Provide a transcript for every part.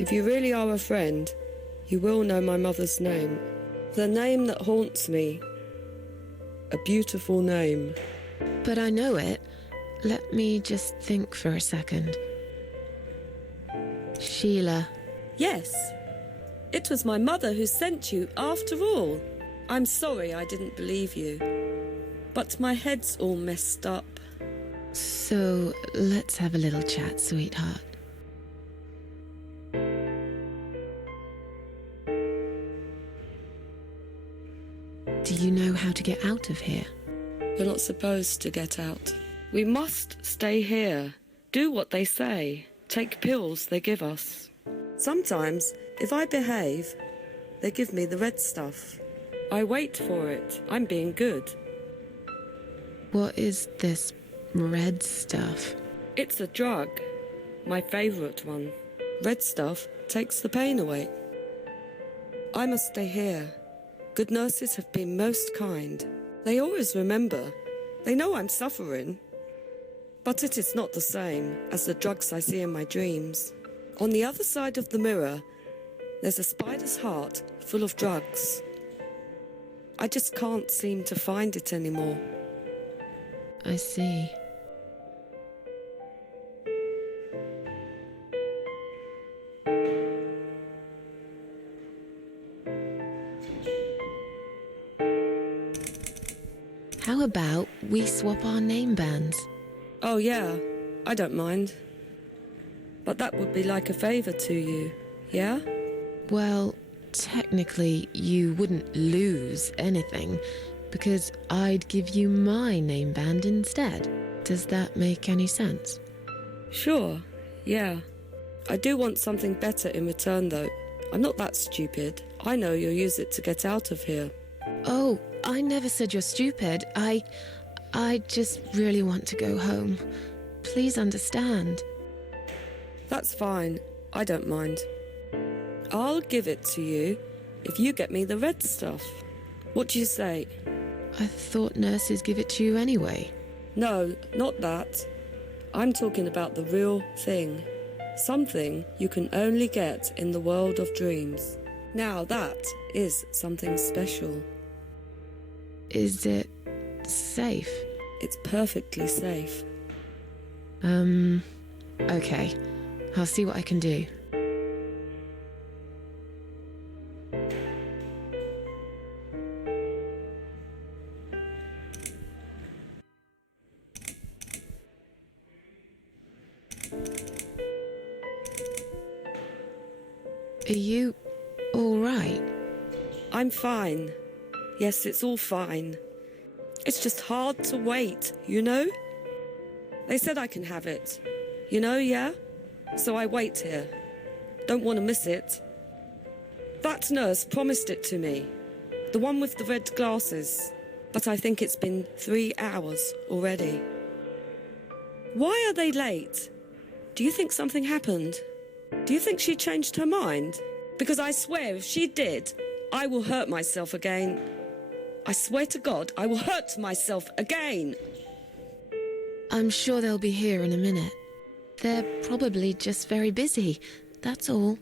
If you really are a friend, you will know my mother's name. The name that haunts me. A beautiful name. But I know it. Let me just think for a second. Sheila. Yes. It was my mother who sent you, after all. I'm sorry I didn't believe you. But my head's all messed up. So, let's have a little chat, sweetheart. Do you know how to get out of here? You're not supposed to get out. We must stay here. Do what they say. Take pills they give us. Sometimes, if I behave, they give me the red stuff. I wait for it. I'm being good. What is this red stuff? It's a drug. My favourite one. Red stuff takes the pain away. I must stay here. Good nurses have been most kind. They always remember. They know I'm suffering. But it is not the same as the drugs I see in my dreams. On the other side of the mirror, there's a spider's heart full of drugs. I just can't seem to find it anymore. I see. How about we swap our name bands? Oh yeah, I don't mind. But that would be like a favour to you, yeah? Well, technically you wouldn't lose anything, because I'd give you my name band instead. Does that make any sense? Sure, yeah. I do want something better in return though. I'm not that stupid. I know you'll use it to get out of here. Oh, I never said you're stupid. I just really want to go home. Please understand. That's fine. I don't mind. I'll give it to you if you get me the red stuff. What do you say? I thought nurses give it to you anyway. No, not that. I'm talking about the real thing. Something you can only get in the world of dreams. Now that is something special. Is it safe? It's perfectly safe. Okay. I'll see what I can do. Are you all right? I'm fine. Yes, it's all fine. It's just hard to wait, you know? They said I can have it. You know, yeah? So I wait here. Don't want to miss it. That nurse promised it to me. The one with the red glasses. But I think it's been 3 hours already. Why are they late? Do you think something happened? Do you think she changed her mind? Because I swear if she did, I will hurt myself again. I swear to God, I will hurt myself again. I'm sure they'll be here in a minute. They're probably just very busy, that's all.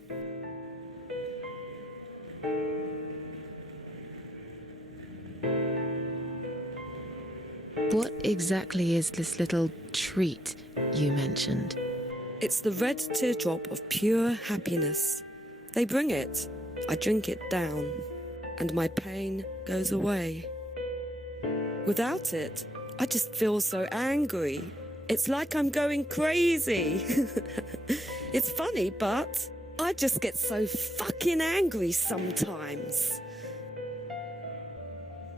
What exactly is this little treat you mentioned? It's the red teardrop of pure happiness. They bring it. I drink it down, and my pain goes away. Without it, I just feel so angry. It's like I'm going crazy. It's funny, but I just get so fucking angry sometimes.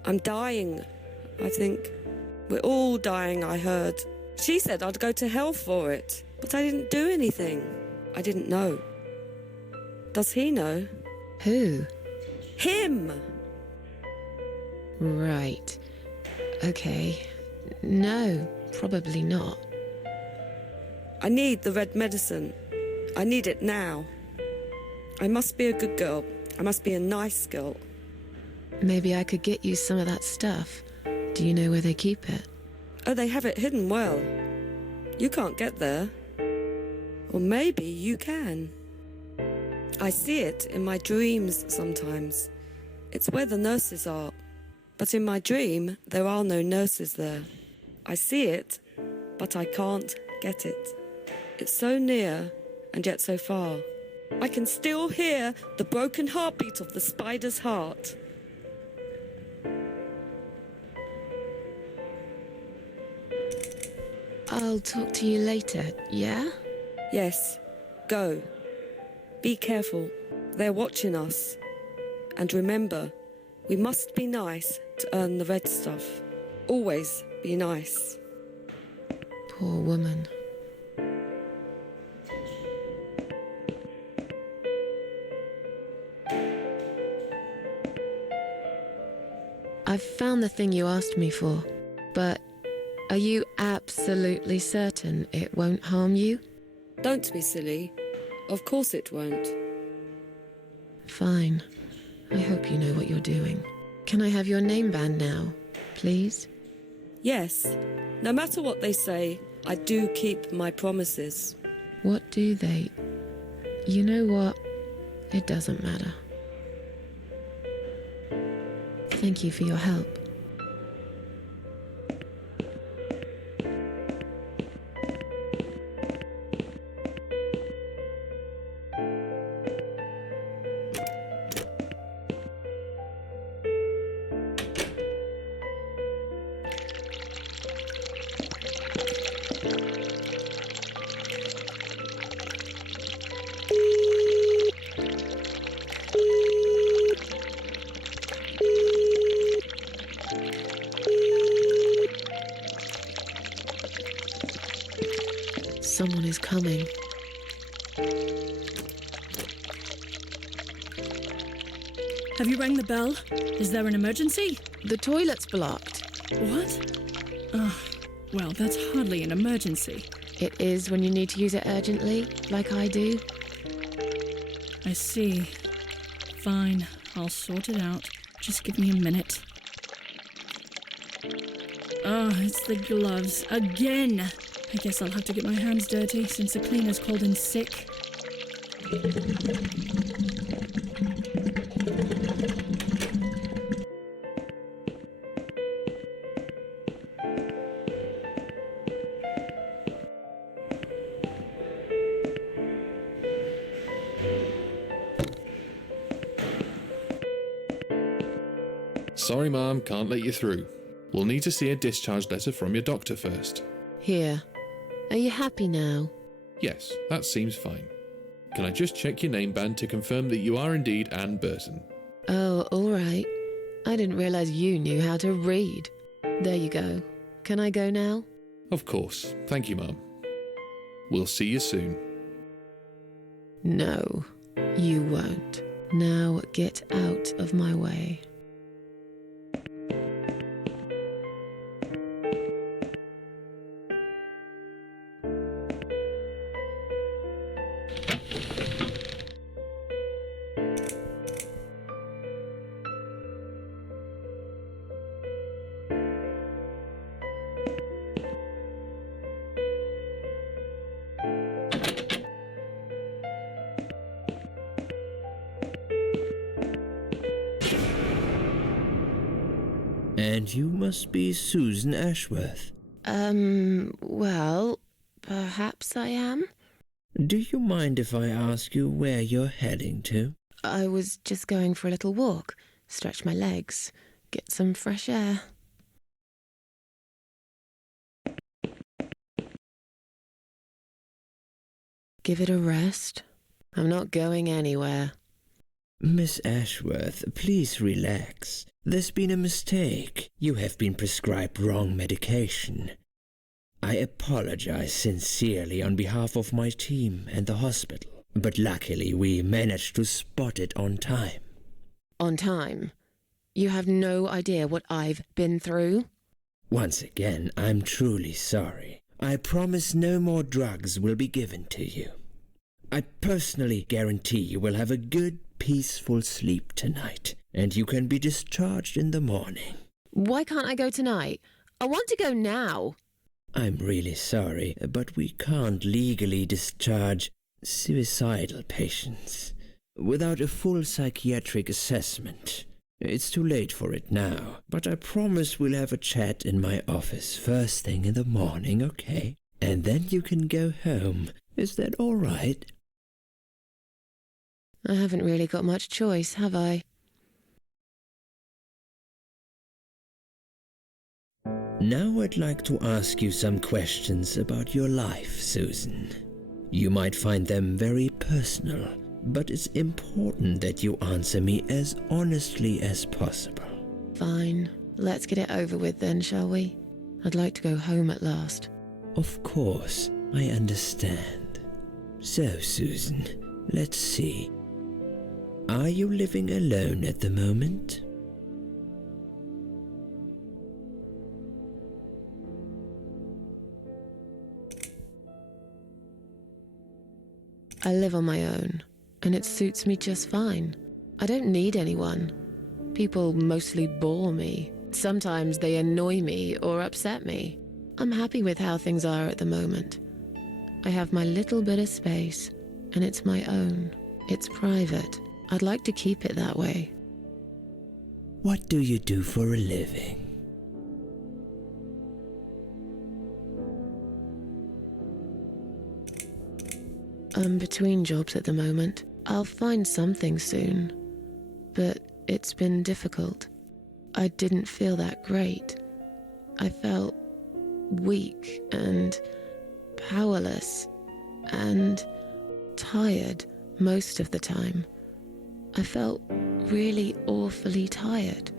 I'm dying, I think. We're all dying, I heard. She said I'd go to hell for it, but I didn't do anything. I didn't know. Does he know? Who? Him! Right. Okay. No, probably not. I need the red medicine. I need it now. I must be a good girl. I must be a nice girl. Maybe I could get you some of that stuff. Do you know where they keep it? Oh, they have it hidden well. You can't get there. Or maybe you can. I see it in my dreams sometimes. It's where the nurses are. But in my dream, there are no nurses there. I see it, but I can't get it. It's so near and yet so far. I can still hear the broken heartbeat of the spider's heart. I'll talk to you later, yeah? Yes, go. Be careful. They're watching us. And remember, we must be nice to earn the red stuff. Always be nice. Poor woman. I've found the thing you asked me for, but are you absolutely certain it won't harm you? Don't be silly. Of course it won't. Fine. I hope you know what you're doing. Can I have your name band now, please? Yes, no matter what they say, I do keep my promises. What do they... You know what? It doesn't matter. Thank you for your help. Someone is coming. Have you rang the bell? Is there an emergency? The toilet's blocked. What? Oh, well, that's hardly an emergency. It is when you need to use it urgently, like I do. I see. Fine, I'll sort it out. Just give me a minute. Oh, it's the gloves. Again! I guess I'll have to get my hands dirty since the cleaner's called in sick. Sorry, Ma'am, can't let you through. We'll need to see a discharge letter from your doctor first. Here. Are you happy now? Yes, that seems fine. Can I just check your name band to confirm that you are indeed Anne Burton? Oh, all right. I didn't realize you knew how to read. There you go. Can I go now? Of course. Thank you, Ma'am. We'll see you soon. No, you won't. Now get out of my way. And you must be Susan Ashworth. Well, perhaps I am. Do you mind if I ask you where you're heading to? I was just going for a little walk, stretch my legs, get some fresh air. Give it a rest. I'm not going anywhere. Miss Ashworth, please relax. There's been a mistake. You have been prescribed wrong medication. I apologize sincerely on behalf of my team and the hospital, but luckily we managed to spot it on time. On time? You have no idea what I've been through? Once again, I'm truly sorry. I promise no more drugs will be given to you. I personally guarantee you will have a good, peaceful sleep tonight, and you can be discharged in the morning. Why can't I go tonight? I want to go now. I'm really sorry, but we can't legally discharge suicidal patients. without a full psychiatric assessment. It's too late for it now, but I promise we'll have a chat in my office first thing in the morning, okay? And then you can go home. Is that all right? I haven't really got much choice, have I? Now I'd like to ask you some questions about your life, Susan. You might find them very personal, but it's important that you answer me as honestly as possible. Fine. Let's get it over with then, shall we? I'd like to go home at last. Of course, I understand. So, Susan, let's see. Are you living alone at the moment? I live on my own, and it suits me just fine. I don't need anyone. People mostly bore me. Sometimes they annoy me or upset me. I'm happy with how things are at the moment. I have my little bit of space, and it's my own. It's private. I'd like to keep it that way. What do you do for a living? I'm between jobs at the moment. I'll find something soon. But it's been difficult. I didn't feel that great. I felt weak and powerless and tired most of the time. I felt really awfully tired.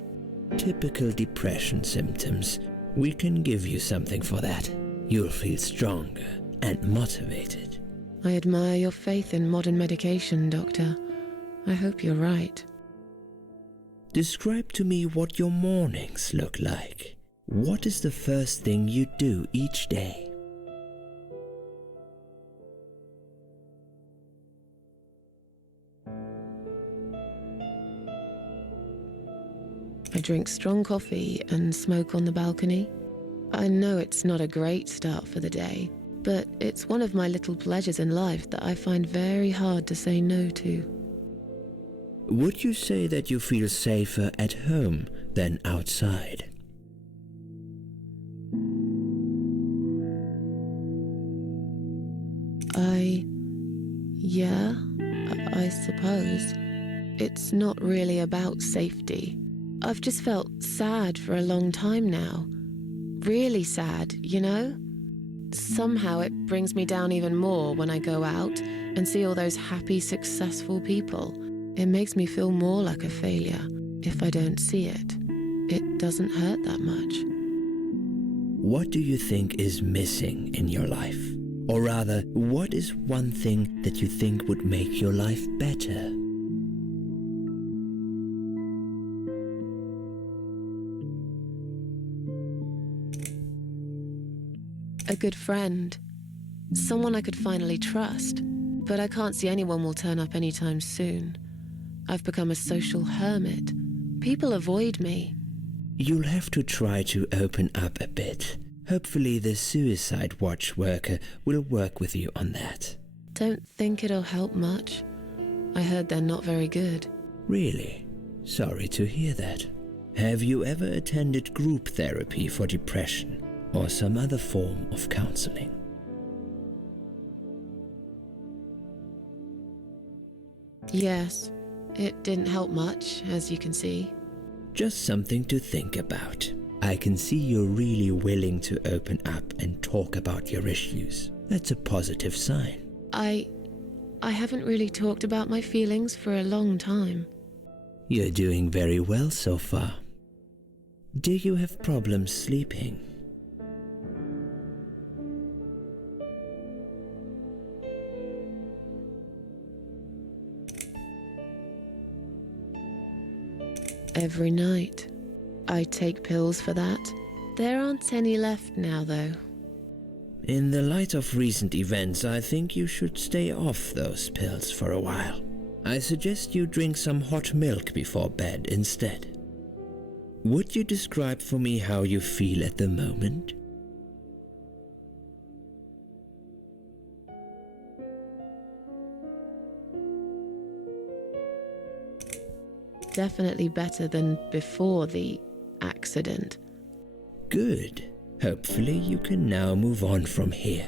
Typical depression symptoms. We can give you something for that. You'll feel stronger and motivated. I admire your faith in modern medication, Doctor. I hope you're right. Describe to me what your mornings look like. What is the first thing you do each day? I drink strong coffee and smoke on the balcony. I know it's not a great start for the day, but it's one of my little pleasures in life that I find very hard to say no to. Would you say that you feel safer at home than outside? Yeah, I suppose. It's not really about safety. I've just felt sad for a long time now. Really sad, you know? Somehow it brings me down even more when I go out and see all those happy, successful people. It makes me feel more like a failure. If I don't see it, it doesn't hurt that much. What do you think is missing in your life? Or rather, what is one thing that you think would make your life better? A good friend. Someone I could finally trust. But I can't see anyone will turn up anytime soon. I've become a social hermit. People avoid me. You'll have to try to open up a bit. Hopefully the suicide watch worker will work with you on that. Don't think it'll help much. I heard they're not very good. Really? Sorry to hear that. Have you ever attended group therapy for depression or some other form of counseling? Yes, it didn't help much, as you can see. Just something to think about. I can see you're really willing to open up and talk about your issues. That's a positive sign. I haven't really talked about my feelings for a long time. You're doing very well so far. Do you have problems sleeping? Every night. I take pills for that. There aren't any left now, though. In the light of recent events, I think you should stay off those pills for a while. I suggest you drink some hot milk before bed instead. Would you describe for me how you feel at the moment? definitely better than before the accident. Good. Hopefully you can now move on from here.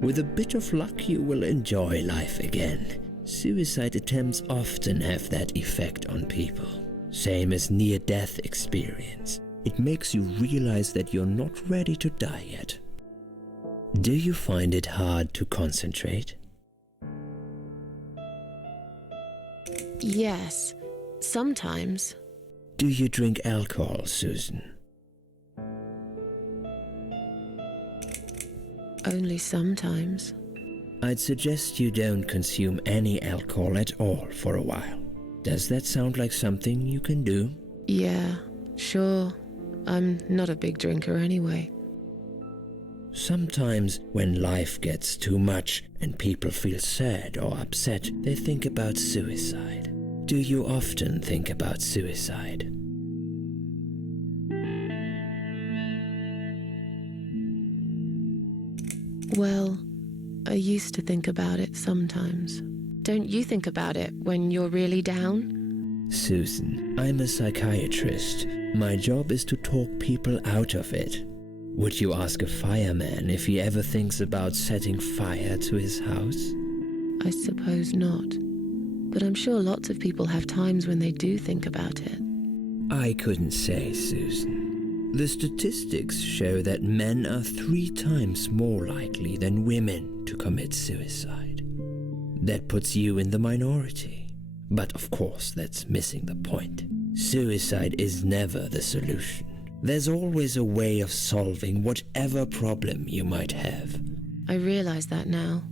With a bit of luck, you will enjoy life again. Suicide attempts often have that effect on people. Same as near-death experience. It makes you realize that you're not ready to die yet. Do you find it hard to concentrate? Yes, sometimes. Do you drink alcohol, Susan? Only sometimes. I'd suggest you don't consume any alcohol at all for a while. Does that sound like something you can do? Yeah, sure. I'm not a big drinker anyway. Sometimes when life gets too much and people feel sad or upset, they think about suicide. Do you often think about suicide? Well, I used to think about it sometimes. Don't you think about it when you're really down? Susan, I'm a psychiatrist. My job is to talk people out of it. Would you ask a fireman if he ever thinks about setting fire to his house? I suppose not. But I'm sure lots of people have times when they do think about it. I couldn't say, Susan. The statistics show that men are 3 times more likely than women to commit suicide. That puts you in the minority. But of course, that's missing the point. Suicide is never the solution. There's always a way of solving whatever problem you might have. I realize that now.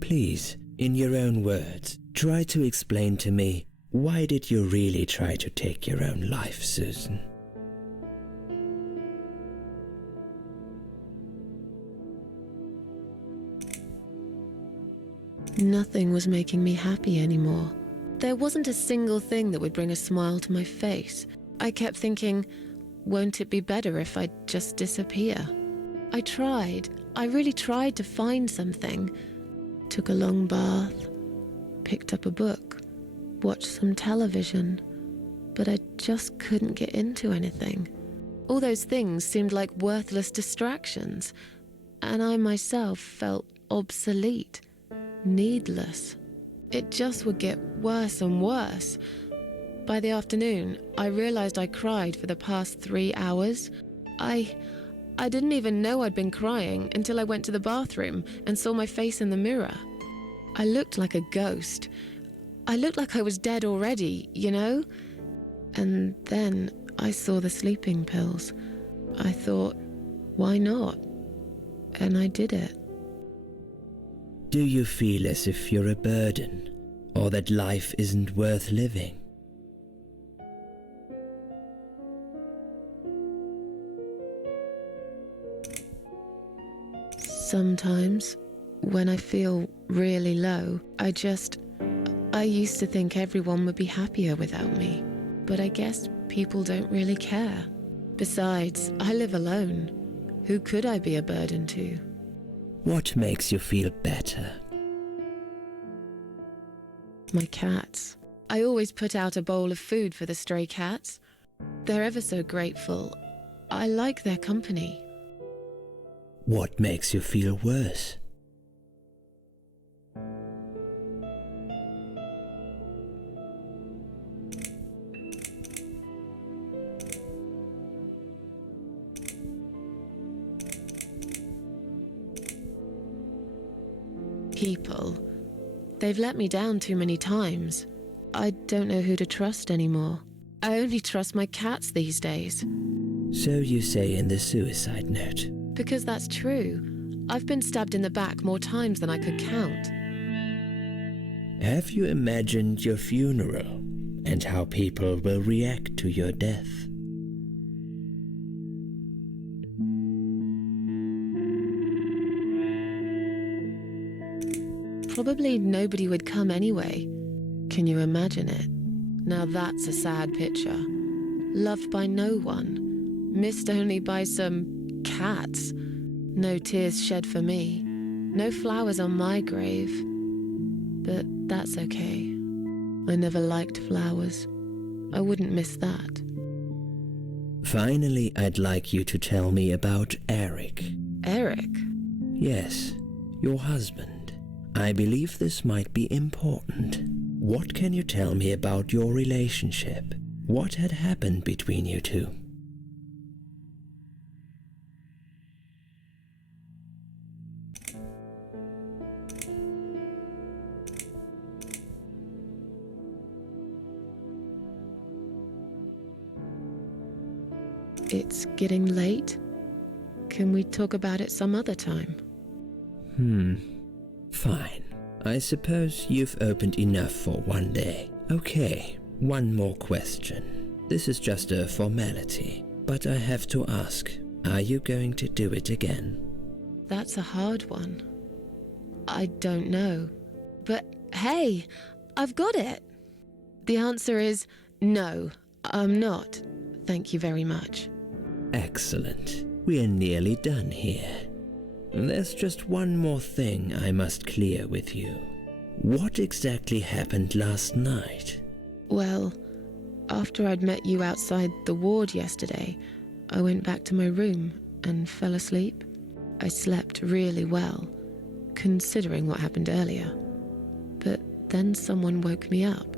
Please, in your own words, try to explain to me, why did you really try to take your own life, Susan? Nothing was making me happy anymore. There wasn't a single thing that would bring a smile to my face. I kept thinking, won't it be better if I just disappear? I tried. I really tried to find something. Took a long bath, picked up a book, watched some television, but I just couldn't get into anything. All those things seemed like worthless distractions, and I myself felt obsolete, needless. It just would get worse and worse. By the afternoon, I realized I cried for the past 3 hours. I didn't even know I'd been crying until I went to the bathroom and saw my face in the mirror. I looked like a ghost. I looked like I was dead already, you know? And then I saw the sleeping pills. I thought, why not? And I did it. Do you feel as if you're a burden, or that life isn't worth living? Sometimes, when I feel really low, I used to think everyone would be happier without me. But I guess people don't really care. Besides, I live alone. Who could I be a burden to? What makes you feel better? My cats. I always put out a bowl of food for the stray cats. They're ever so grateful. I like their company. What makes you feel worse? People. They've let me down too many times. I don't know who to trust anymore. I only trust my cats these days. So you say in the suicide note. Because that's true. I've been stabbed in the back more times than I could count. Have you imagined your funeral and how people will react to your death? Probably nobody would come anyway. Can you imagine it? Now that's a sad picture. Loved by no one. Missed only by some cats. No tears shed for me. No flowers on my grave. But that's okay. I never liked flowers. I wouldn't miss that. Finally, I'd like you to tell me about Eric. Eric? Yes, your husband. I believe this might be important. What can you tell me about your relationship? What had happened between you two? It's getting late. Can we talk about it some other time? Fine. I suppose you've opened enough for one day. Okay, one more question. This is just a formality, but I have to ask, are you going to do it again? That's a hard one. I don't know. But hey, I've got it. The answer is no, I'm not. Thank you very much. Excellent. We're nearly done here. There's just one more thing I must clear with you. What exactly happened last night? Well, after I'd met you outside the ward yesterday, I went back to my room and fell asleep. I slept really well, considering what happened earlier. But then someone woke me up.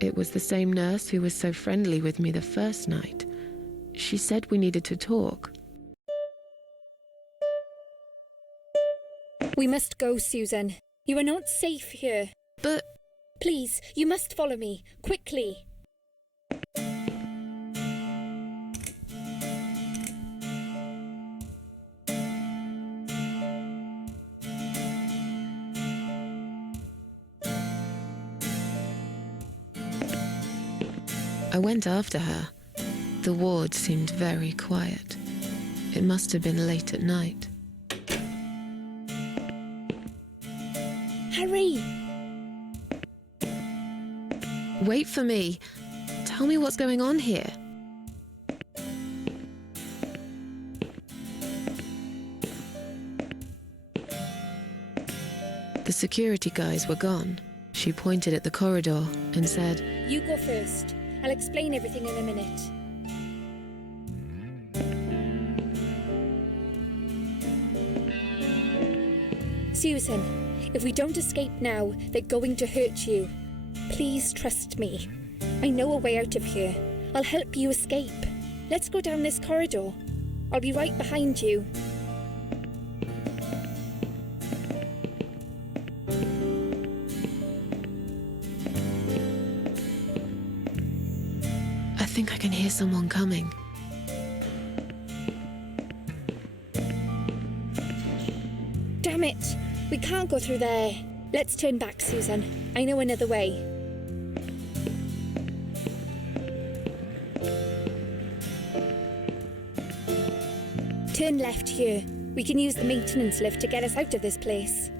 It was the same nurse who was so friendly with me the first night. She said we needed to talk. We must go, Susan. You are not safe here. But Please, you must follow me, quickly. I went after her. The ward seemed very quiet. It must have been late at night. Hurry! Wait for me. Tell me what's going on here. The security guys were gone. She pointed at the corridor and said, You go first. I'll explain everything in a minute. Susan, if we don't escape now, they're going to hurt you. Please trust me. I know a way out of here. I'll help you escape. Let's go down this corridor. I'll be right behind you. I think I can hear someone coming. Damn it! We can't go through there. Let's turn back, Susan. I know another way. Turn left here. We can use the maintenance lift to get us out of this place.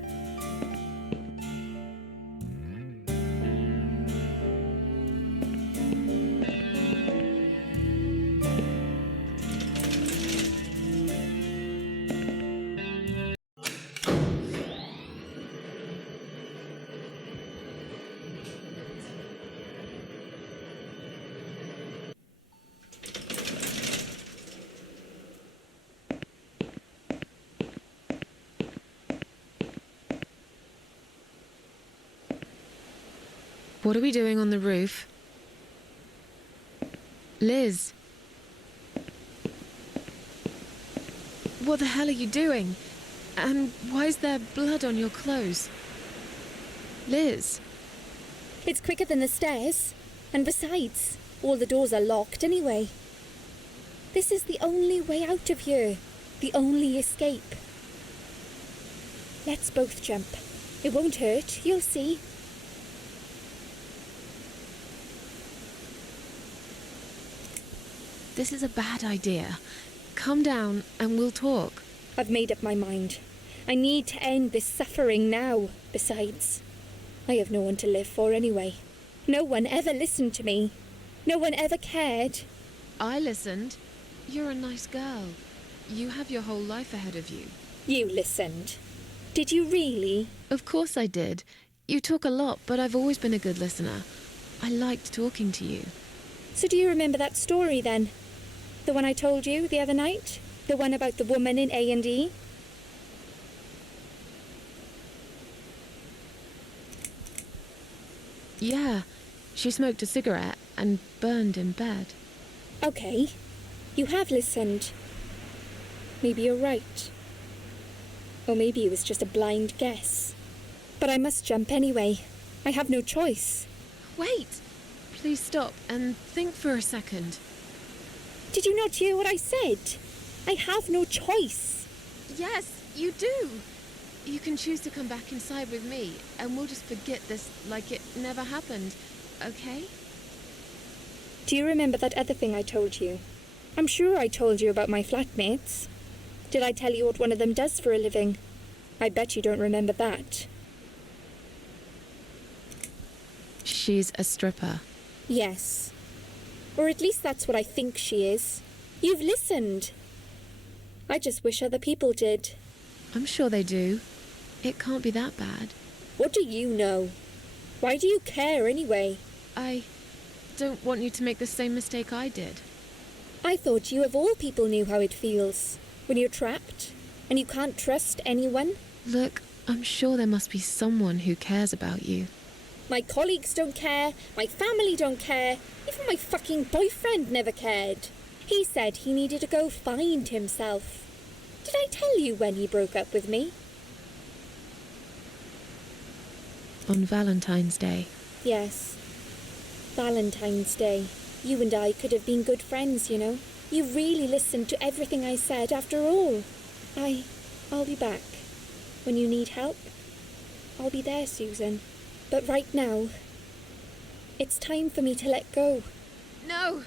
What are we doing on the roof? Liz! What the hell are you doing? And why is there blood on your clothes? Liz! It's quicker than the stairs. And besides, all the doors are locked anyway. This is the only way out of here. The only escape. Let's both jump. It won't hurt, you'll see. This is a bad idea. Come down and we'll talk. I've made up my mind. I need to end this suffering now. Besides, I have no one to live for anyway. No one ever listened to me. No one ever cared. I listened. You're a nice girl. You have your whole life ahead of you. You listened. Did you really? Of course I did. You talk a lot, but I've always been a good listener. I liked talking to you. So do you remember that story then? The one I told you the other night? The one about the woman in A&E? Yeah, she smoked a cigarette and burned in bed. Okay, you have listened. Maybe you're right. Or maybe it was just a blind guess. But I must jump anyway. I have no choice. Wait! Please stop and think for a second. Did you not hear what I said? I have no choice. Yes, you do! You can choose to come back inside with me, and we'll just forget this like it never happened, okay? Do you remember that other thing I told you? I'm sure I told you about my flatmates. Did I tell you what one of them does for a living? I bet you don't remember that. She's a stripper. Yes. Or at least that's what I think she is. You've listened. I just wish other people did. I'm sure they do. It can't be that bad. What do you know? Why do you care anyway? I don't want you to make the same mistake I did. I thought you of all people knew how it feels. When you're trapped, and you can't trust anyone. Look, I'm sure there must be someone who cares about you. My colleagues don't care, my family don't care, even my fucking boyfriend never cared. He said he needed to go find himself. Did I tell you when he broke up with me? On Valentine's Day. Yes. Valentine's Day. You and I could have been good friends, you know. You really listened to everything I said after all. I'll be back. When you need help, I'll be there, Susan. But right now, it's time for me to let go. No!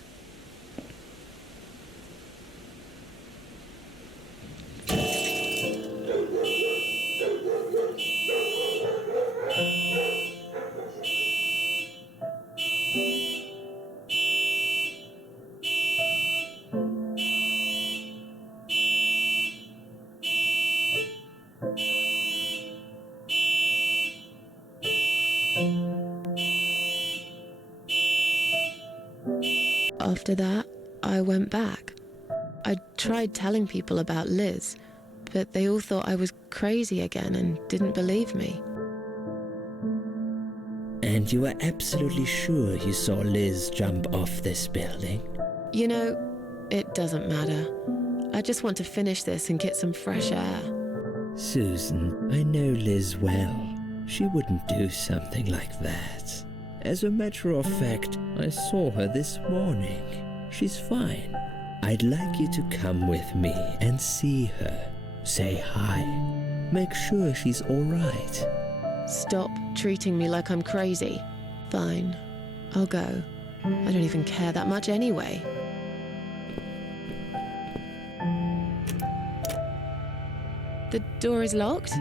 After that, I went back. I tried telling people about Liz, but they all thought I was crazy again and didn't believe me. And you were absolutely sure you saw Liz jump off this building? You know, it doesn't matter. I just want to finish this and get some fresh air. Susan, I know Liz well. She wouldn't do something like that. As a matter of fact, I saw her this morning. She's fine. I'd like you to come with me and see her. Say hi. Make sure she's all right. Stop treating me like I'm crazy. Fine, I'll go. I don't even care that much anyway. The door is locked?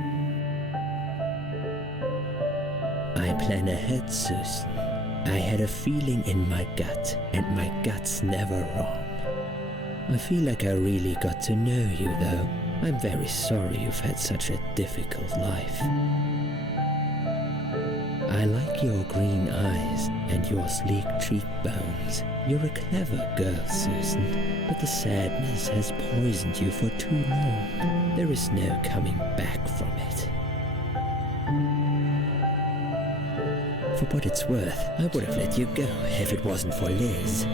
I plan ahead, Susan. I had a feeling in my gut, and my gut's never wrong. I feel like I really got to know you, though. I'm very sorry you've had such a difficult life. I like your green eyes and your sleek cheekbones. You're a clever girl, Susan, but the sadness has poisoned you for too long. There is no coming back from it. For what it's worth, I would have let you go if it wasn't for Liz.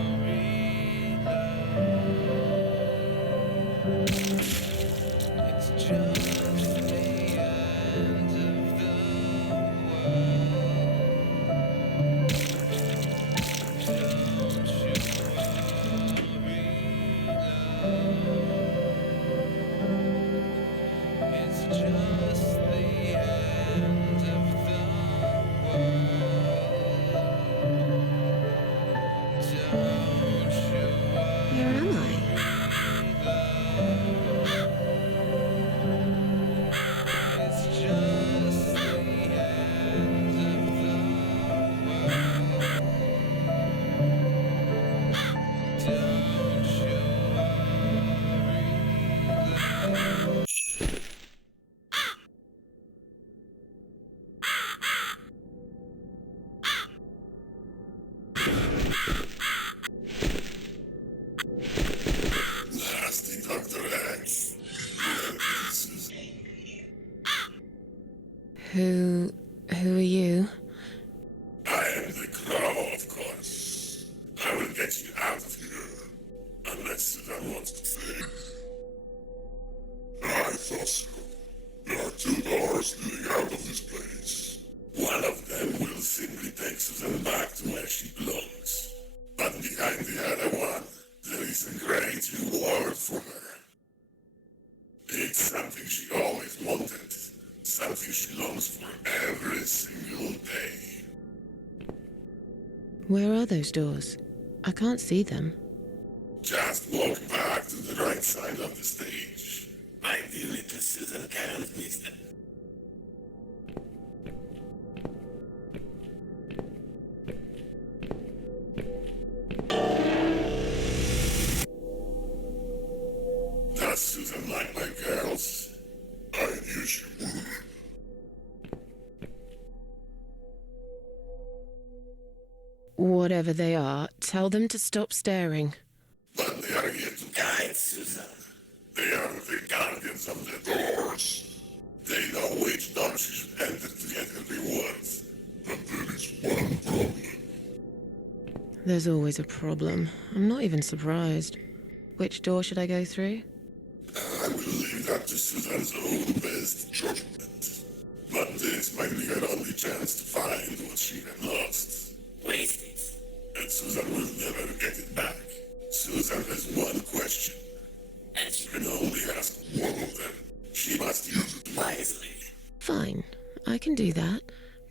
Where am I? Who are you? I am the Crow, of course. I will get you out of here. Unless Susan wants to stay. I thought so. There are 2 doors leading out of this place. One of them will simply take Susan back to where she belongs. But behind the other one, there is a great reward for her. It's something she always wanted. Something she longs for every single day. Where are those doors? I can't see them. Just walk back to the right side of the stage. My dear little Susan can't miss them. Does Susan like my girls? I knew she would. Whatever they are, tell them to stop staring. But they are here to guide Susan. They are the guardians of the doors. They know which door she should enter to get her rewards. But there is one problem. There's always a problem. I'm not even surprised. Which door should I go through? I will leave that to Susan's own best judgment. But this might be her only chance to find what she had lost. Waste it. And Susan will never get it back. Susan has one question. And she can only ask one of them. She must use it wisely. Fine, I can do that.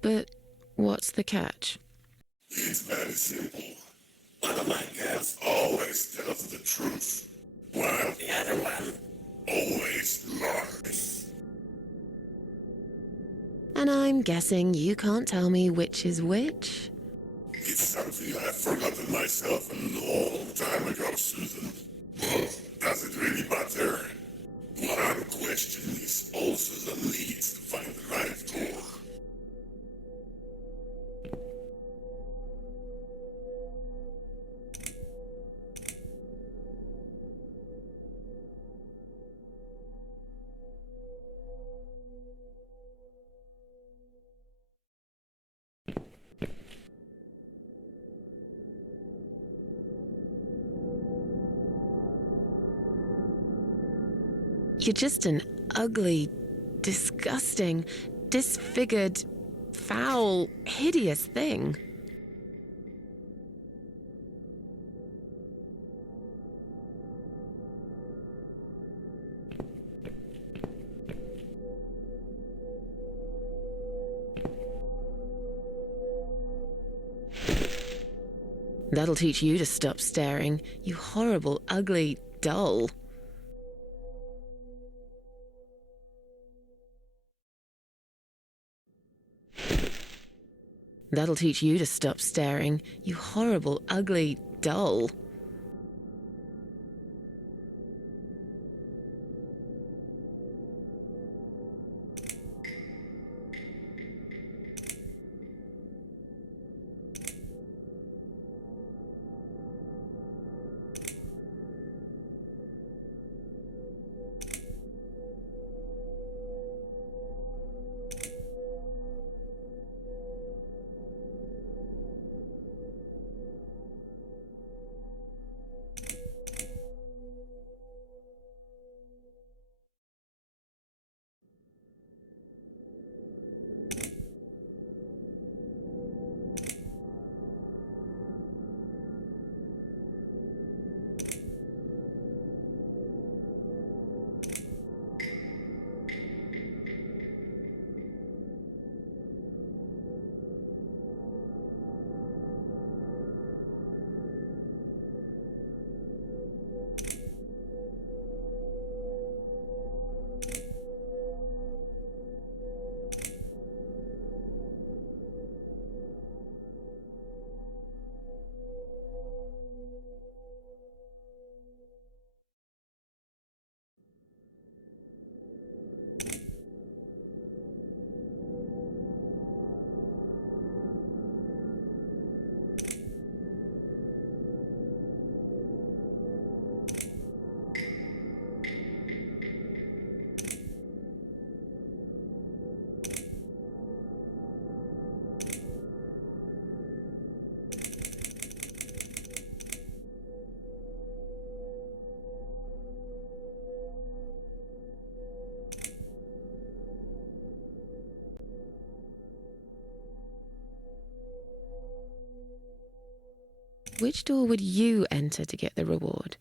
But what's the catch? It's very simple. One of my girls always tells the truth, while the other one always lies. And I'm guessing you can't tell me which is which? It's something I've forgotten myself a long time ago, Susan. But does it really matter? One question is all Susan needs to find the right door. You're just an ugly, disgusting, disfigured, foul, hideous thing. That'll teach you to stop staring, you horrible, ugly doll. That'll teach you to stop staring, you horrible, ugly doll. Which door would you enter to get the reward?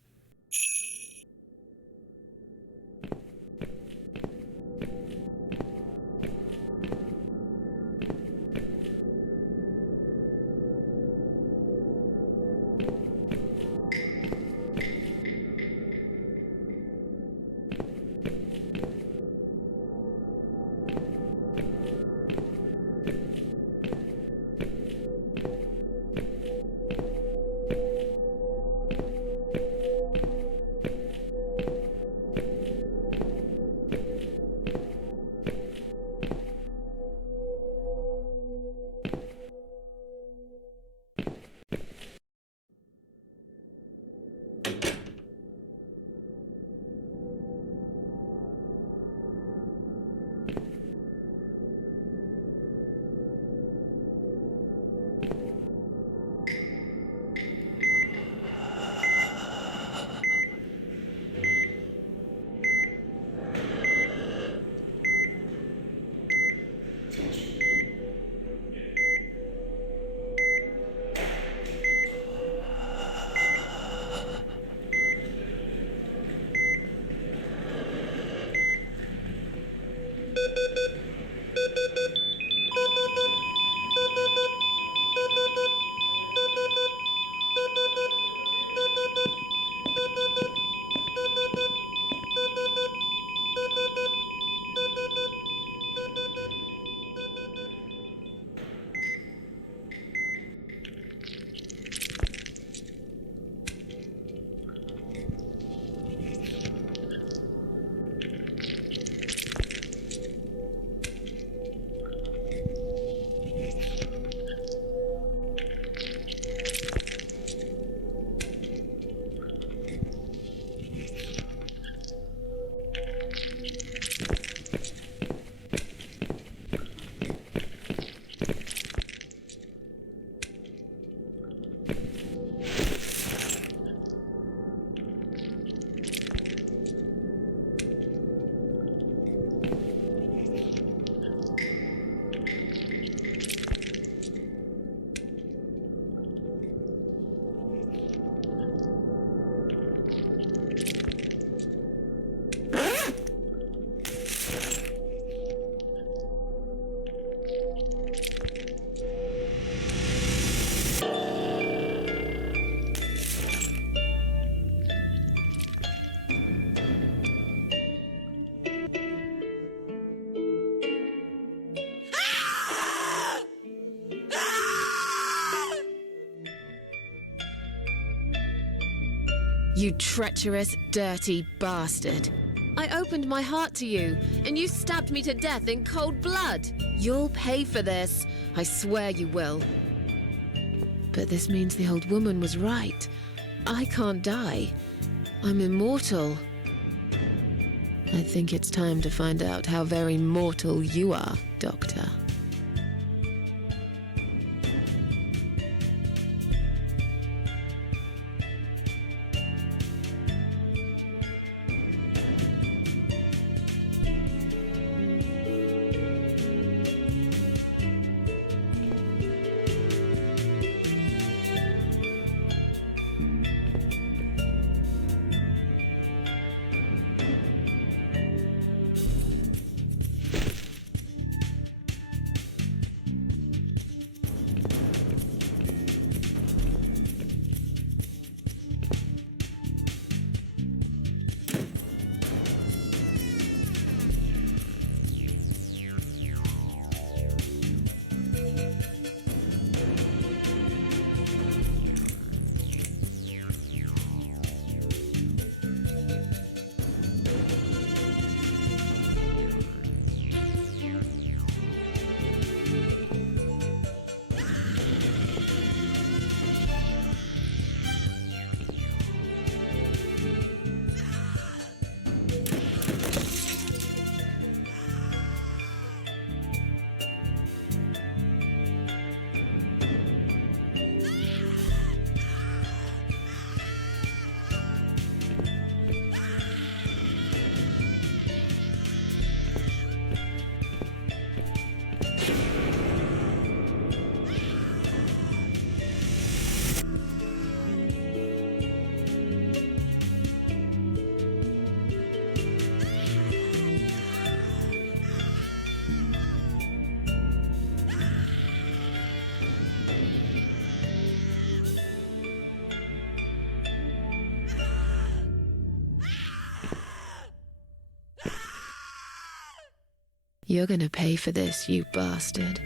You treacherous, dirty bastard. I opened my heart to you, and you stabbed me to death in cold blood. You'll pay for this. I swear you will. But this means the old woman was right. I can't die. I'm immortal. I think it's time to find out how very mortal you are, Doctor. You're gonna pay for this, you bastard.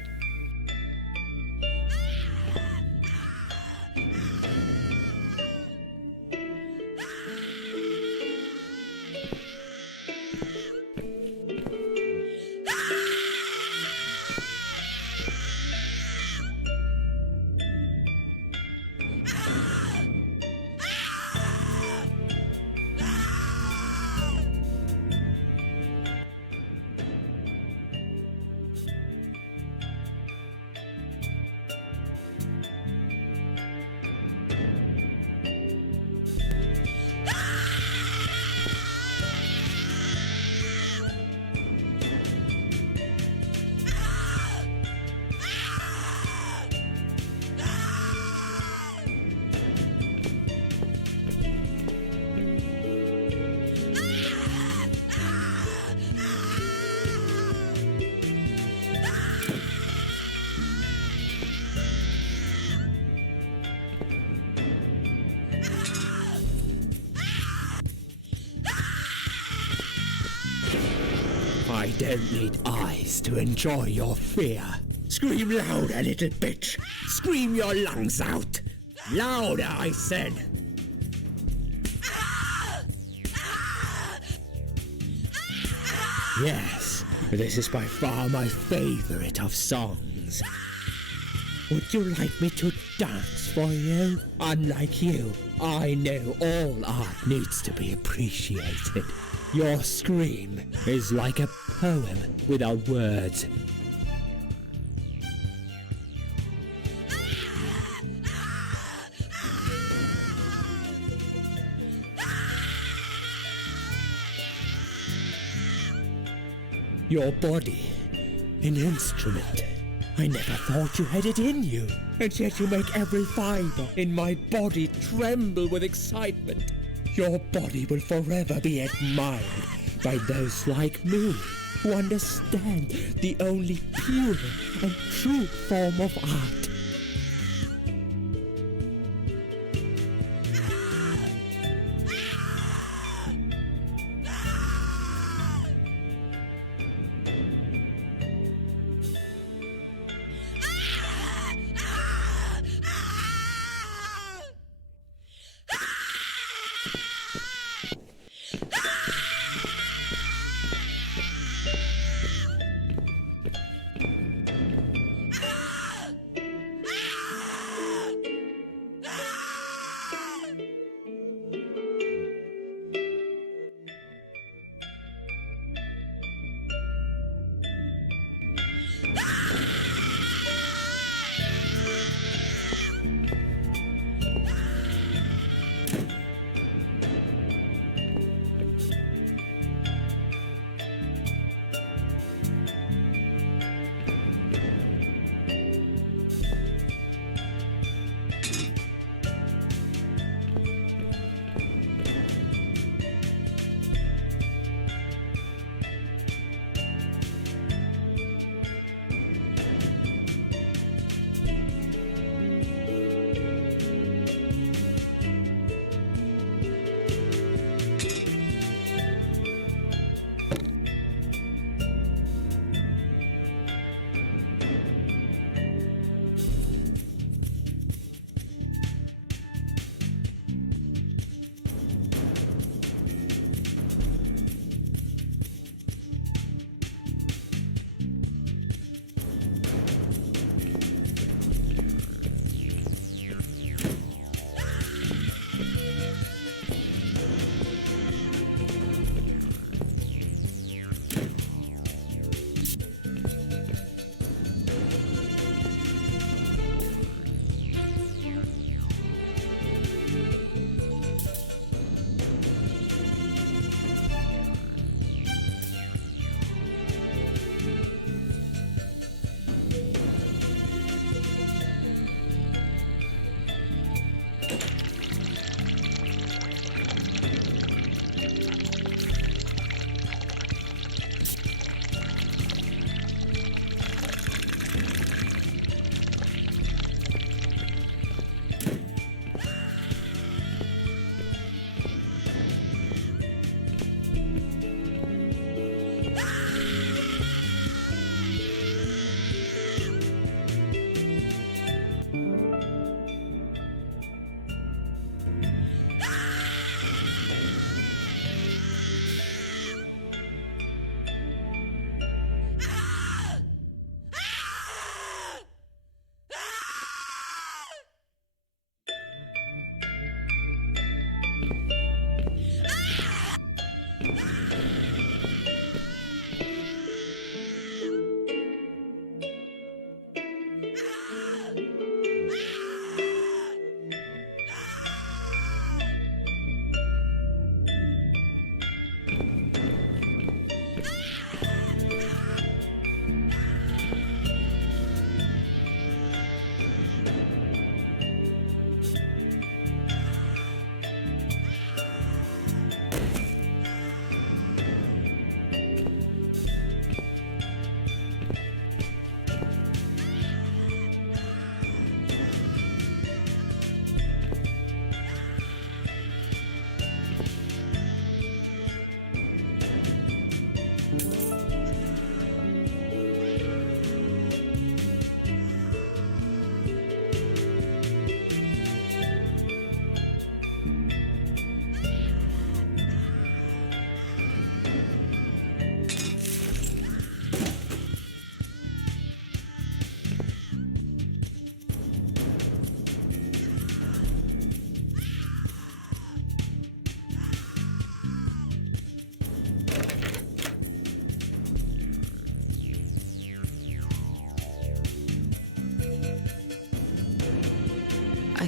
I don't need eyes to enjoy your fear. Scream louder, little bitch. Scream your lungs out. Louder, I said. Yes, this is by far my favorite of songs. Would you like me to dance for you? Unlike you, I know all art needs to be appreciated. Your scream is like a poem without words. Your body, an instrument. I never thought you had it in you, and yet you make every fiber in my body tremble with excitement. Your body will forever be admired by those like me who understand the only pure and true form of art.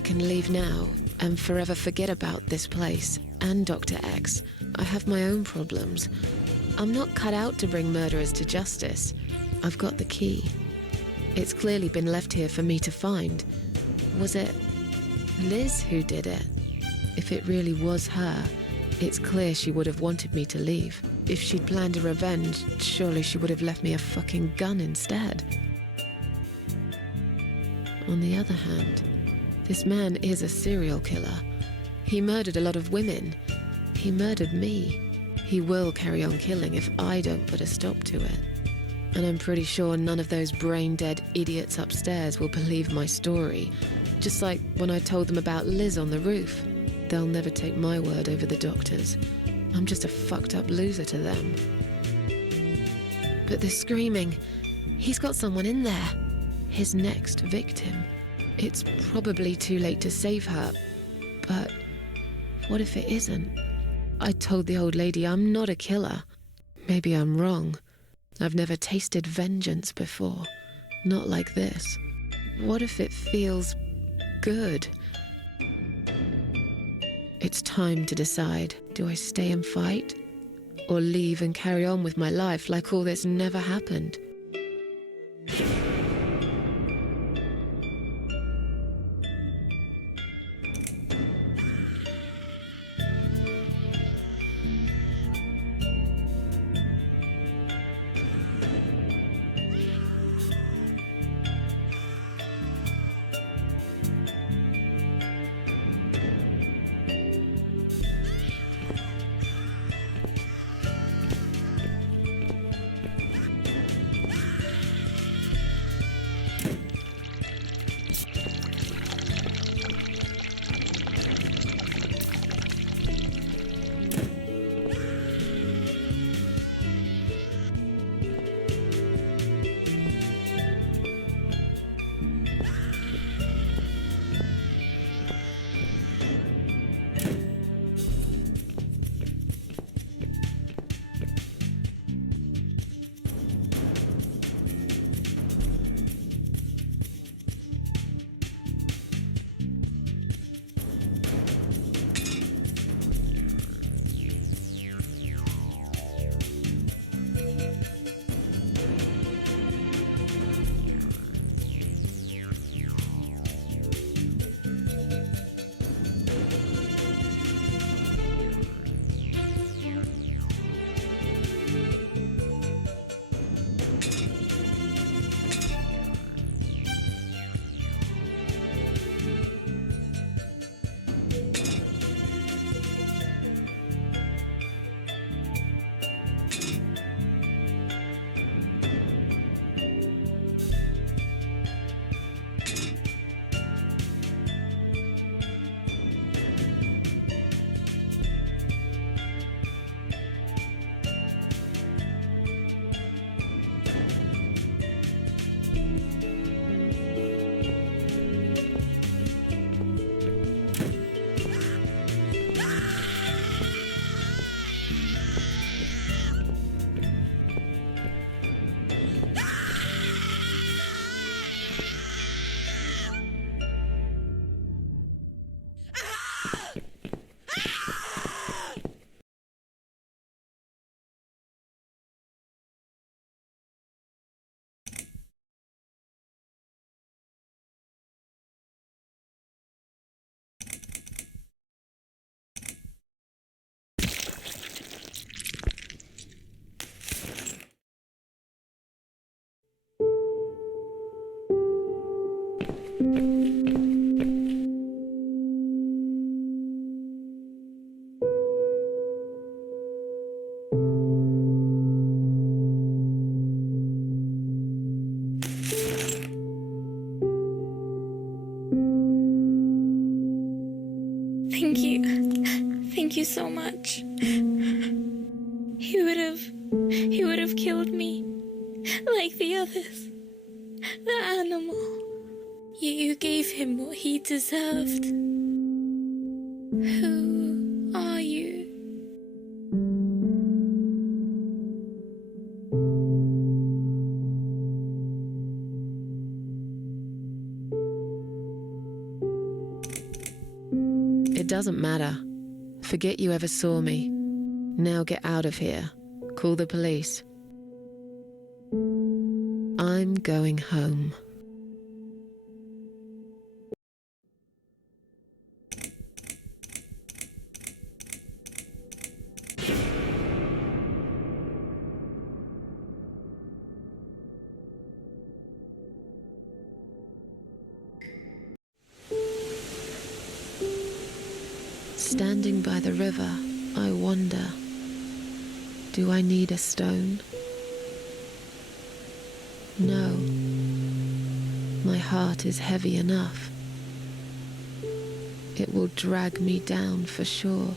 can leave now and forever forget about this place and Dr. X. I have my own problems. I'm not cut out to bring murderers to justice. I've got the key. It's clearly been left here for me to find. Was it Liz who did it? If it really was her, it's clear she would have wanted me to leave. If she'd planned a revenge, surely she would have left me a fucking gun instead. On the other hand, this man is a serial killer. He murdered a lot of women. He murdered me. He will carry on killing if I don't put a stop to it. And I'm pretty sure none of those brain-dead idiots upstairs will believe my story. Just like when I told them about Liz on the roof. They'll never take my word over the doctor's. I'm just a fucked up loser to them. But the screaming, he's got someone in there. His next victim. It's probably too late to save her, but what if it isn't? I told the old lady I'm not a killer. Maybe I'm wrong. I've never tasted vengeance before. Not like this. What if it feels good? It's time to decide. Do I stay and fight? Or leave and carry on with my life like all this never happened? Thank you. Thank you so much. He would have killed me. Like the others. The animal. You gave him what he deserved. Who are you? doesn't matter. Forget you ever saw me. Now get out of here. Call the police. I'm going home. Standing by the river, I wonder, do I need a stone? No. My heart is heavy enough. It will drag me down for sure.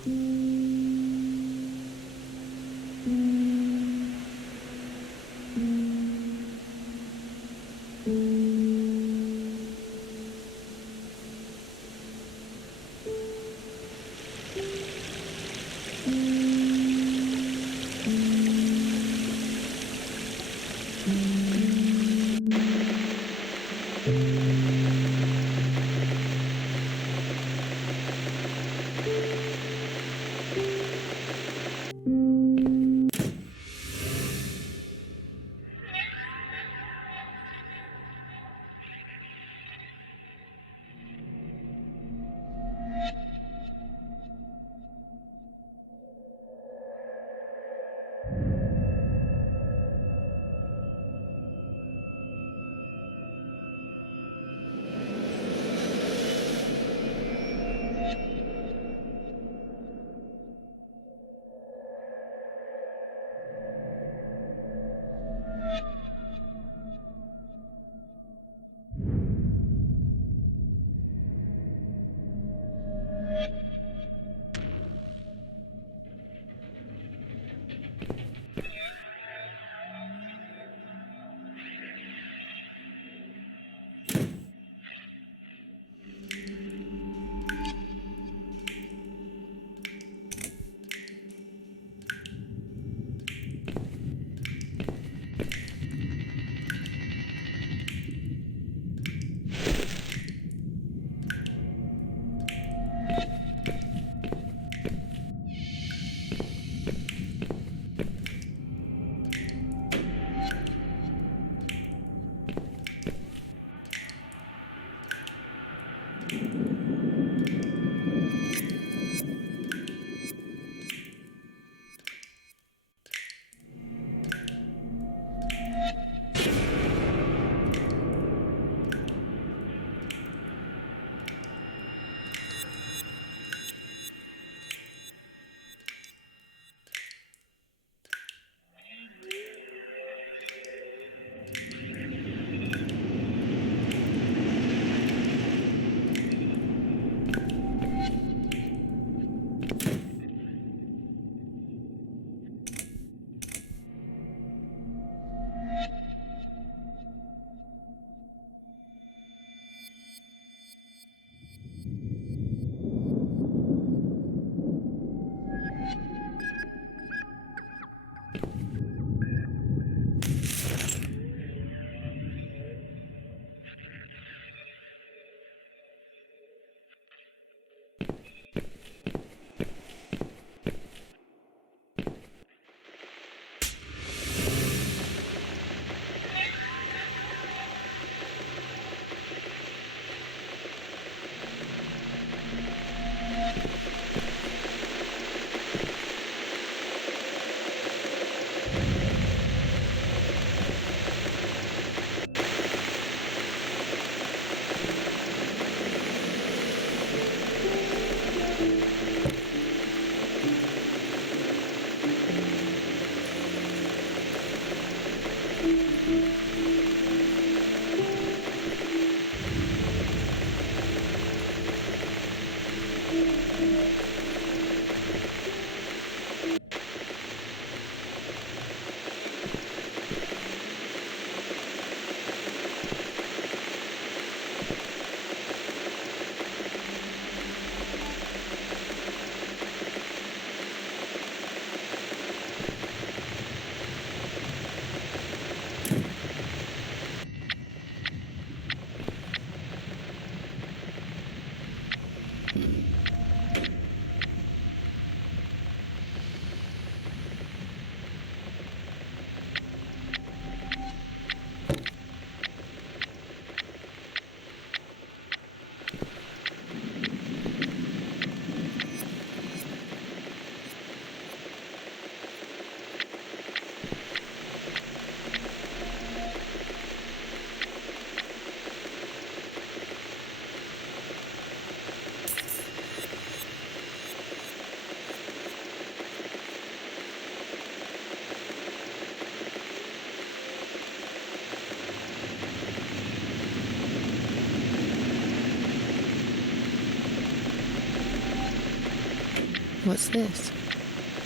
What's this?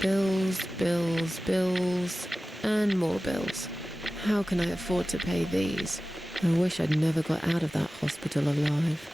Bills, bills, bills, and more bills. How can I afford to pay these? I wish I'd never got out of that hospital alive.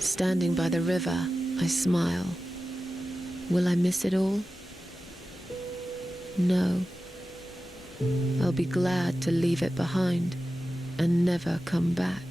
Standing by the river, I smile. Will I miss it all? No. I'll be glad to leave it behind and never come back.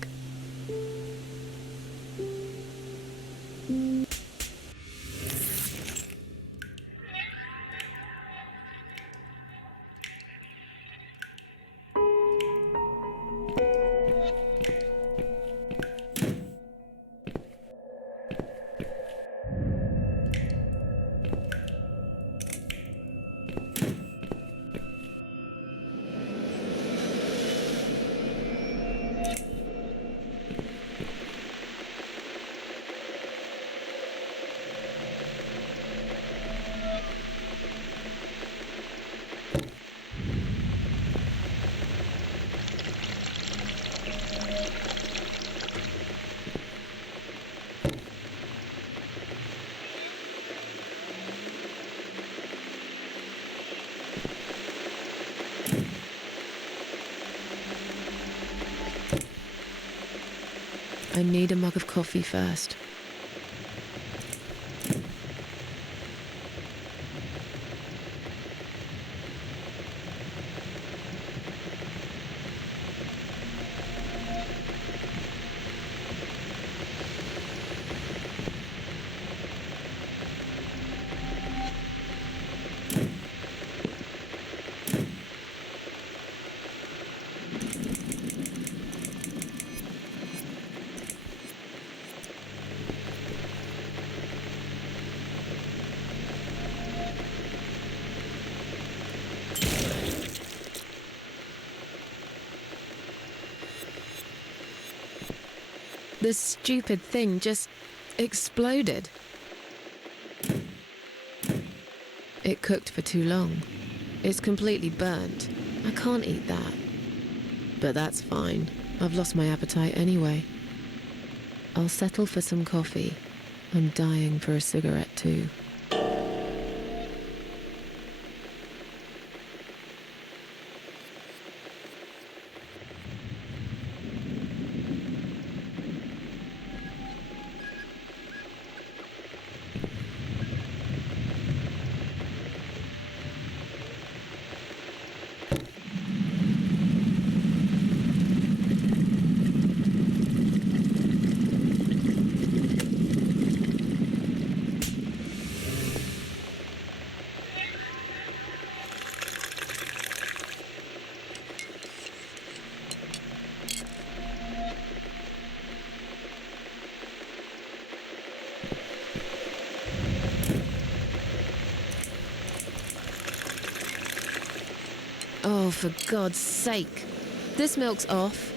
I need a mug of coffee first. This stupid thing just exploded. It cooked for too long. It's completely burnt. I can't eat that. But that's fine. I've lost my appetite anyway. I'll settle for some coffee. I'm dying for a cigarette too. for God's sake. This milk's off.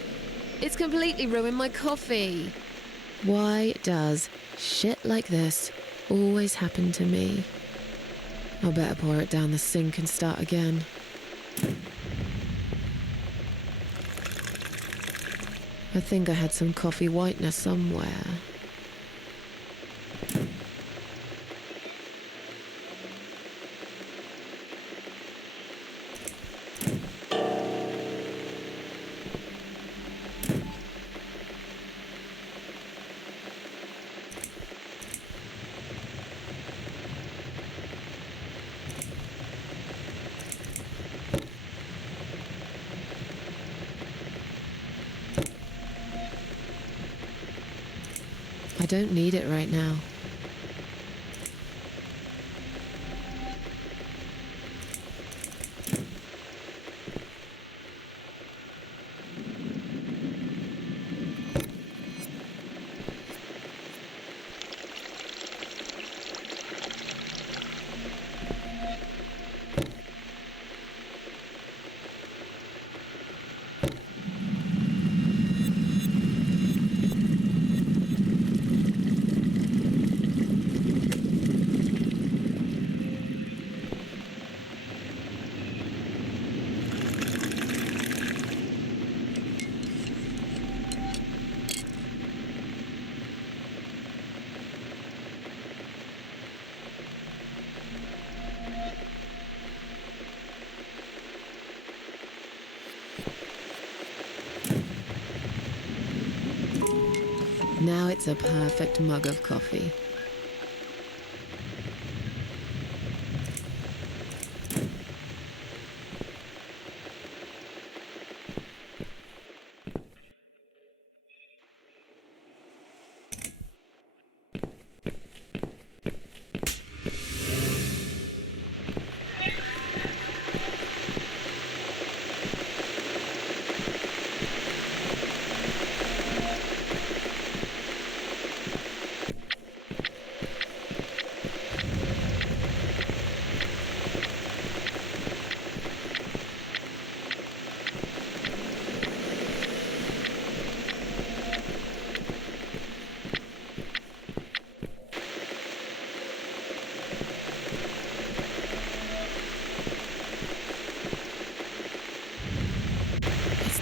It's completely ruined my coffee. Why does shit like this always happen to me? I'll better pour it down the sink and start again. I think I had some coffee whitener somewhere. I don't need it right now. Now it's a perfect mug of coffee.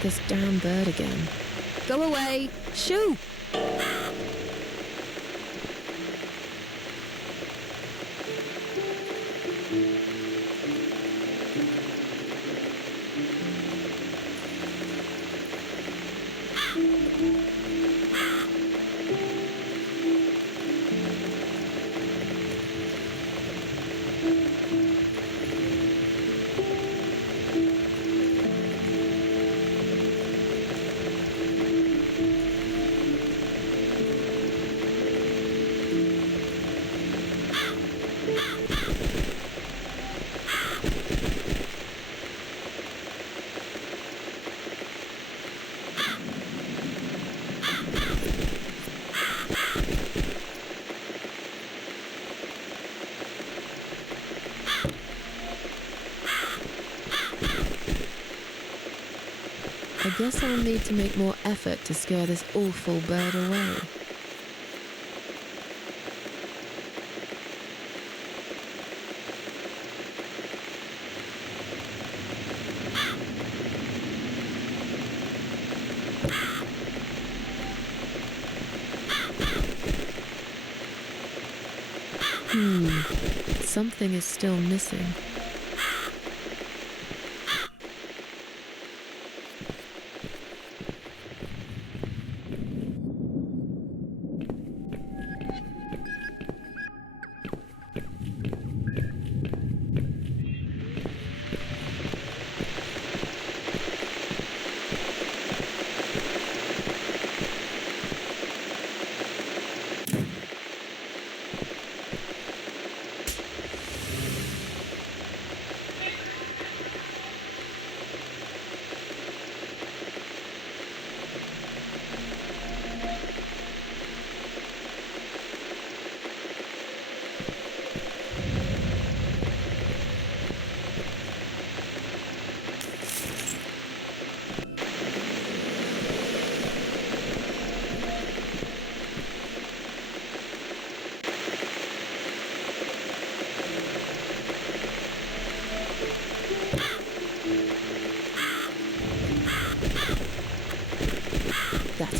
This damn bird again. Go away! Shoo! I guess I'll need to make more effort to scare this awful bird away. Something is still missing.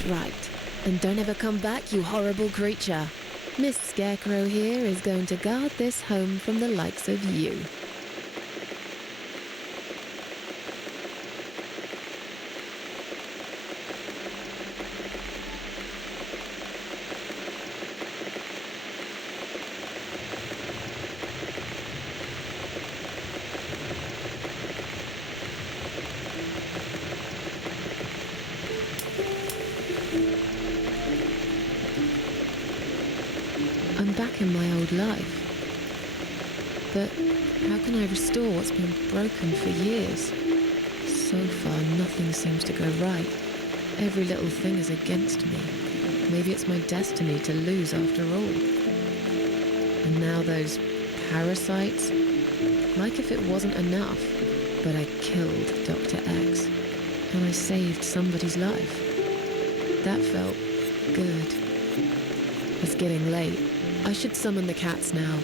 Right. And don't ever come back, you horrible creature. Miss Scarecrow here is going to guard this home from the likes of you. I'm back in my old life. But how can I restore what's been broken for years? So far, nothing seems to go right. Every little thing is against me. Maybe it's my destiny to lose after all. And now those parasites? Like if it wasn't enough. But I killed Dr. X. And I saved somebody's life. That felt good. It's getting late. I should summon the cats now.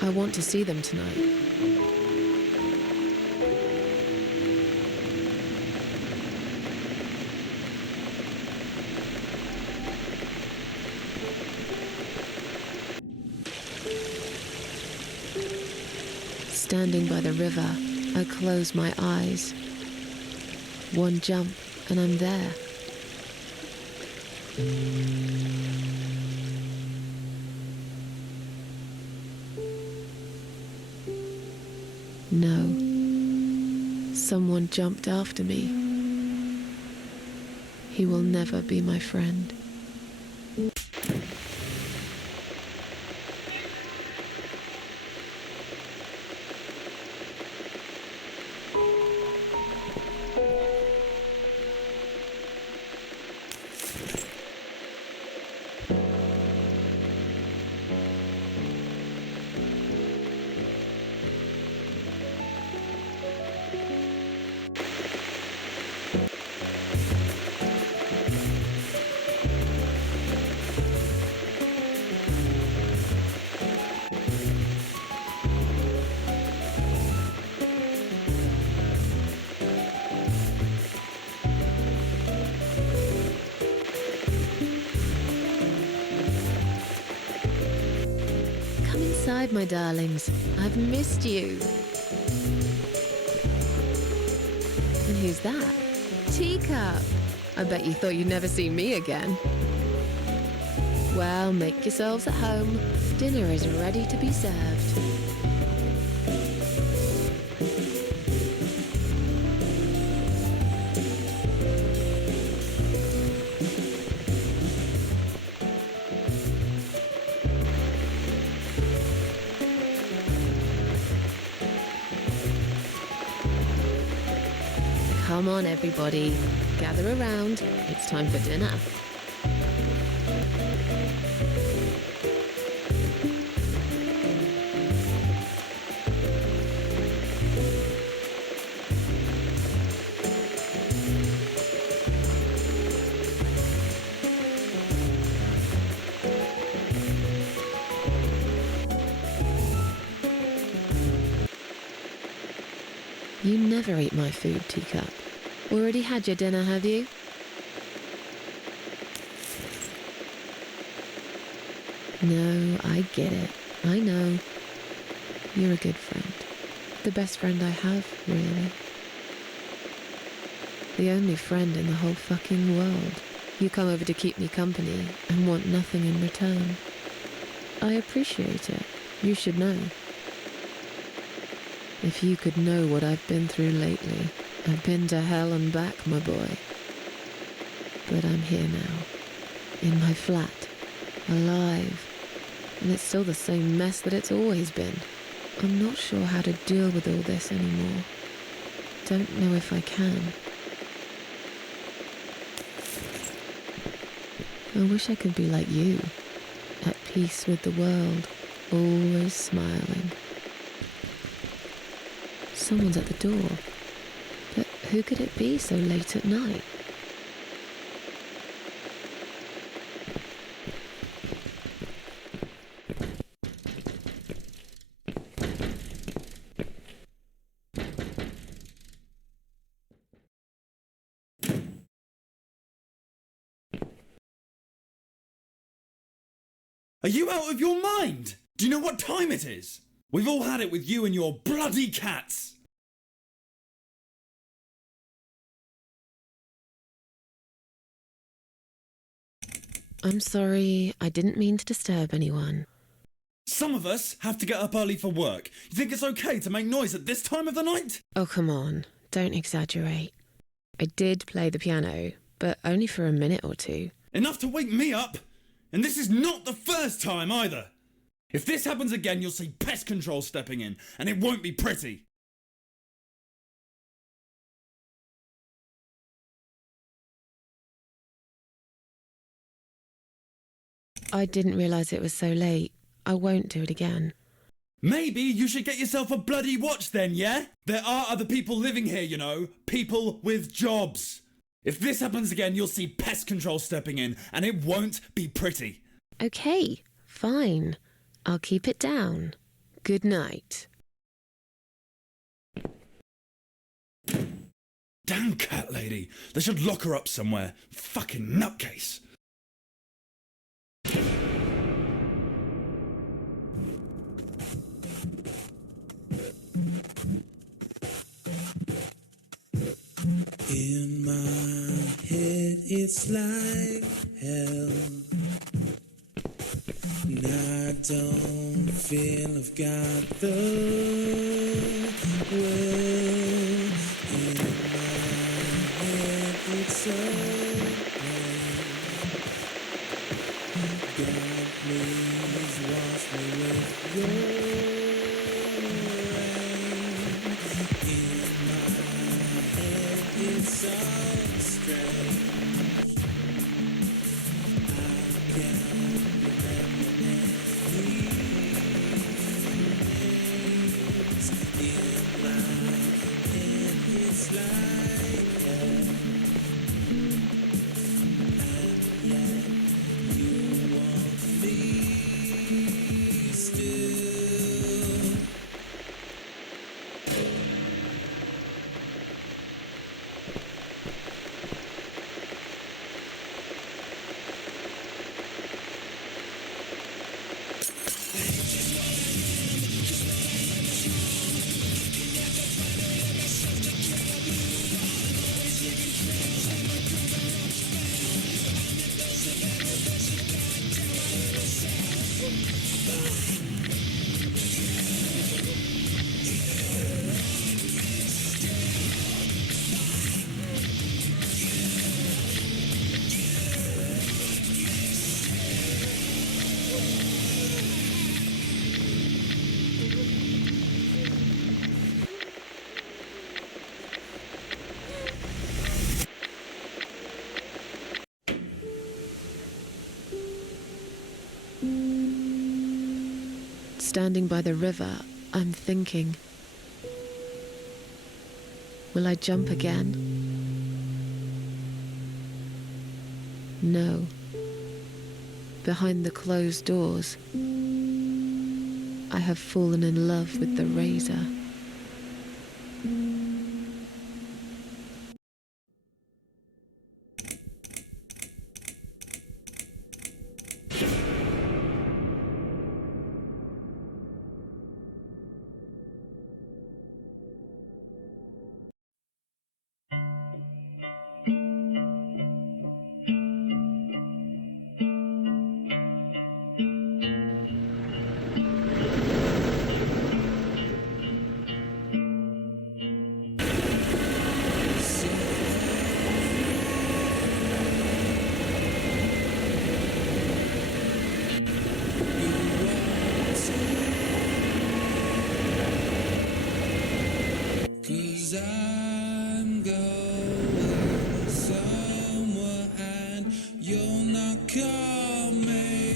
I want to see them tonight. Standing by the river, I close my eyes. One jump, and I'm there. No. Someone jumped after me. He will never be my friend. Come inside, my darlings. I've missed you. And who's that? Teacup. I bet you thought you'd never see me again. Well, make yourselves at home. Dinner is ready to be served. Come on, everybody. Gather around. It's time for dinner. You never eat my food, Teacup. Already had your dinner, have you? No, I get it. I know. You're a good friend. The best friend I have, really. The only friend in the whole fucking world. You come over to keep me company and want nothing in return. I appreciate it. You should know. If you could know what I've been through lately. I've been to hell and back, my boy. But I'm here now. In my flat. Alive. And it's still the same mess that it's always been. I'm not sure how to deal with all this anymore. Don't know if I can. I wish I could be like you. At peace with the world. Always smiling. Someone's at the door. But who could it be so late at night? Are you out of your mind? Do you know what time it is? We've all had it with you and your bloody cats. I'm sorry, I didn't mean to disturb anyone. Some of us have to get up early for work. You think it's okay to make noise at this time of the night? Oh, come on, don't exaggerate. I did play the piano, but only for a minute or two. Enough to wake me up? And this is not the first time either. If this happens again, you'll see pest control stepping in, and it won't be pretty. I didn't realise it was so late. I won't do it again. Maybe you should get yourself a bloody watch then, yeah? There are other people living here, you know. People with jobs. If this happens again, you'll see pest control stepping in, and it won't be pretty. Okay, fine. I'll keep it down. Good night. Damn cat lady. They should lock her up somewhere. Fucking nutcase. In my head it's like hell, and I don't feel I've got the will. In my head it's so pain. God please wash me with your rain. In my head it's so strange. I can't remember any names. In my head it's like hell, and yet you want me still. Standing by the river, I'm thinking, will I jump again? No. Behind the closed doors, I have fallen in love with the razor. Cause I'm going somewhere and you're not coming.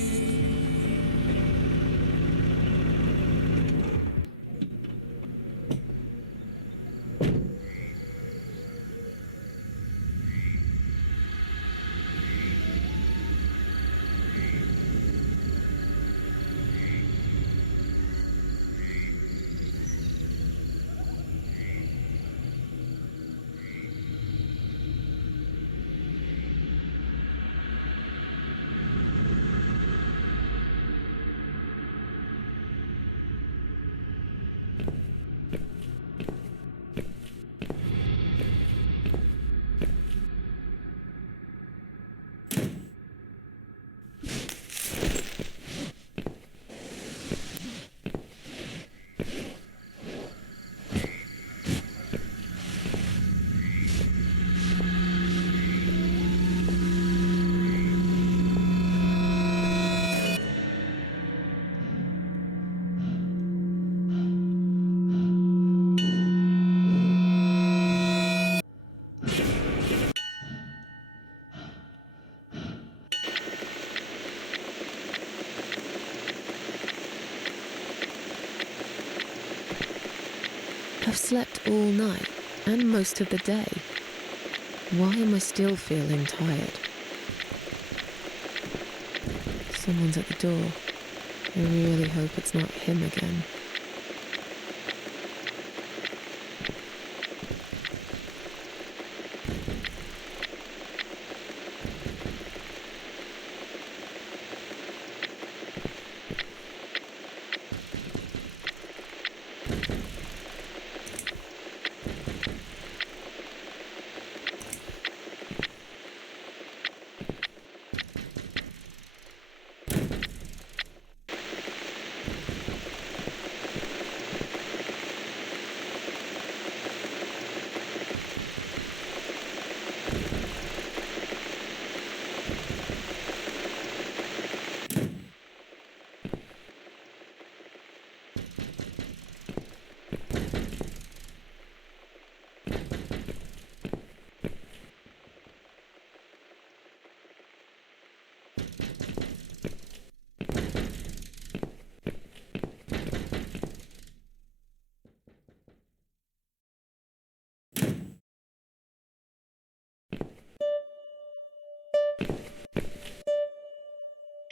I've slept all night and most of the day. Why am I still feeling tired? Someone's at the door. I really hope it's not him again.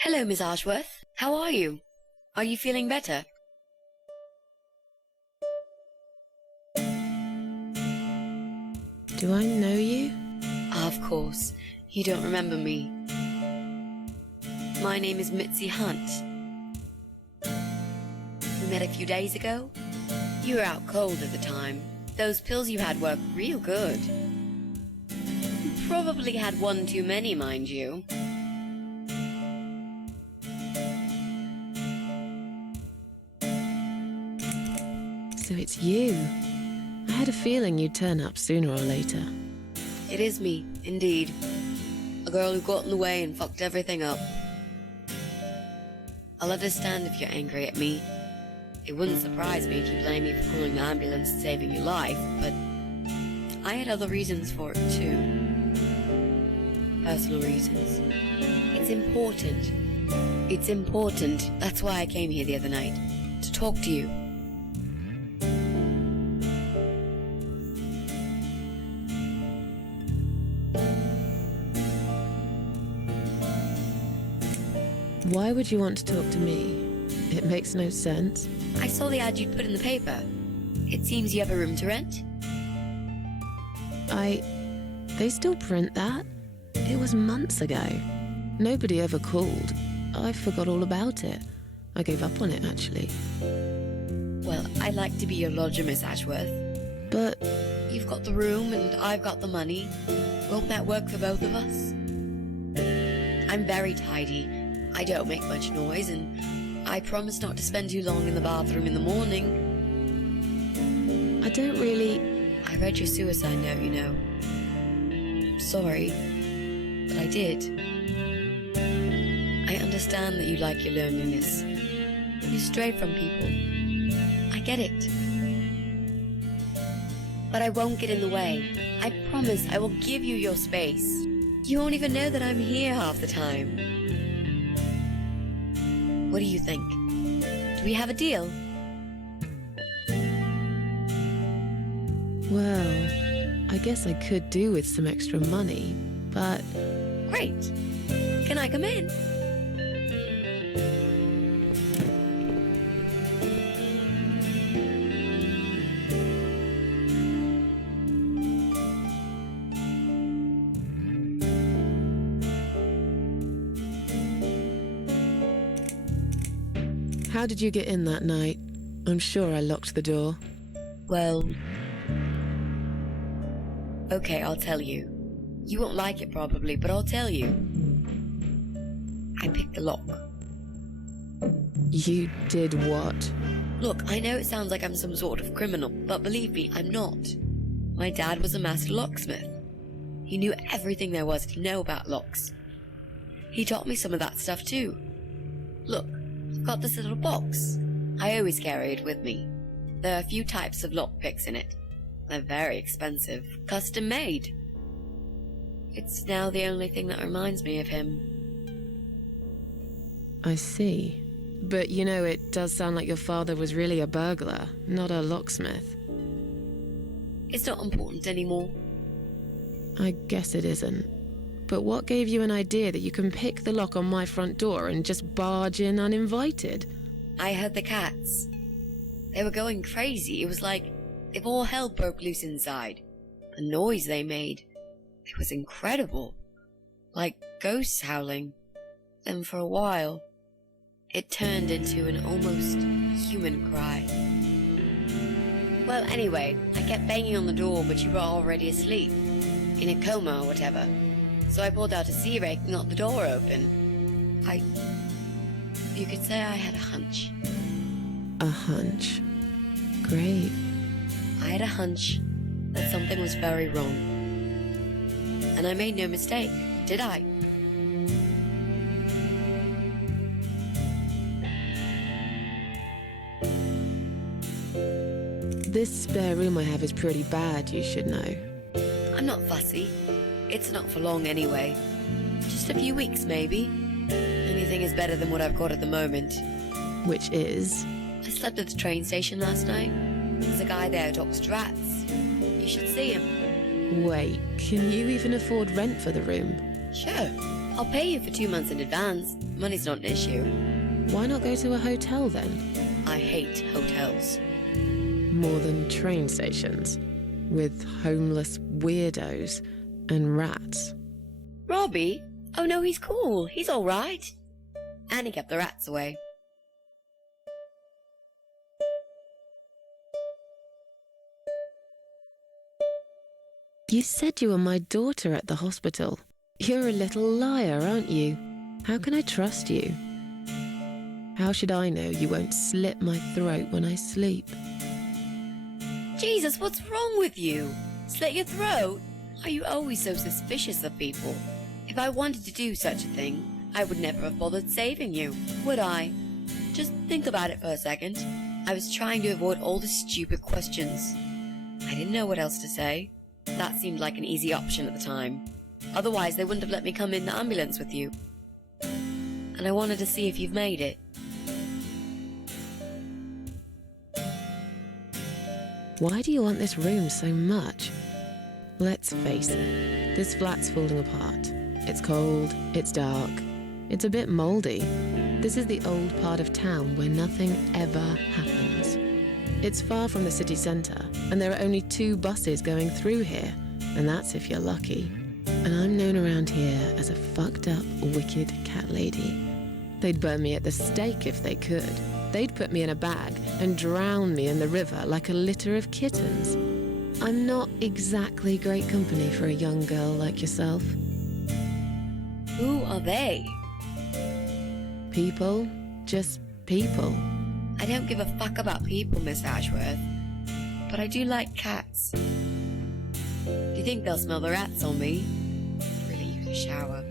Hello, Miss Ashworth. How are you? Are you feeling better? Do I know you? Of course. You don't remember me. My name is Mitzi Hunt. We met a few days ago. You were out cold at the time. Those pills you had were real good. You probably had one too many, mind you. So it's you. I had a feeling you'd turn up sooner or later. It is me, indeed. A girl who got in the way and fucked everything up. I'll understand if you're angry at me. It wouldn't surprise me if you blame me for calling the ambulance and saving your life, but I had other reasons for it too. Personal reasons. It's important. It's important. That's why I came here the other night. To talk to you. Why would you want to talk to me? It makes no sense. I saw the ad you'd put in the paper. It seems you have a room to rent. They still print that? It was months ago. Nobody ever called. I forgot all about it. I gave up on it, actually. Well, I'd like to be your lodger, Miss Ashworth. But you've got the room and I've got the money. Won't that work for both of us? I'm very tidy. I don't make much noise, and I promise not to spend too long in the bathroom in the morning. I don't really... I read your suicide note, you know. Sorry, but I did. I understand that you like your loneliness. You stray from people. I get it. But I won't get in the way. I promise I will give you your space. You won't even know that I'm here half the time. What do you think? Do we have a deal? Well, I guess I could do with some extra money, but... Great. Can I come in? How did you get in that night? I'm sure I locked the door. Well... Okay, I'll tell you. You won't like it probably, but I'll tell you. I picked the lock. You did what? Look, I know it sounds like I'm some sort of criminal, but believe me, I'm not. My dad was a master locksmith. He knew everything there was to know about locks. He taught me some of that stuff too. Look, I've got this little box. I always carry it with me. There are a few types of lockpicks in it. They're very expensive, custom made. It's now the only thing that reminds me of him. I see. But you know, it does sound like your father was really a burglar, not a locksmith. It's not important anymore. I guess it isn't. But what gave you an idea that you can pick the lock on my front door and just barge in uninvited? I heard the cats. They were going crazy. It was like if all hell broke loose inside. The noise they made. It was incredible. Like ghosts howling. Then for a while, it turned into an almost human cry. Well, anyway, I kept banging on the door, but you were already asleep. In a coma or whatever. So I pulled out a sea rake and got the door open. You could say I had a hunch. A hunch. Great. I had a hunch that something was very wrong. And I made no mistake, did I? This spare room I have is pretty bad, you should know. I'm not fussy. It's not for long anyway. Just a few weeks, maybe. Anything is better than what I've got at the moment. Which is? I slept at the train station last night. There's a guy there who talks to rats. You should see him. Wait, can you even afford rent for the room? Sure. I'll pay you for 2 months in advance. Money's not an issue. Why not go to a hotel then? I hate hotels. More than train stations. With homeless weirdos and rats. Robbie? Oh no, he's cool. He's alright. And he kept the rats away. You said you were my daughter at the hospital. You're a little liar, aren't you? How can I trust you? How should I know you won't slit my throat when I sleep? Jesus, what's wrong with you? Slit your throat? Are you always so suspicious of people? If I wanted to do such a thing, I would never have bothered saving you, would I? Just think about it for a second. I was trying to avoid all the stupid questions. I didn't know what else to say. That seemed like an easy option at the time. Otherwise, they wouldn't have let me come in the ambulance with you. And I wanted to see if you've made it. Why do you want this room so much? Let's face it, this flat's falling apart. It's cold, it's dark, it's a bit mouldy. This is the old part of town where nothing ever happens. It's far from the city centre, and there are only 2 buses going through here, and that's if you're lucky. And I'm known around here as a fucked up, wicked cat lady. They'd burn me at the stake if they could. They'd put me in a bag and drown me in the river like a litter of kittens. I'm not exactly great company for a young girl like yourself. Who are they? People. Just people. I don't give a fuck about people, Miss Ashworth. But I do like cats. Do you think they'll smell the rats on me? I'd really use a shower.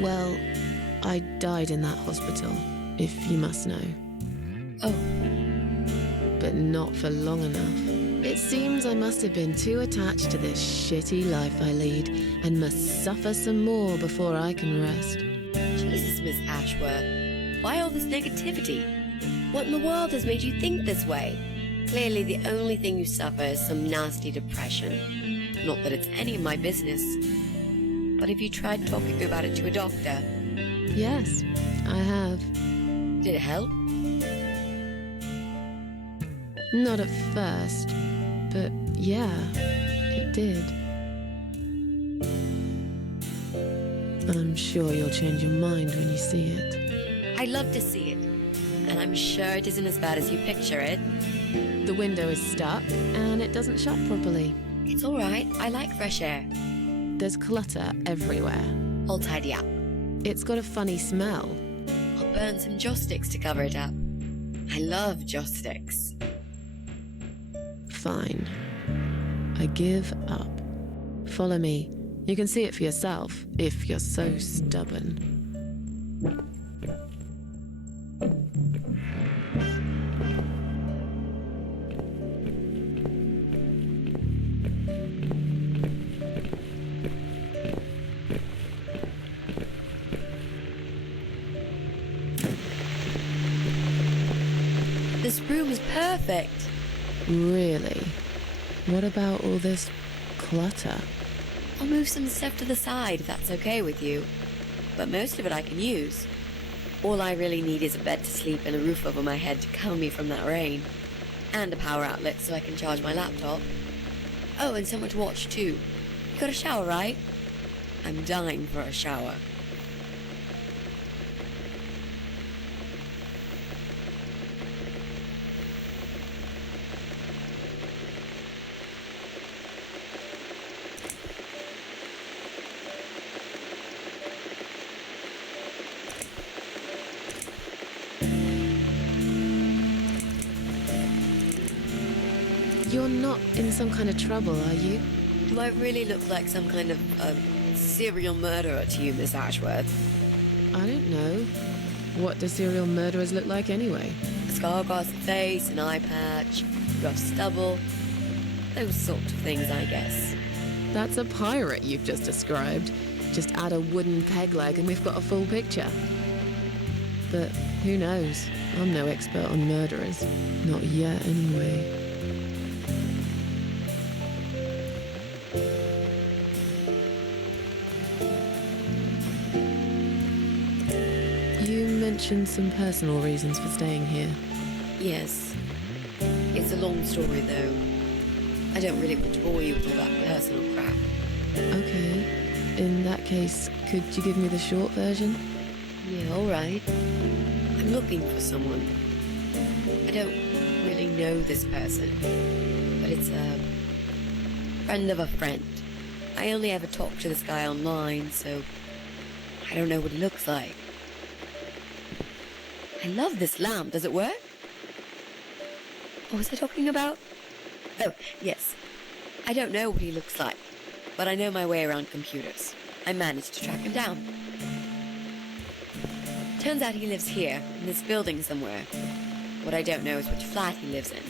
Well, I died in that hospital, if you must know. Oh. But not for long enough. It seems I must have been too attached to this shitty life I lead and must suffer some more before I can rest. Jesus, Miss Ashworth. Why all this negativity? What in the world has made you think this way? Clearly the only thing you suffer is some nasty depression. Not that it's any of my business. But have you tried talking about it to a doctor? Yes, I have. Did it help? Not at first, but yeah, it did. I'm sure you'll change your mind when you see it. I'd love to see it. And I'm sure it isn't as bad as you picture it. The window is stuck and it doesn't shut properly. It's alright, I like fresh air. There's clutter everywhere. I'll tidy up. It's got a funny smell. I'll burn some joss sticks to cover it up. I love joss sticks. Fine. I give up. Follow me. You can see it for yourself, if you're so stubborn. perfect. Really? What about all this clutter? I'll move some stuff to the side if that's okay with you. But most of it I can use. All I really need is a bed to sleep and a roof over my head to cover me from that rain. And a power outlet so I can charge my laptop. Oh, and someone to watch too. You got a shower, right? I'm dying for a shower. You're not in some kind of trouble, are you? Do I really look like some kind of serial murderer to you, Miss Ashworth? I don't know. What do serial murderers look like anyway? A scar across the face, an eye patch, rough stubble. Those sort of things, I guess. That's a pirate you've just described. Just add a wooden peg leg and we've got a full picture. But who knows? I'm no expert on murderers. Not yet, anyway. You mentioned some personal reasons for staying here. Yes. It's a long story, though. I don't really want to bore you with all that personal crap. Okay. In that case, could you give me the short version? Yeah, alright. I'm looking for someone. I don't really know this person, but it's a friend of a friend. I only ever talk to this guy online, so I don't know what he looks like. I love this lamp. Does it work? What was I talking about? Oh, yes. I don't know what he looks like, but I know my way around computers. I managed to track him down. Turns out he lives here, in this building somewhere. What I don't know is which flat he lives in.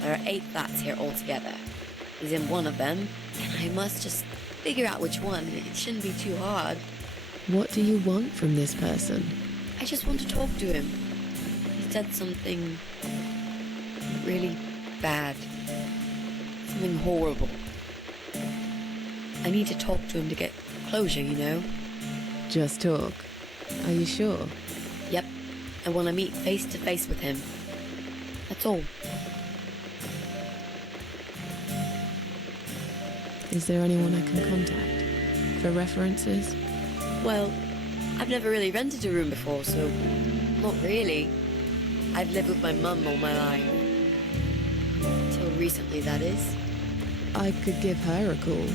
There are 8 flats here altogether. He's in one of them, and I must just figure out which one. It shouldn't be too hard. What do you want from this person? I just want to talk to him. He said something really bad. Something horrible. I need to talk to him to get closure, you know? Just talk. Are you sure? Yep. I want to meet face to face with him. That's all. Is there anyone I can contact? For references? Well, I've never really rented a room before, so not really. I've lived with my mum all my life. Until recently, that is. I could give her a call.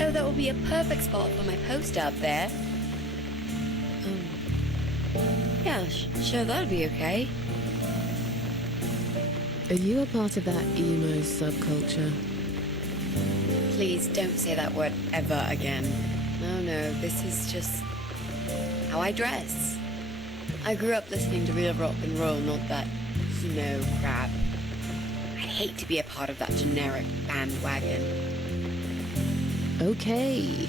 Oh, that would be a perfect spot for my post out there. Yeah, sure, that'd be okay. Are you a part of that emo subculture? Please don't say that word ever again. No, this is just how I dress. I grew up listening to real rock and roll, not that, crap. I'd hate to be a part of that generic bandwagon. Okay.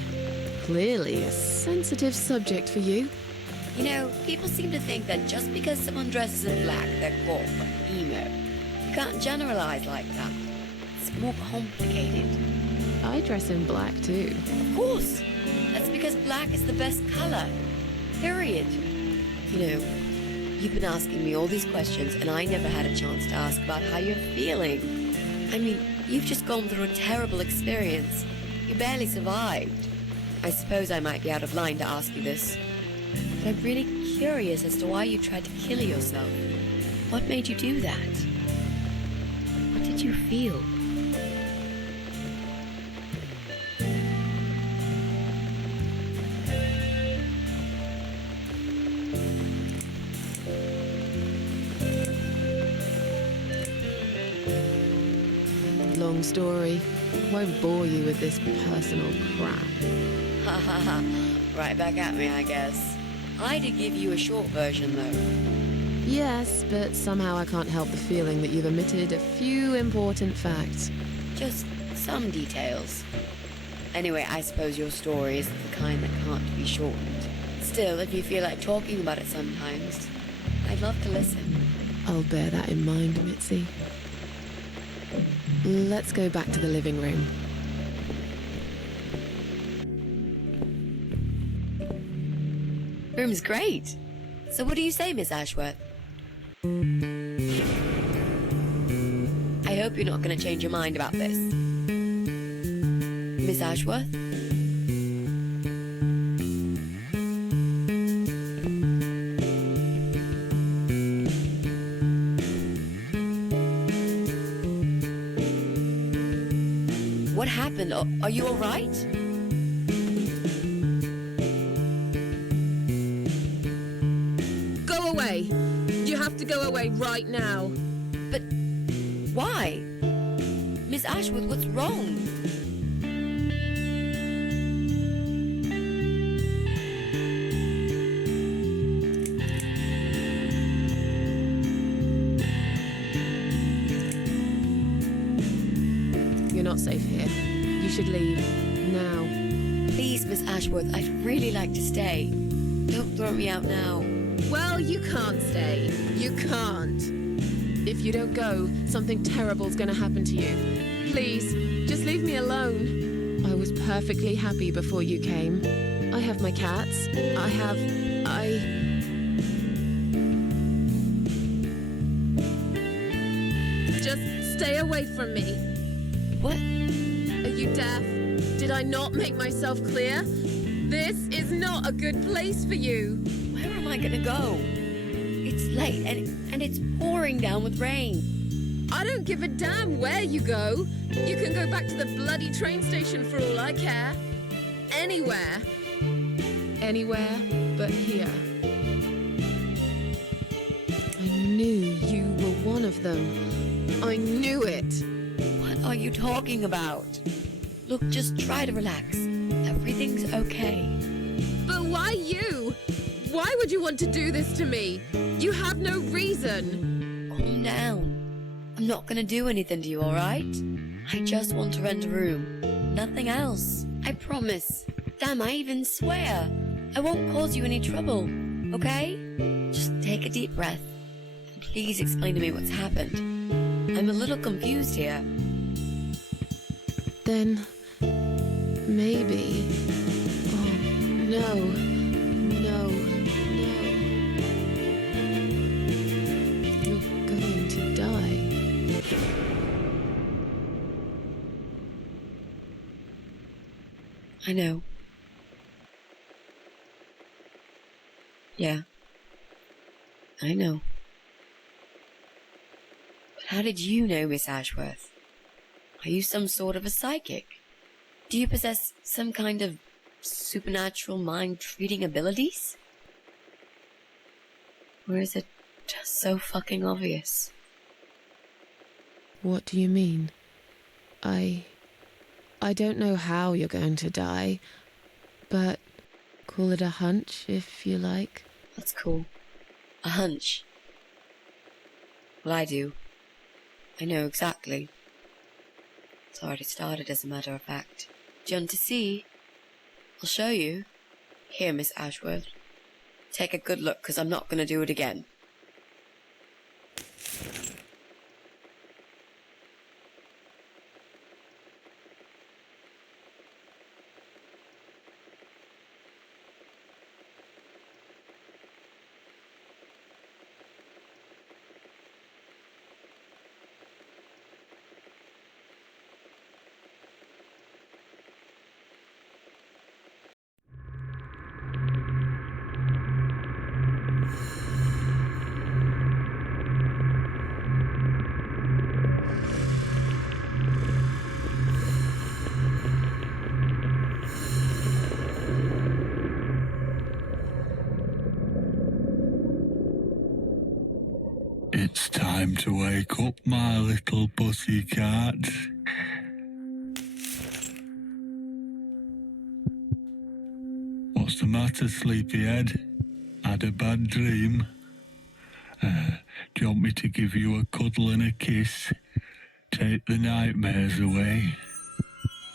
Clearly a sensitive subject for you. You know, people seem to think that just because someone dresses in black, they're called emo. You can't generalize like that. It's more complicated. I dress in black too. Of course. That's because black is the best color. Period. You know, you've been asking me all these questions and I never had a chance to ask about how you're feeling. I mean, you've just gone through a terrible experience. You barely survived. I suppose I might be out of line to ask you this, but I'm really curious as to why you tried to kill yourself. What made you do that? What did you feel? Long story. Won't bore you with this personal crap. Ha ha ha. Right back at me, I guess. I did give you a short version, though. Yes, but somehow I can't help the feeling that you've omitted a few important facts. Just some details. Anyway, I suppose your story is the kind that can't be shortened. Still, if you feel like talking about it sometimes, I'd love to listen. I'll bear that in mind, Mitzi. Let's go back to the living room. Room's great. So what do you say, Miss Ashworth? I hope you're not going to change your mind about this. Miss Ashworth? What happened? Are you all right? Go away! You have to go away right now. But why? Miss Ashworth, what's wrong? You're not safe here. You should leave. Now. Please, Miss Ashworth, I'd really like to stay. Don't throw me out now. Well, you can't stay. You can't. If you don't go, something terrible's gonna happen to you. Please, just leave me alone. I was perfectly happy before you came. I have my cats. Just stay away from me. What? Are you deaf? Did I not make myself clear? This is not a good place for you. Where am I gonna go? It's late and it's pouring down with rain. I don't give a damn where you go. You can go back to the bloody train station for all I care. Anywhere. Anywhere but here. I knew you were one of them. I knew it. What are you talking about? Look, just try to relax. Everything's okay. But why you? Why would you want to do this to me? You have no reason. Calm down. I'm not gonna do anything to you, alright? I just want to rent a room. Nothing else. I promise. Damn, I even swear. I won't cause you any trouble, okay? Just take a deep breath. And please explain to me what's happened. I'm a little confused here. Then, maybe... Oh, no. No. You're going to die. I know. Yeah. I know. But how did you know, Miss Ashworth? Are you some sort of a psychic? Do you possess some kind of supernatural mind-reading abilities? Or is it just so fucking obvious? What do you mean? I don't know how you're going to die, but call it a hunch if you like. That's cool. A hunch. Well, I do. I know exactly. It's already started, as a matter of fact. Do you want to see? I'll show you. Here, Miss Ashworth. Take a good look, because I'm not going to do it again. It's time to wake up, my little pussycat. What's the matter, sleepyhead? Had a bad dream? Do you want me to give you a cuddle and a kiss? Take the nightmares away?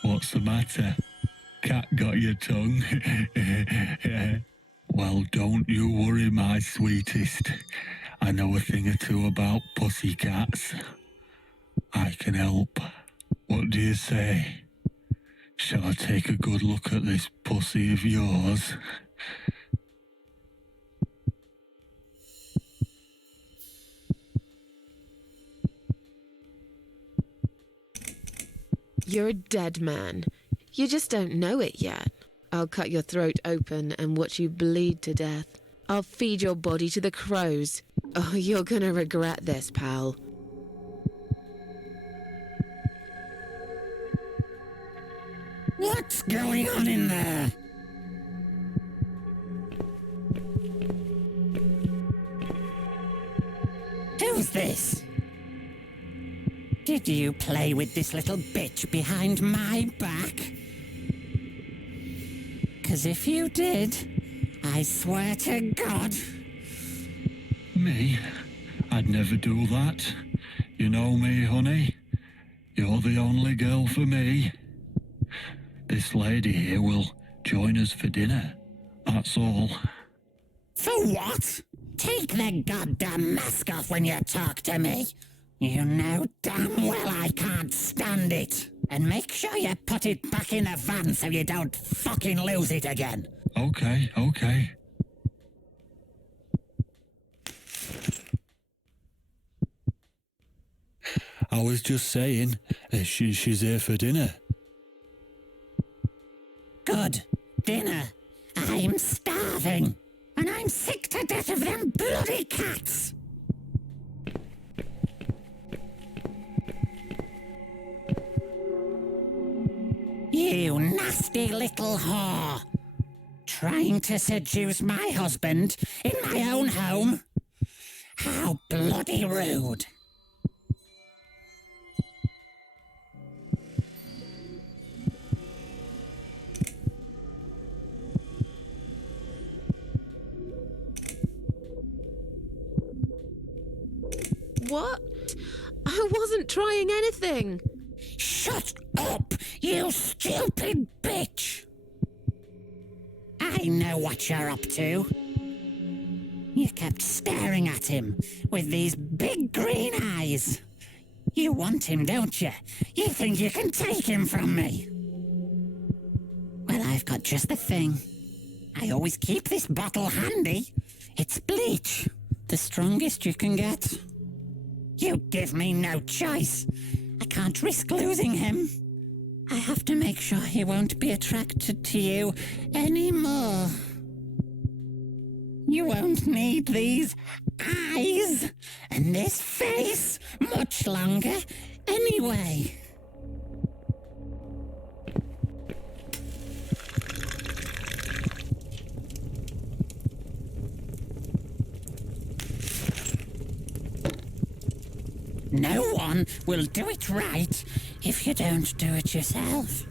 What's the matter? Cat got your tongue? Well, don't you worry, my sweetest. I know a thing or two about pussycats. I can help. What do you say? Shall I take a good look at this pussy of yours? You're a dead man. You just don't know it yet. I'll cut your throat open and watch you bleed to death. I'll feed your body to the crows. Oh, you're gonna regret this, pal. What's going on in there? Who's this? Did you play with this little bitch behind my back? 'Cause if you did, I swear to God... Me? I'd never do that. You know me, honey. You're the only girl for me. This lady here will join us for dinner. That's all. For what? Take the goddamn mask off when you talk to me. You know damn well I can't stand it. And make sure you put it back in the van so you don't fucking lose it again. Okay. I was just saying, she's here for dinner. Good. Dinner. I'm starving. And I'm sick to death of them bloody cats. You nasty little whore. Trying to seduce my husband in my own home? How bloody rude. What? I wasn't trying anything. Shut up, you stupid bitch! I know what you're up to. You kept staring at him with these big green eyes. You want him, don't you? You think you can take him from me? Well, I've got just the thing. I always keep this bottle handy. It's bleach, the strongest you can get. You give me no choice. I can't risk losing him. I have to make sure he won't be attracted to you anymore. You won't need these eyes and this face much longer anyway. No one will do it right if you don't do it yourself.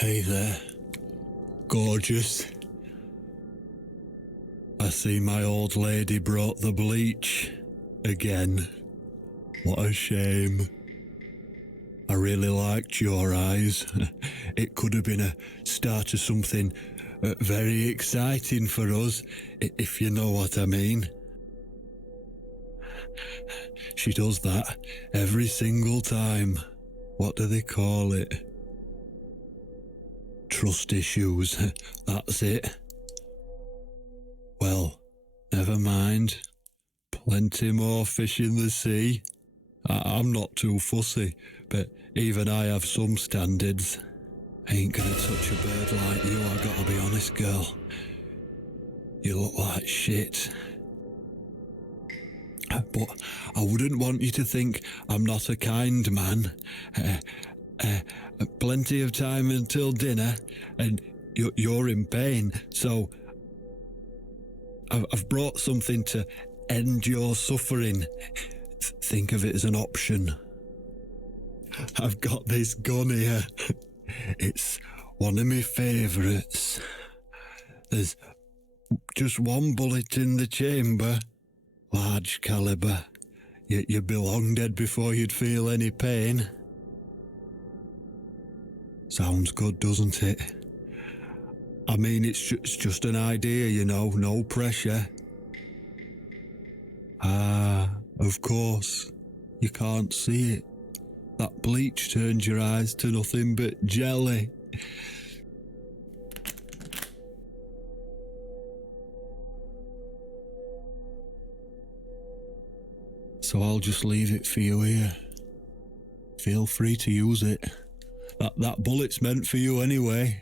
Hey there, gorgeous. I see my old lady brought the bleach. again. What a shame. I really liked your eyes. It could have been a start of something very exciting for us, if you know what I mean. She does that every single time. What do they call it? Trust issues. That's it. Well, never mind. Plenty more fish in the sea. I'm not too fussy, but even I have some standards. I ain't gonna touch a bird like you, I gotta be honest, girl. You look like shit. But I wouldn't want you to think I'm not a kind man. Plenty of time until dinner, and you're in pain, so I've brought something to end your suffering. Think of it as an option. I've got this gun here. It's one of my favourites. There's just one bullet in the chamber. Large caliber. You'd be long dead before you'd feel any pain. Sounds good, doesn't it? I mean, it's just an idea, you know, no pressure. Ah, of course. You can't see it. That bleach turns your eyes to nothing but jelly. So I'll just leave it for you here. Feel free to use it. That bullet's meant for you anyway.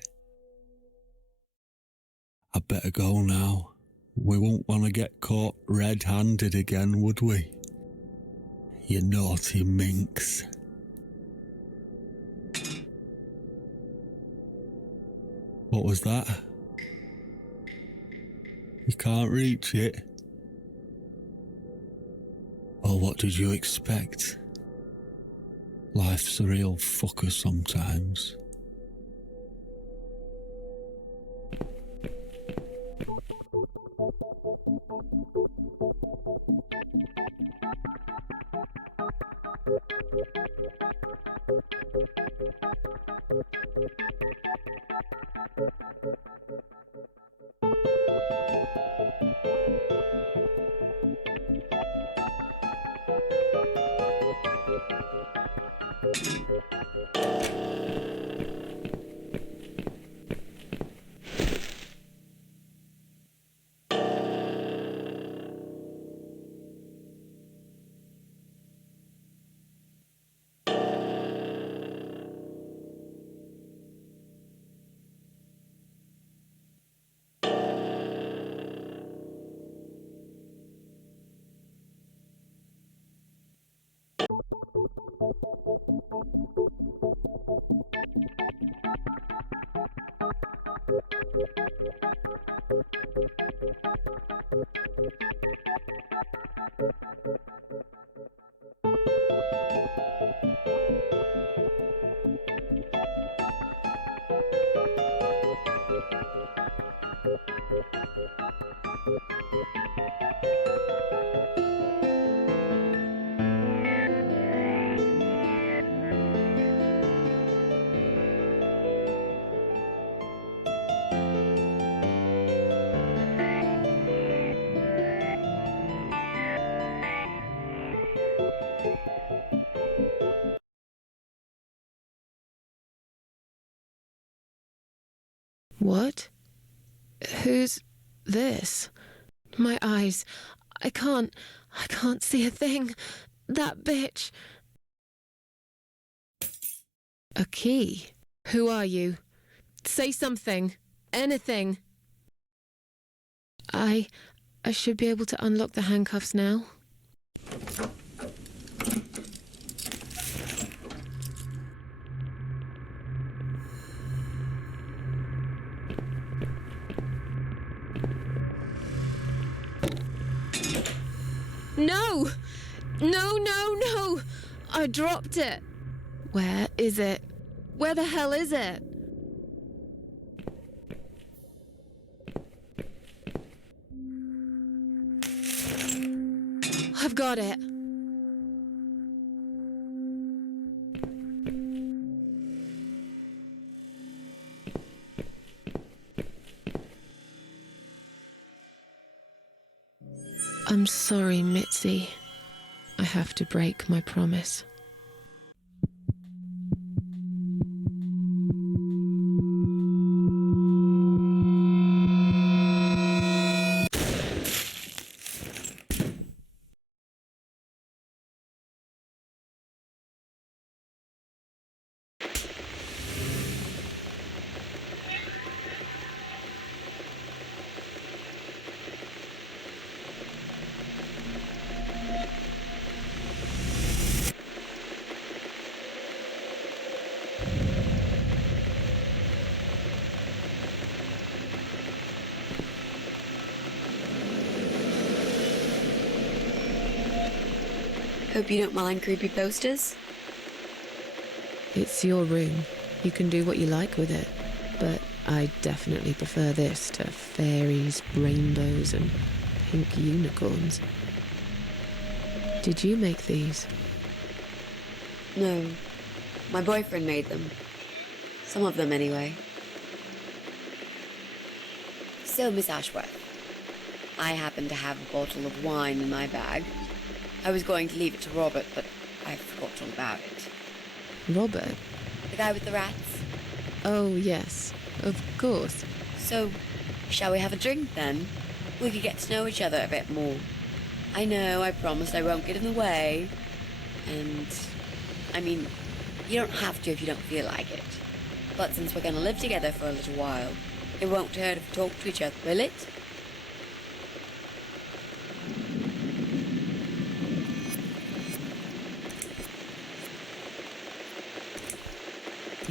I'd better go now. We won't want to get caught red-handed again, would we? You naughty minx. What was that? You can't reach it? Well, what did you expect? Life's a real fucker sometimes. What? Who's this? My eyes. I can't see a thing. That bitch. A key? Who are you? Say something. Anything. I should be able to unlock the handcuffs now. No! No, no, no! I dropped it. Where is it? Where the hell is it? I've got it. I'm sorry, Mitzi. I have to break my promise. Hope you don't mind creepy posters. It's your room. You can do what you like with it. But I definitely prefer this to fairies, rainbows, and pink unicorns. Did you make these? No. My boyfriend made them. Some of them, anyway. So, Miss Ashworth, I happen to have a bottle of wine in my bag. I was going to leave it to Robert, but I forgot all about it. Robert? The guy with the rats? Oh, yes. Of course. So, shall we have a drink, then? We could get to know each other a bit more. I know, I promised I won't get in the way. And, I mean, you don't have to if you don't feel like it. But since we're going to live together for a little while, it won't hurt if we talk to each other, will it?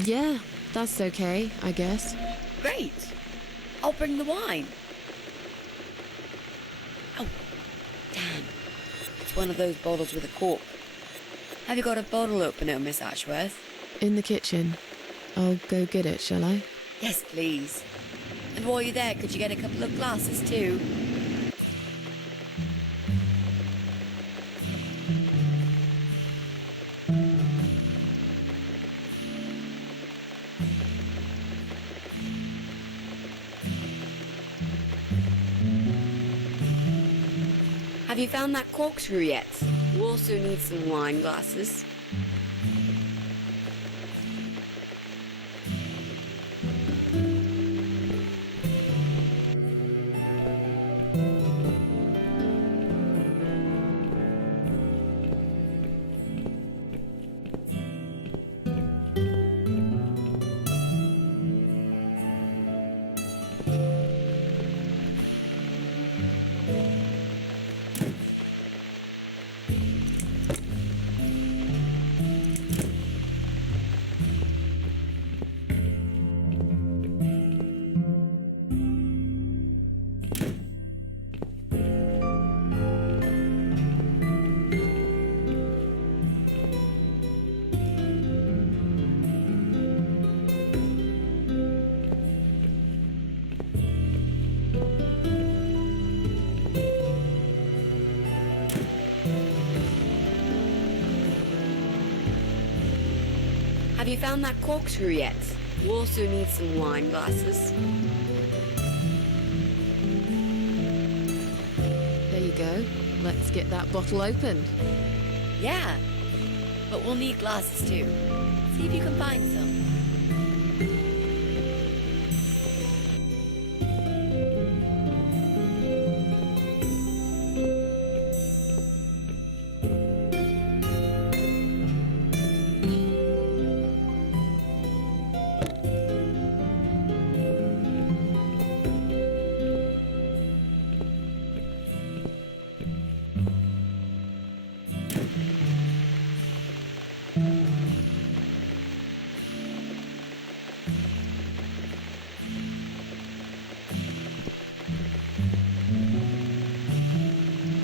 Yeah, that's okay, I guess. Great. I'll bring the wine. Oh, damn. It's one of those bottles with a cork. Have you got a bottle opener, Miss Ashworth? In the kitchen. I'll go get it, shall I? Yes, please. And while you're there, could you get a couple of glasses, too? Have you found that corkscrew yet? You also need some wine glasses. Have you found that corkscrew yet? You also need some wine glasses. There you go. Let's get that bottle opened. Yeah, but we'll need glasses too. See if you can find some.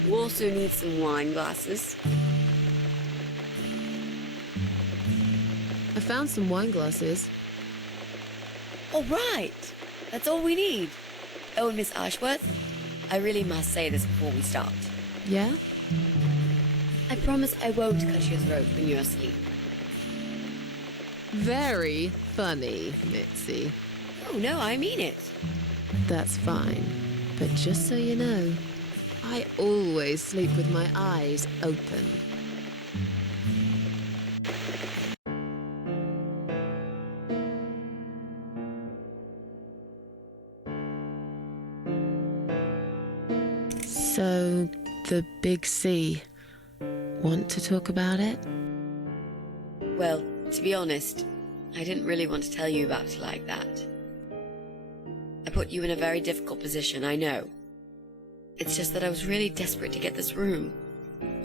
Also need some wine glasses. I found some wine glasses. All right, that's all we need. Oh, and Miss Ashworth, I really must say this before we start. Yeah? promise I won't cut your throat when you're asleep. Very funny, Mitzi. Oh, no, I mean it. That's fine. But just so you know, I always sleep with my eyes open. So, the big C. Want to talk about it? Well, to be honest, I didn't really want to tell you about it like that. I put you in a very difficult position, I know. It's just that I was really desperate to get this room.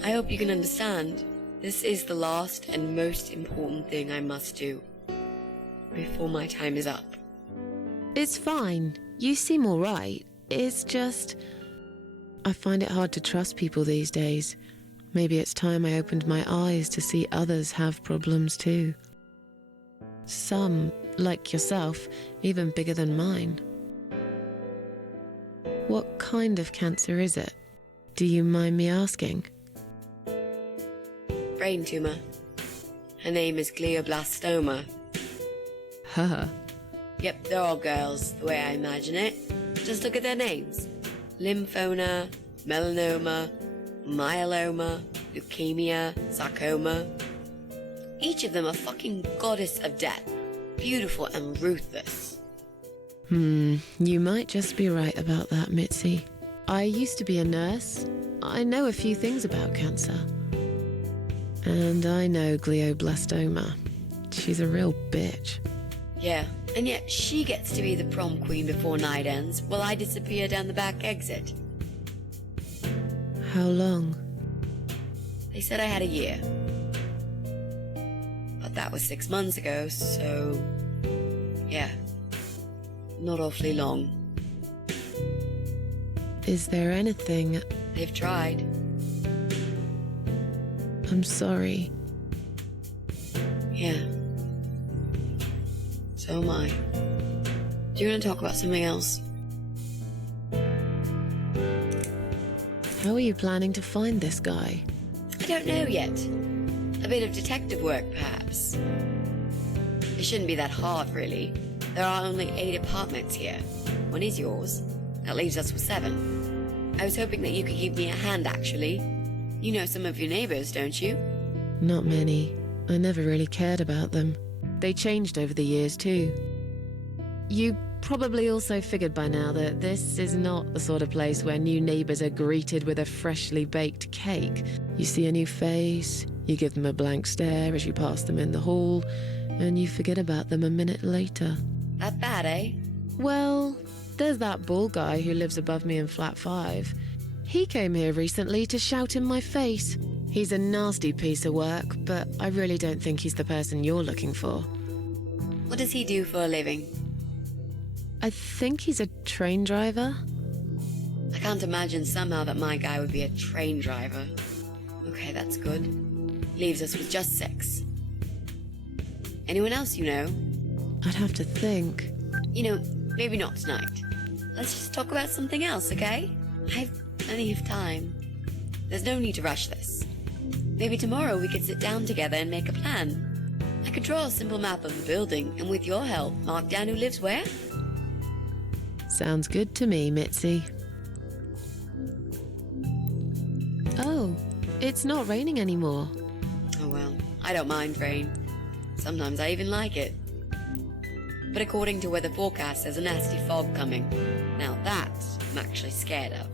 I hope you can understand. This is the last and most important thing I must do before my time is up. It's fine. You seem alright. It's just... I find it hard to trust people these days. Maybe it's time I opened my eyes to see others have problems too. Some, like yourself, even bigger than mine. What kind of cancer is it? Do you mind me asking? Brain tumor. Her name is glioblastoma. Huh. Yep, they're all girls, the way I imagine it. Just look at their names. Lymphoma, melanoma, myeloma, leukemia, sarcoma. Each of them a fucking goddess of death. Beautiful and ruthless. You might just be right about that, Mitzi. I used to be a nurse. I know a few things about cancer. And I know glioblastoma. She's a real bitch. Yeah, and yet she gets to be the prom queen before night ends, while I disappear down the back exit. How long? They said I had a year. But that was 6 months ago, so... yeah. Not awfully long. Is there anything... They've tried. I'm sorry. Yeah. So am I. Do you want to talk about something else? How are you planning to find this guy? I don't know yet. A bit of detective work, perhaps. It shouldn't be that hard, really. There are only 8 apartments here. One is yours. That leaves us with 7. I was hoping that you could give me a hand, actually. You know some of your neighbors, don't you? Not many. I never really cared about them. They changed over the years, too. You probably also figured by now that this is not the sort of place where new neighbors are greeted with a freshly baked cake. You see a new face, you give them a blank stare as you pass them in the hall, and you forget about them a minute later. That bad, eh? Well, there's that bald guy who lives above me in flat 5. He came here recently to shout in my face. He's a nasty piece of work, but I really don't think he's the person you're looking for. What does he do for a living? I think he's a train driver. I can't imagine somehow that my guy would be a train driver. Okay, that's good. Leaves us with just 6. Anyone else you know? I'd have to think. You know, maybe not tonight. Let's just talk about something else, okay? I've plenty of time. There's no need to rush this. Maybe tomorrow we could sit down together and make a plan. I could draw a simple map of the building, and with your help, mark down who lives where. Sounds good to me, Mitzi. Oh, it's not raining anymore. Oh well, I don't mind rain. Sometimes I even like it. But according to weather forecast, there's a nasty fog coming. Now that I'm actually scared of.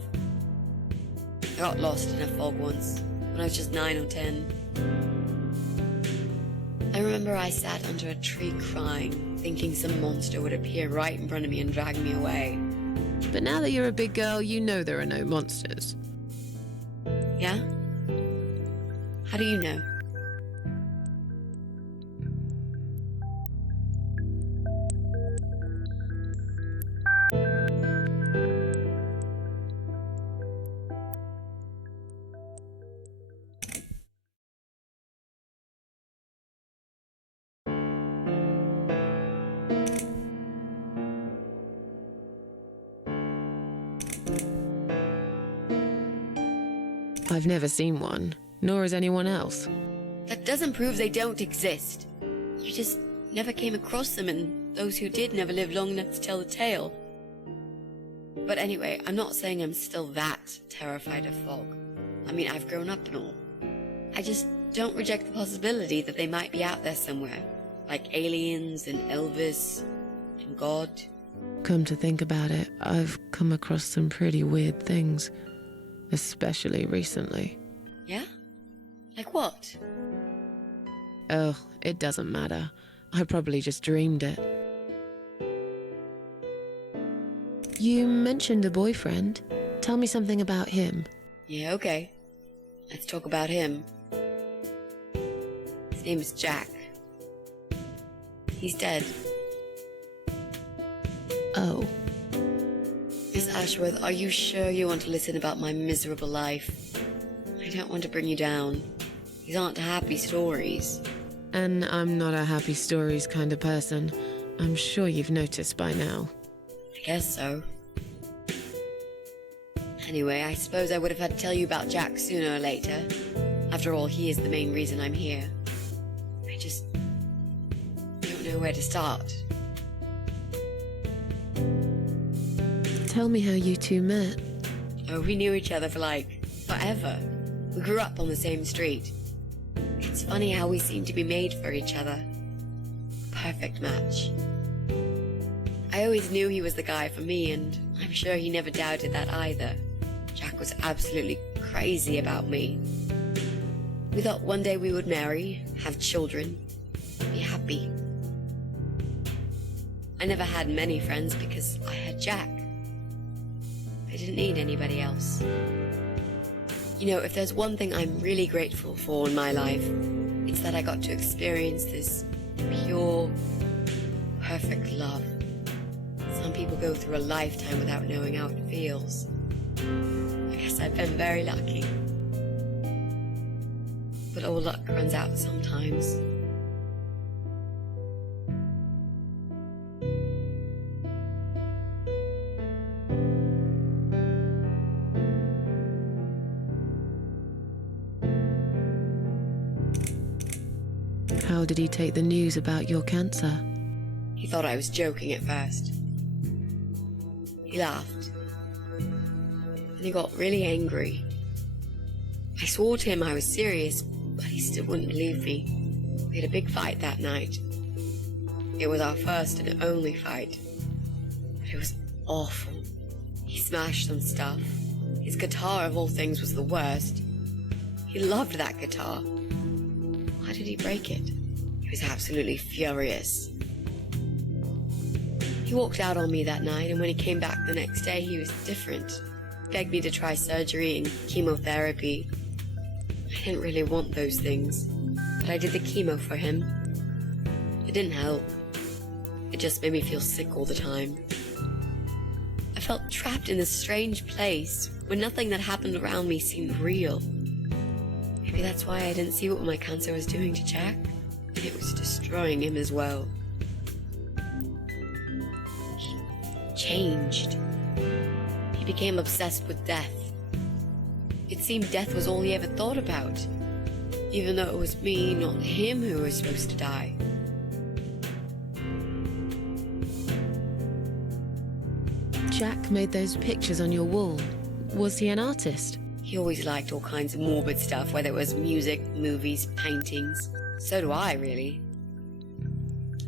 I got lost in a fog once, when I was just 9 or 10. I remember I sat under a tree crying, thinking some monster would appear right in front of me and drag me away. But now that you're a big girl, you know there are no monsters. Yeah? How do you know? I've never seen one. nor is anyone else. That doesn't prove they don't exist. You just never came across them, and those who did never lived long enough to tell the tale. But anyway, I'm not saying I'm still that terrified of fog. I mean, I've grown up and all. I just don't reject the possibility that they might be out there somewhere. Like aliens and Elvis and God. Come to think about it, I've come across some pretty weird things. Especially recently. Yeah? Like what? Oh, it doesn't matter. I probably just dreamed it. You mentioned a boyfriend. Tell me something about him. Yeah, okay. Let's talk about him. His name is Jack. He's dead. Oh. Miss Ashworth, are you sure you want to listen about my miserable life? I don't want to bring you down. These aren't happy stories. And I'm not a happy stories kind of person. I'm sure you've noticed by now. I guess so. Anyway, I suppose I would have had to tell you about Jack sooner or later. After all, he is the main reason I'm here. I just don't know where to start. Tell me how you two met. Oh, we knew each other for like forever. We grew up on the same street. It's funny how we seem to be made for each other. Perfect match. I always knew he was the guy for me, and I'm sure he never doubted that either. Jack was absolutely crazy about me. We thought one day we would marry, have children, be happy. I never had many friends because I had Jack. I didn't need anybody else. You know, if there's one thing I'm really grateful for in my life, it's that I got to experience this pure, perfect love. Some people go through a lifetime without knowing how it feels. I guess I've been very lucky. But all luck runs out sometimes. How did he take the news about your cancer? He thought I was joking at first. He laughed. And he got really angry. I swore to him I was serious, but he still wouldn't believe me. We had a big fight that night. It was our first and only fight. But it was awful. He smashed some stuff. His guitar, of all things, was the worst. He loved that guitar. Why did he break it? He was absolutely furious. He walked out on me that night, and when he came back the next day, he was different. Begged me to try surgery and chemotherapy. I didn't really want those things, but I did the chemo for him. It didn't help. It just made me feel sick all the time. I felt trapped in this strange place where nothing that happened around me seemed real. Maybe that's why I didn't see what my cancer was doing to Jack, and it was destroying him as well. He changed. He became obsessed with death. It seemed death was all he ever thought about, even though it was me, not him, who was supposed to die. Jack made those pictures on your wall. Was he an artist? He always liked all kinds of morbid stuff, whether it was music, movies, paintings. So do I, really.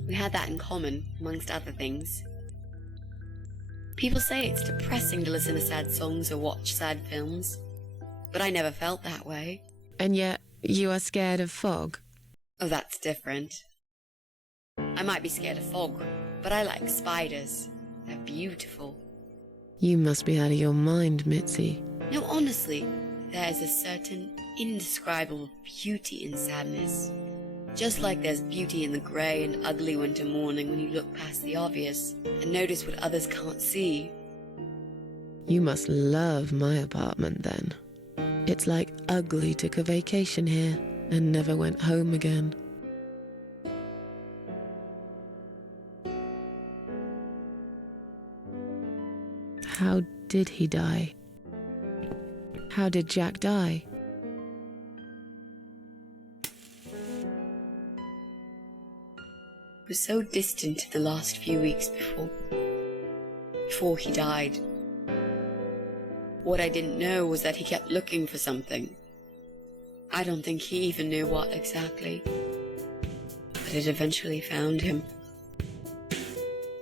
We had that in common, amongst other things. People say it's depressing to listen to sad songs or watch sad films, but I never felt that way. And yet, you are scared of fog? Oh, that's different. I might be scared of fog, but I like spiders. They're beautiful. You must be out of your mind, Mitzi. No, honestly, there is a certain indescribable beauty in sadness. Just like there's beauty in the grey and ugly winter morning when you look past the obvious and notice what others can't see. You must love my apartment then. It's like Ugly took a vacation here and never went home again. How did he die? How did Jack die? was so distant the last few weeks before he died. What I didn't know was that he kept looking for something. I don't think he even knew what exactly. But it eventually found him.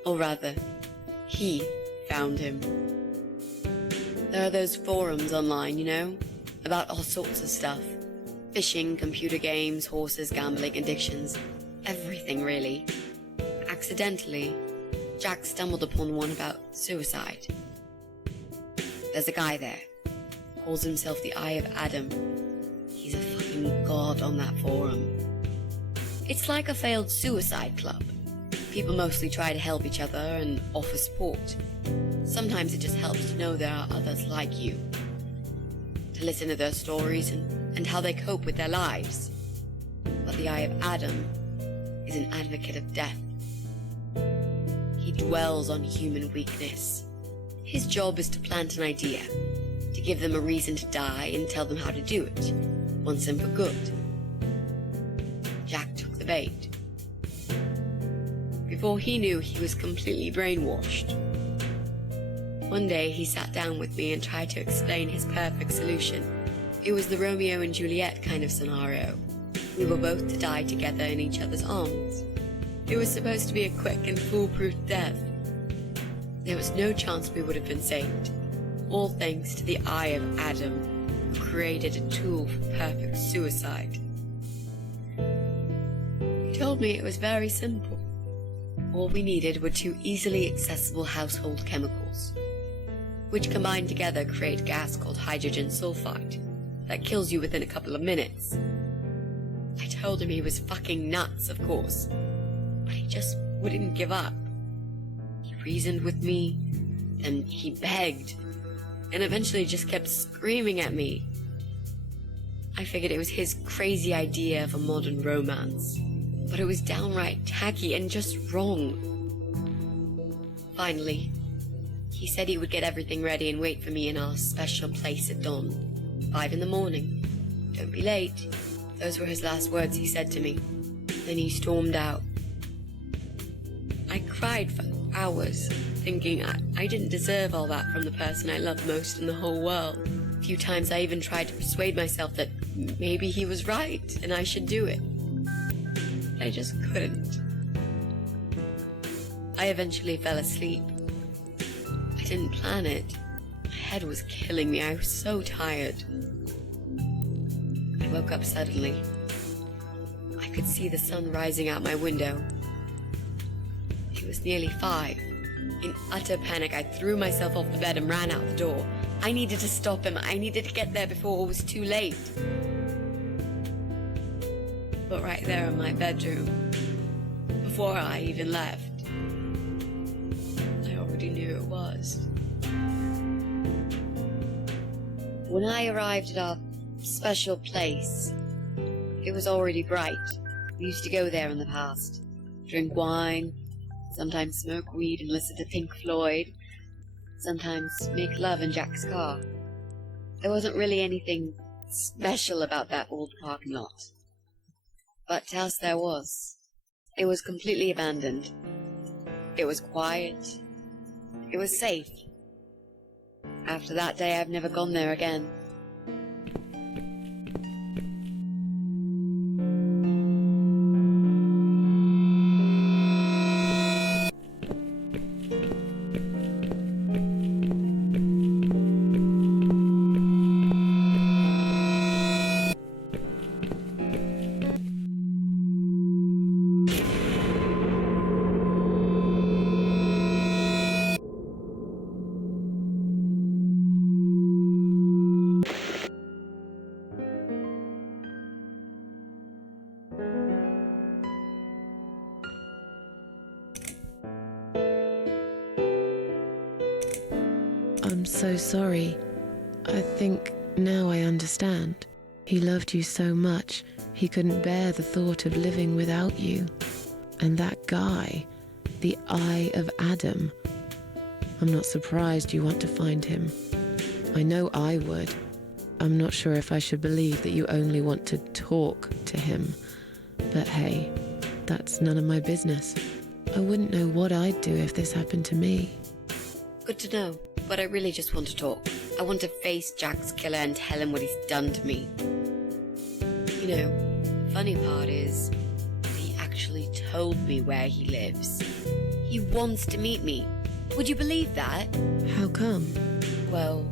Or rather, he found him. There are those forums online, you know, about all sorts of stuff. Fishing, computer games, horses, gambling, addictions, everything really. Accidentally, Jack stumbled upon one about suicide. There's a guy there, calls himself the Eye of Adam. He's a fucking god on that forum. It's like a failed suicide club. People mostly try to help each other and offer support. Sometimes it just helps to know there are others like you. To listen to their stories and how they cope with their lives. But the Eye of Adam is an advocate of death. He dwells on human weakness. His job is to plant an idea, to give them a reason to die and tell them how to do it, once and for good. Jack took the bait. Before he knew, he was completely brainwashed. One day he sat down with me and tried to explain his perfect solution. It was the Romeo and Juliet kind of scenario. We were both to die together in each other's arms. It was supposed to be a quick and foolproof death. There was no chance we would have been saved. All thanks to the Eye of Adam, who created a tool for perfect suicide. He told me it was very simple. All we needed were 2 easily accessible household chemicals, which combined together create a gas called hydrogen sulfide that kills you within a couple of minutes. I told him he was fucking nuts, of course, but he just wouldn't give up. He reasoned with me, and he begged, and eventually just kept screaming at me. I figured it was his crazy idea of a modern romance, but it was downright tacky and just wrong. Finally, he said he would get everything ready and wait for me in our special place at dawn, 5 in the morning. Don't be late. Those were his last words he said to me. Then he stormed out. I cried for hours, thinking I didn't deserve all that from the person I loved most in the whole world. A few times I even tried to persuade myself that maybe he was right and I should do it. I just couldn't. I eventually fell asleep. I didn't plan it. My head was killing me. I was so tired. I woke up suddenly. I could see the sun rising out my window. It was nearly 5. In utter panic, I threw myself off the bed and ran out the door. I needed to stop him. I needed to get there before it was too late. But right there in my bedroom, before I even left, I already knew it was. When I arrived at our special place, it was already bright. We used to go there in the past, drink wine, sometimes smoke weed and listen to Pink Floyd, sometimes make love in Jack's car. There wasn't really anything special about that old parking lot. But else there was. It was completely abandoned. It was quiet. It was safe. After that day, I've never gone there again. I'm so sorry. I think now I understand. He loved you so much, he couldn't bear the thought of living without you. And that guy, the Eye of Adam. I'm not surprised you want to find him. I know I would. I'm not sure if I should believe that you only want to talk to him. But hey, that's none of my business. I wouldn't know what I'd do if this happened to me. Good to know, but I really just want to talk. I want to face Jack's killer and tell him what he's done to me. You know, the funny part is, he actually told me where he lives. He wants to meet me. Would you believe that? How come? Well,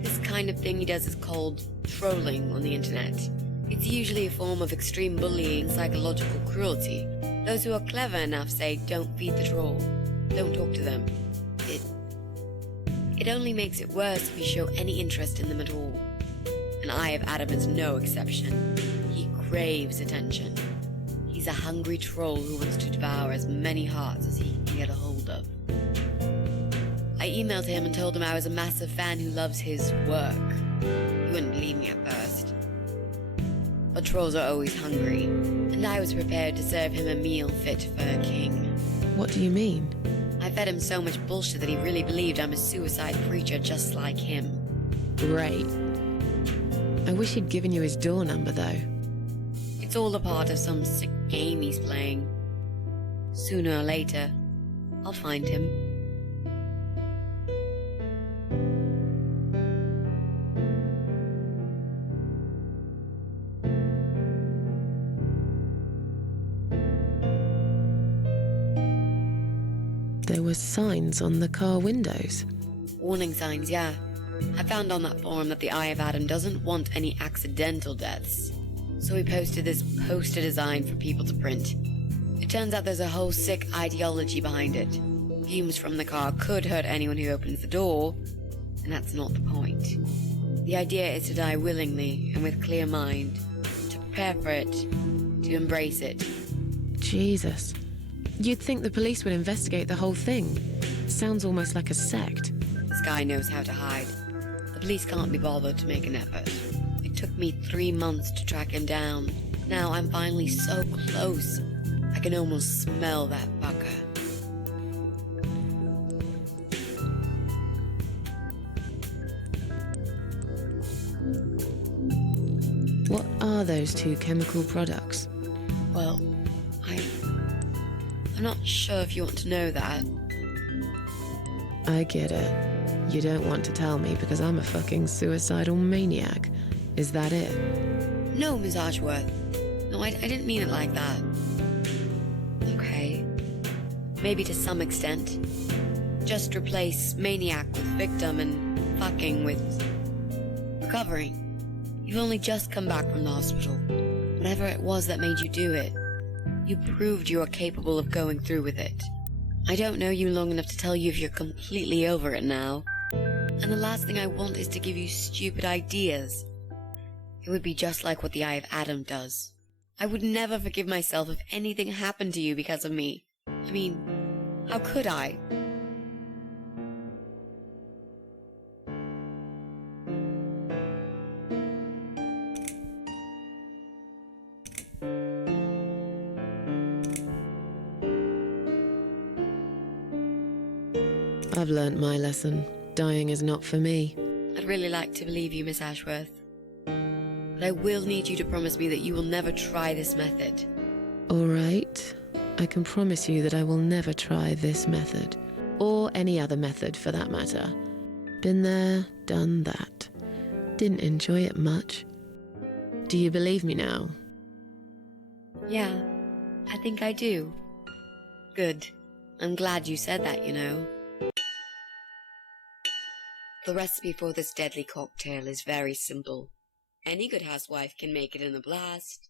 this kind of thing he does is called trolling on the internet. It's usually a form of extreme bullying and psychological cruelty. Those who are clever enough say, don't feed the troll. Don't talk to them. It only makes it worse if you show any interest in them at all. And Eye of Adam is no exception. He craves attention. He's a hungry troll who wants to devour as many hearts as he can get a hold of. I emailed him and told him I was a massive fan who loves his work. He wouldn't believe me at first. But trolls are always hungry, and I was prepared to serve him a meal fit for a king. What do you mean? I fed him so much bullshit that he really believed I'm a suicide preacher just like him. Great. I wish he'd given you his door number, though. It's all a part of some sick game he's playing. Sooner or later, I'll find him. There were signs on the car windows. Warning signs, yeah. I found on that forum that the Eye of Adam doesn't want any accidental deaths. So he posted this poster design for people to print. It turns out there's a whole sick ideology behind it. Fumes from the car could hurt anyone who opens the door, and that's not the point. The idea is to die willingly and with clear mind, to prepare for it, to embrace it. Jesus. You'd think the police would investigate the whole thing. Sounds almost like a sect. This guy knows how to hide. The police can't be bothered to make an effort. It took me 3 months to track him down. Now I'm finally so close. I can almost smell that fucker. What are those two chemical products? Well, I'm not sure if you want to know that. I get it. You don't want to tell me because I'm a fucking suicidal maniac. Is that it? No, Miss Archworth. No, I didn't mean it like that. Okay. Maybe to some extent. Just replace maniac with victim and fucking with recovering. You've only just come back from the hospital. Whatever it was that made you do it, you proved you are capable of going through with it. I don't know you long enough to tell you if you're completely over it now. And the last thing I want is to give you stupid ideas. It would be just like what the Eye of Adam does. I would never forgive myself if anything happened to you because of me. I mean, how could I? I've learnt my lesson. Dying is not for me. I'd really like to believe you, Miss Ashworth. But I will need you to promise me that you will never try this method. All right. I can promise you that I will never try this method. Or any other method, for that matter. Been there, done that. Didn't enjoy it much. Do you believe me now? Yeah, I think I do. Good. I'm glad you said that, you know. The recipe for this deadly cocktail is very simple. Any good housewife can make it in a blast.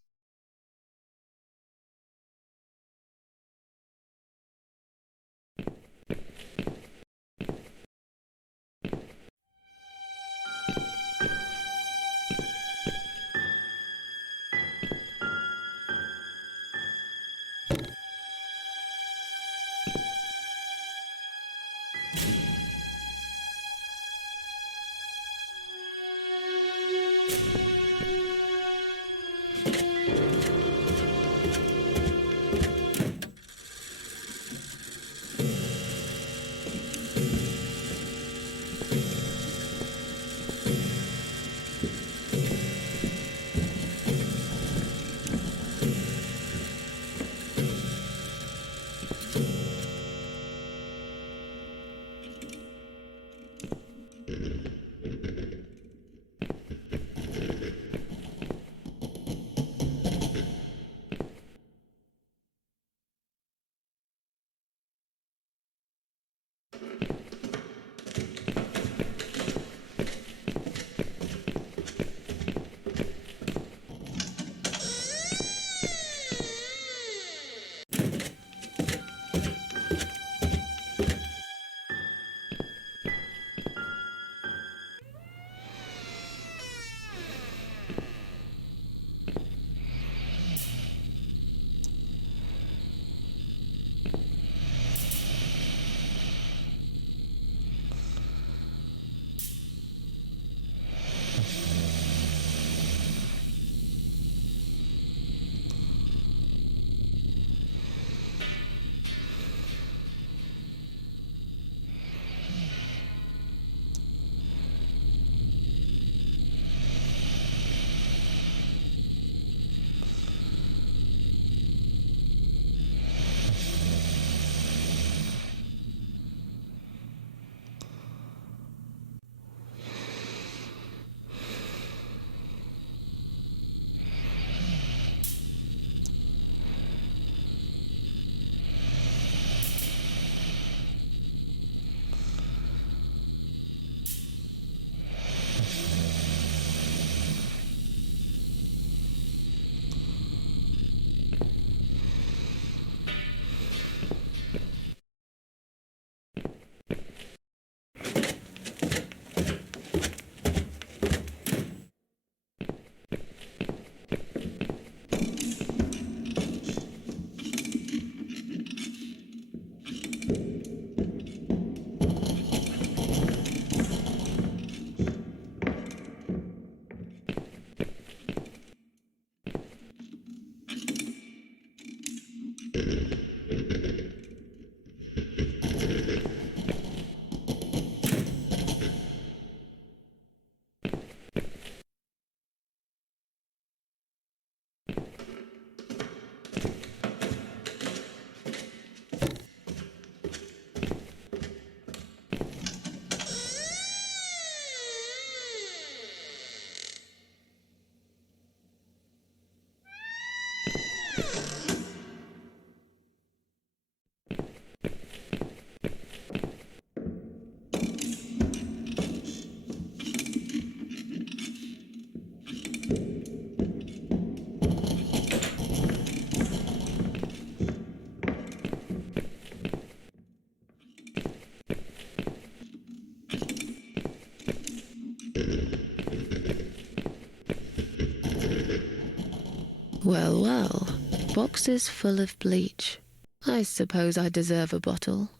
Well, well, boxes full of bleach. I suppose I deserve a bottle.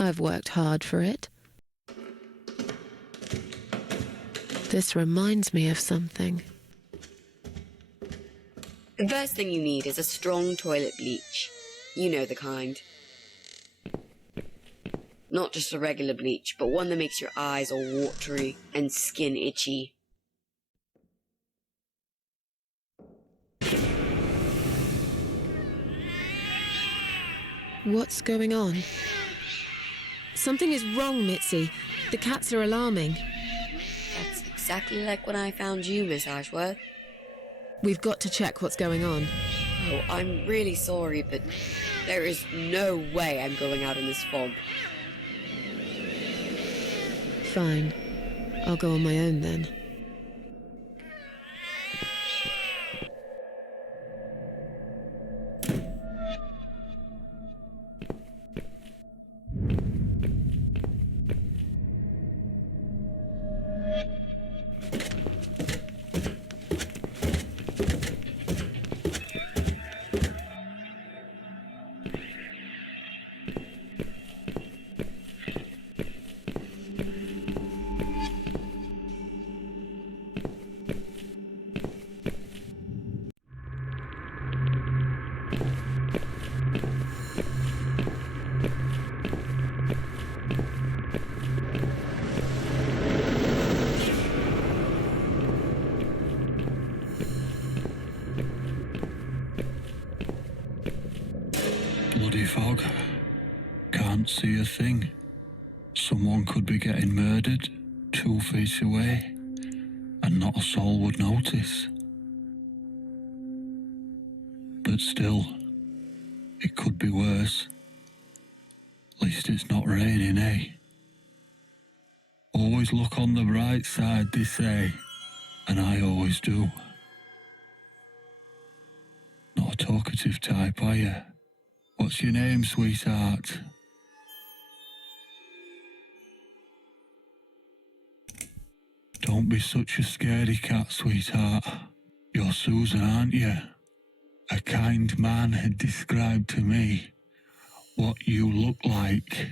I've worked hard for it. This reminds me of something. The first thing you need is a strong toilet bleach. You know the kind. Not just a regular bleach, but one that makes your eyes all watery and skin itchy. What's going on? Something is wrong, Mitzi. The cats are alarming. That's exactly like when I found you, Miss Ashworth. We've got to check what's going on. Oh, I'm really sorry, but there is no way I'm going out in this fog. Fine. I'll go on my own then. Bloody fog. Can't see a thing. Someone could be getting murdered 2 feet away, and not a soul would notice. But still, it could be worse. At least it's not raining, eh? always look on the bright side, they say, and I always do. Not a talkative type, are you? What's your name, sweetheart? Don't be such a scaredy cat, sweetheart. You're Susan, aren't you? A kind man had described to me what you look like.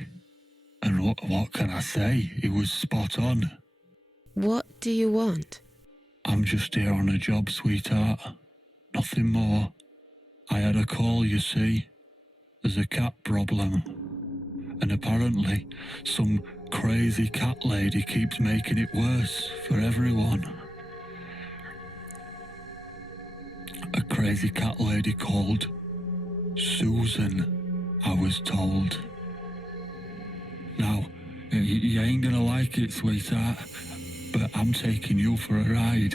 And what can I say? He was spot on. What do you want? I'm just here on a job, sweetheart. Nothing more. I had a call, you see. There's a cat problem. And apparently, some crazy cat lady keeps making it worse for everyone. A crazy cat lady called Susan, I was told. Now, you ain't gonna like it, sweetheart, but I'm taking you for a ride.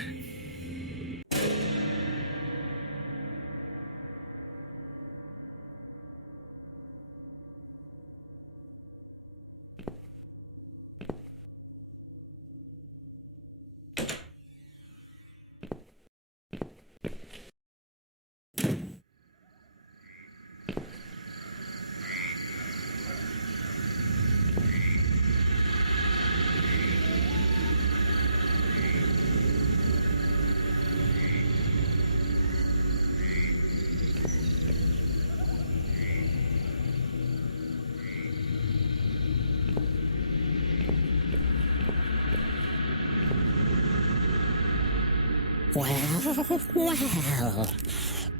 Well,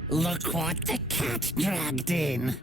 look what the cat dragged in.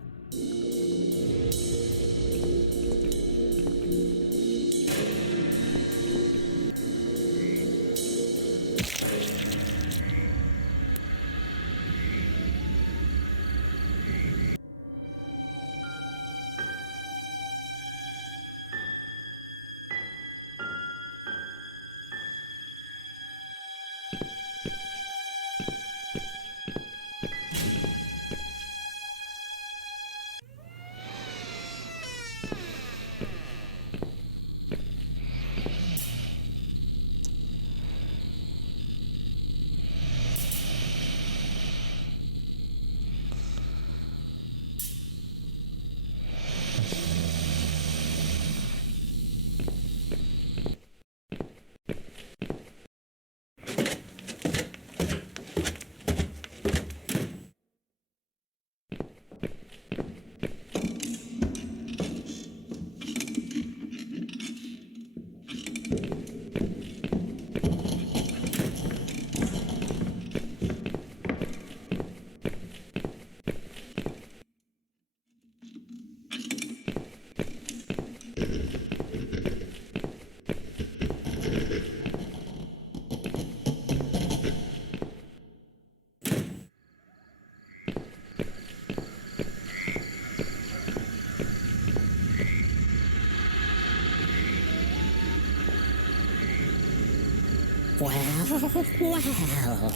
Well,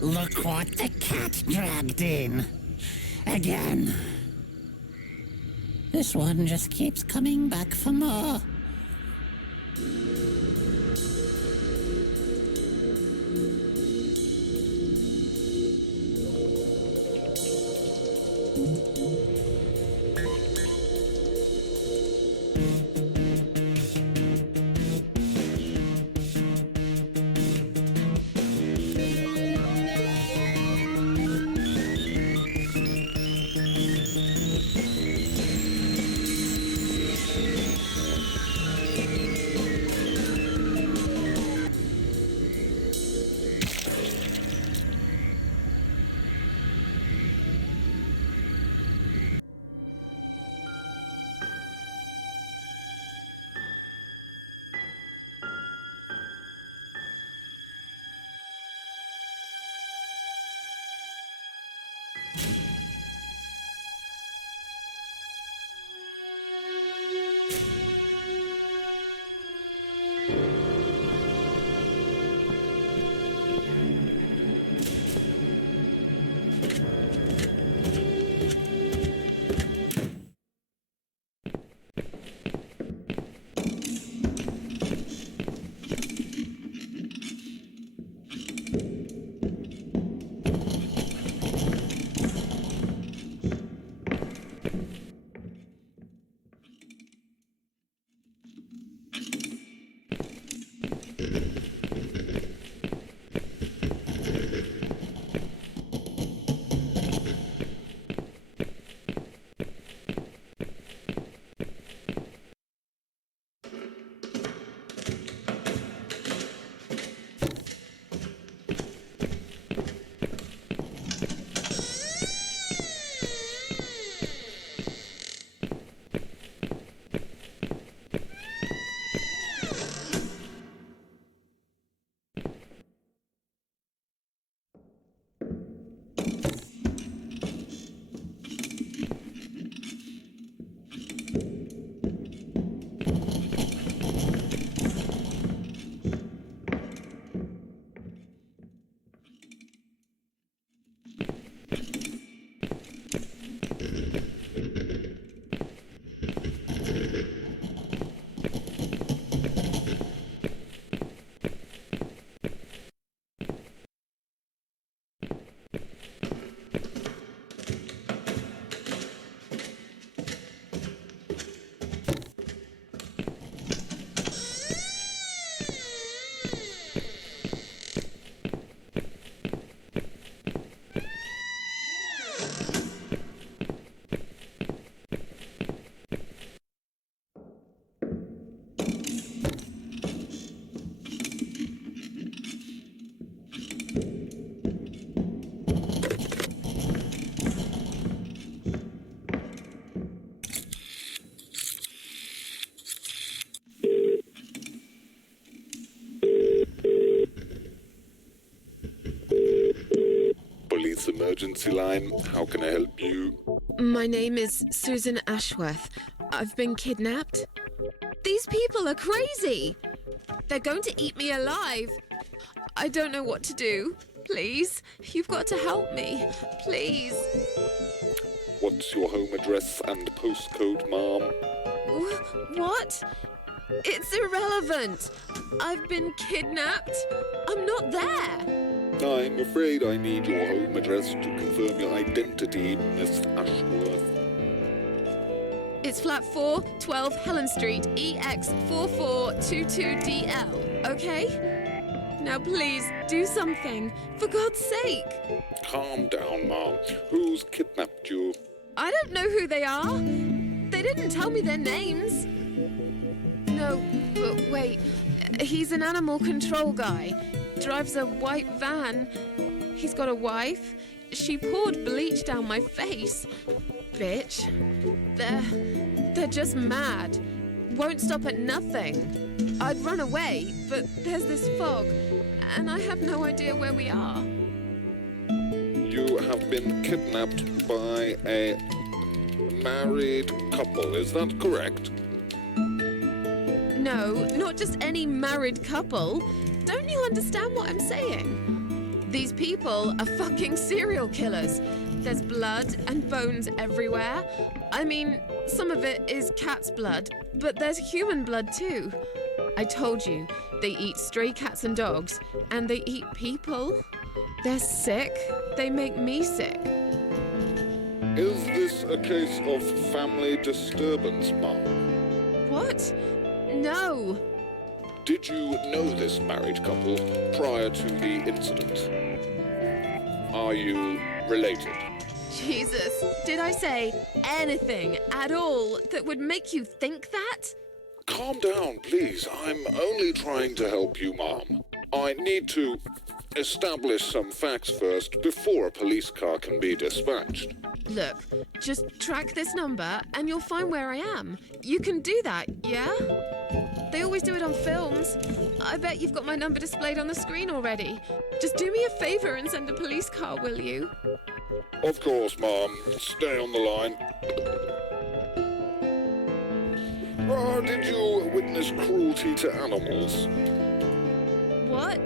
look what the cat dragged in. Again. This one just keeps coming back for more. emergency line. How can I help you? My name is Susan Ashworth. I've been kidnapped. These people are crazy. They're going to eat me alive. I don't know what to do. Please, you've got to help me. Please. What's your home address and postcode, Mom? What? It's irrelevant. I've been kidnapped. I'm not there. I'm afraid I need your home address to confirm your identity, Miss Ashworth. It's flat 4, 12 Helen Street, EX4422DL, okay? Now please, do something, for God's sake. Calm down, Mom. Who's kidnapped you? I don't know who they are. They didn't tell me their names. No, but wait. He's an animal control guy. Drives a white van. He's got a wife. She poured bleach down my face. Bitch. They're just mad. Won't stop at nothing. I'd run away, but there's this fog, and I have no idea where we are. You have been kidnapped by a married couple, is that correct? No, not just any married couple. Don't you understand what I'm saying? These people are fucking serial killers. There's blood and bones everywhere. I mean, some of it is cat's blood, but there's human blood too. I told you, they eat stray cats and dogs, and they eat people. They're sick. They make me sick. Is this a case of family disturbance, Mom? What? No. Did you know this married couple prior to the incident? Are you related? Jesus, did I say anything at all that would make you think that? Calm down, please. I'm only trying to help you, Mom. I need to establish some facts first before a police car can be dispatched. Look, just track this number and you'll find where I am. You can do that, yeah? They always do it on films. I bet you've got my number displayed on the screen already. Just do me a favor and send a police car, will you? Of course, Mom. Stay on the line. Did you witness cruelty to animals? What?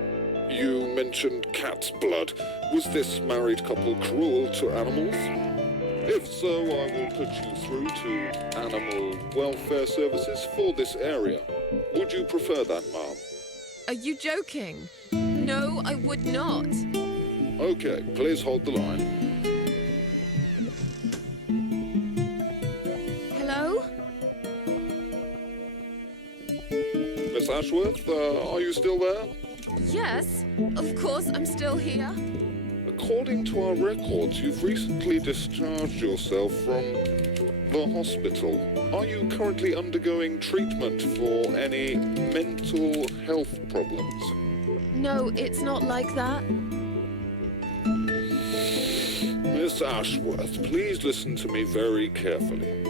You mentioned cat's blood. Was this married couple cruel to animals? If so, I will put you through to Animal Welfare Services for this area. Would you prefer that, Mom? Are you joking? No, I would not. Okay, please hold the line. Hello? Miss Ashworth, are you still there? Yes, of course I'm still here. According to our records, you've recently discharged yourself from the hospital. Are you currently undergoing treatment for any mental health problems? No, it's not like that. Miss Ashworth, please listen to me very carefully.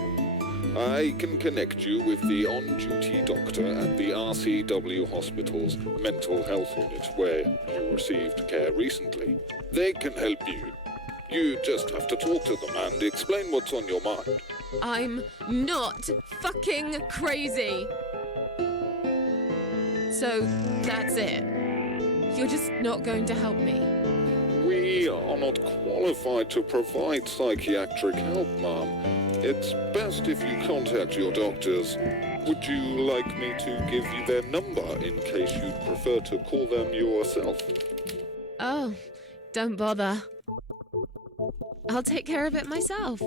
I can connect you with the on-duty doctor at the RCW Hospital's mental health unit where you received care recently. They can help you. You just have to talk to them and explain what's on your mind. I'm not fucking crazy. So that's it. You're just not going to help me. We are not qualified to provide psychiatric help, Ma'am. It's best if you contact your doctors. Would you like me to give you their number in case you'd prefer to call them yourself? Oh, don't bother. I'll take care of it myself.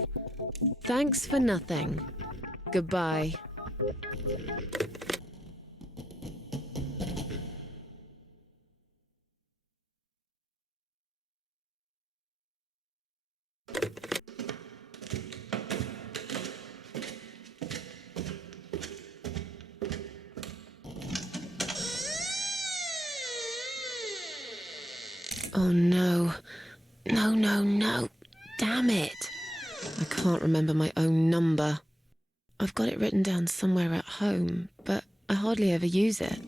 Thanks for nothing. Goodbye. Oh no. No. Damn it. I can't remember my own number. I've got it written down somewhere at home, but I hardly ever use it.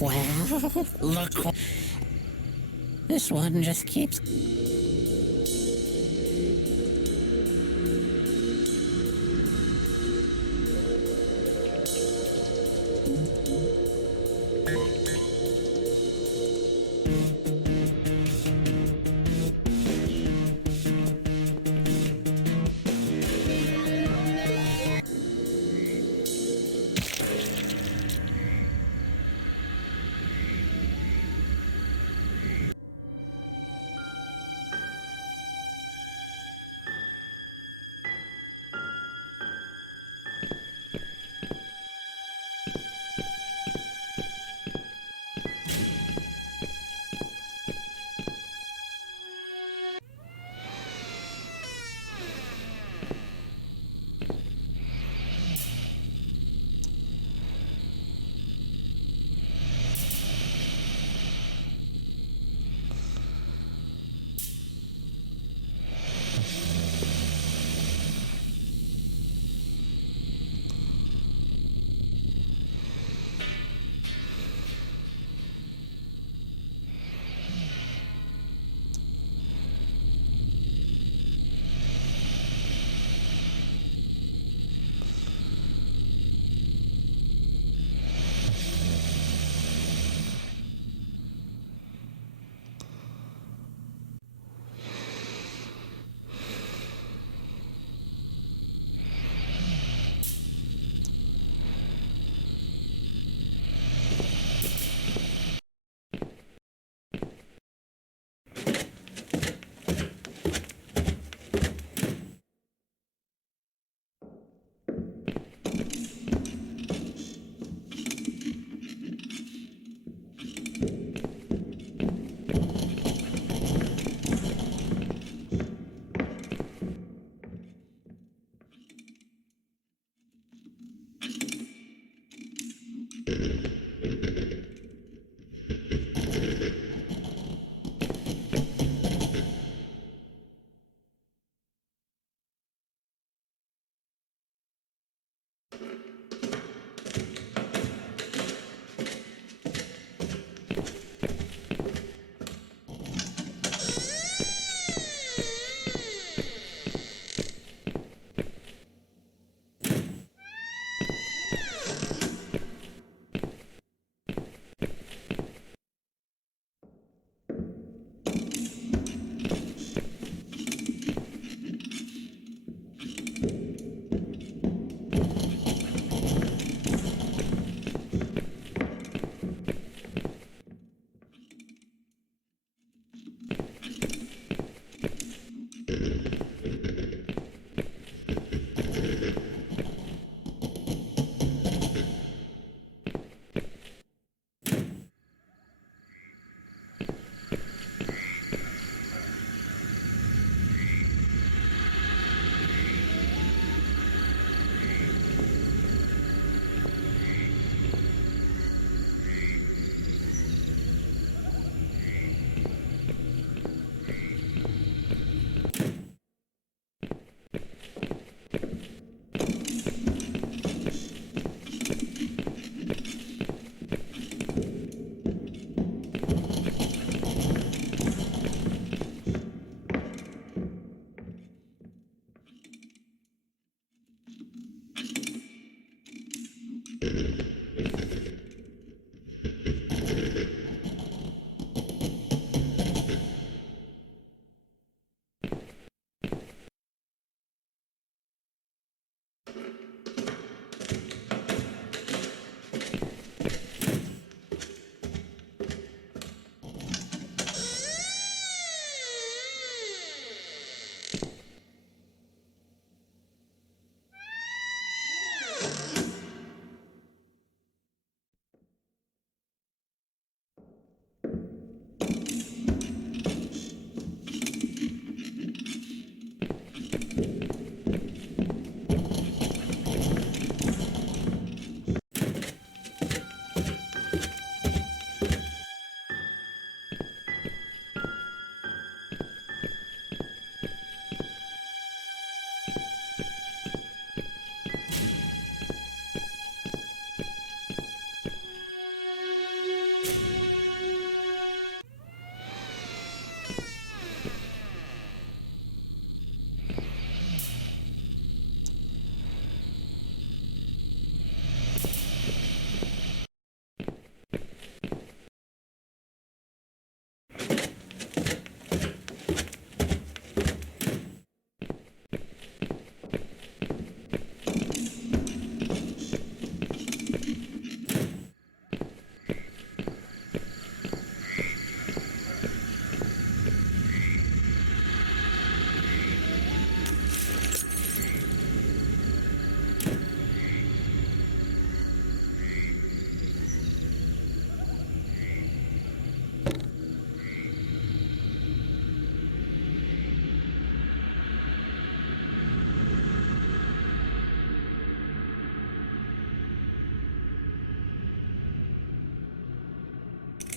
Well, look. This one just keeps.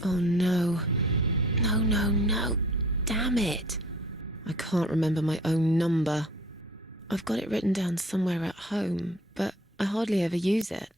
Oh no. No. Damn it. I can't remember my own number. I've got it written down somewhere at home, but I hardly ever use it.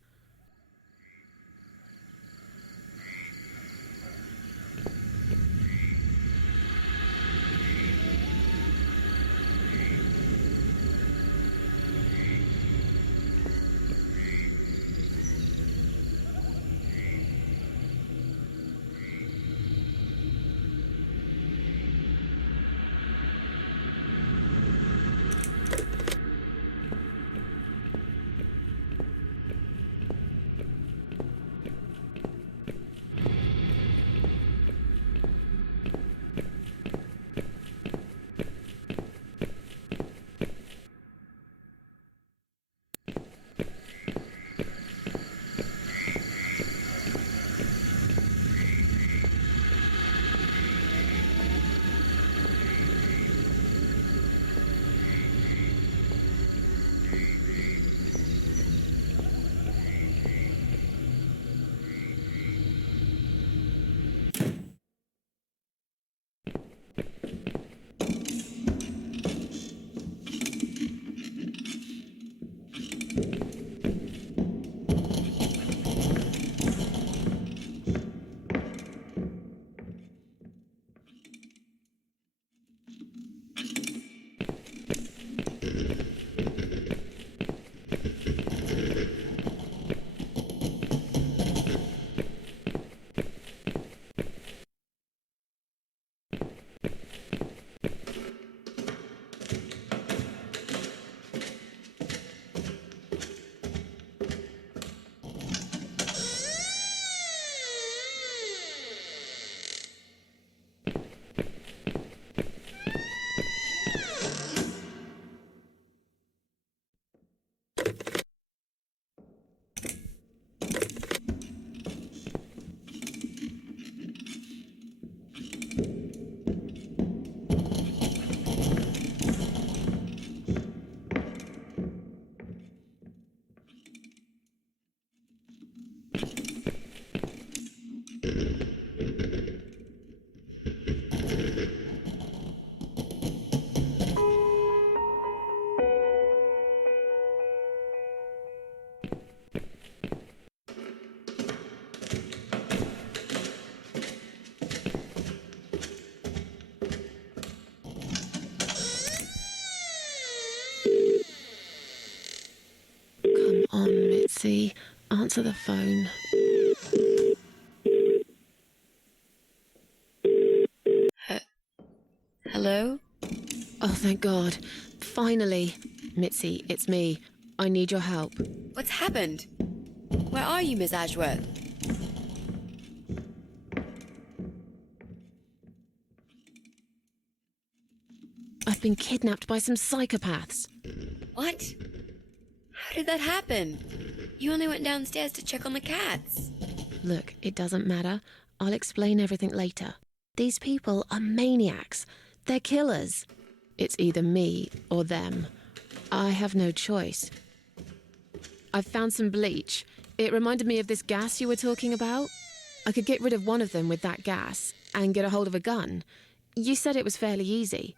On, Mitzi. Answer the phone. Hello? Oh, thank God. Finally. Mitzi, it's me. I need your help. What's happened? Where are you, Miss Ashworth? I've been kidnapped by some psychopaths. What? How did that happen? You only went downstairs to check on the cats. Look, it doesn't matter. I'll explain everything later. These people are maniacs. They're killers. It's either me or them. I have no choice. I've found some bleach. It reminded me of this gas you were talking about. I could get rid of one of them with that gas and get a hold of a gun. You said it was fairly easy.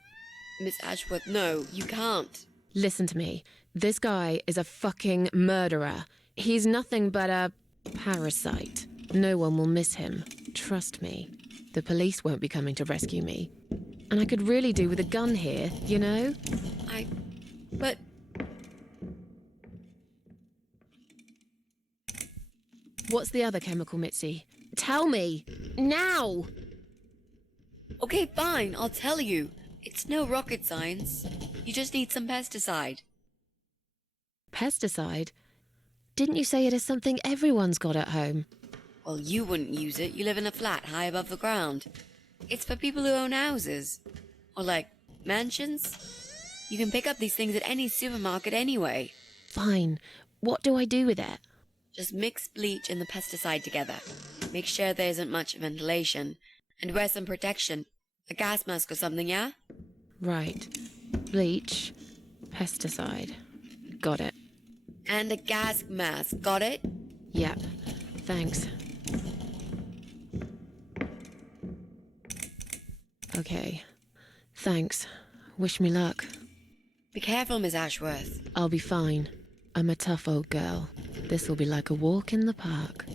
Miss Ashworth, no, you can't. Listen to me. This guy is a fucking murderer. He's nothing but a parasite. No one will miss him. Trust me. The police won't be coming to rescue me. And I could really do with a gun here, you know? But... What's the other chemical, Mitzi? Tell me! Now! Okay, fine, I'll tell you. It's no rocket science. You just need some pesticide. Pesticide? Didn't you say it is something everyone's got at home? Well, you wouldn't use it. You live in a flat high above the ground. It's for people who own houses. Or, like, mansions. You can pick up these things at any supermarket anyway. Fine. What do I do with it? Just mix bleach and the pesticide together. Make sure there isn't much ventilation. And wear some protection. A gas mask or something, yeah? Right. Bleach. Pesticide. Got it. And a gas mask, got it? Yep. Thanks. Okay. Thanks. Wish me luck. Be careful, Miss Ashworth. I'll be fine. I'm a tough old girl. This'll be like a walk in the park.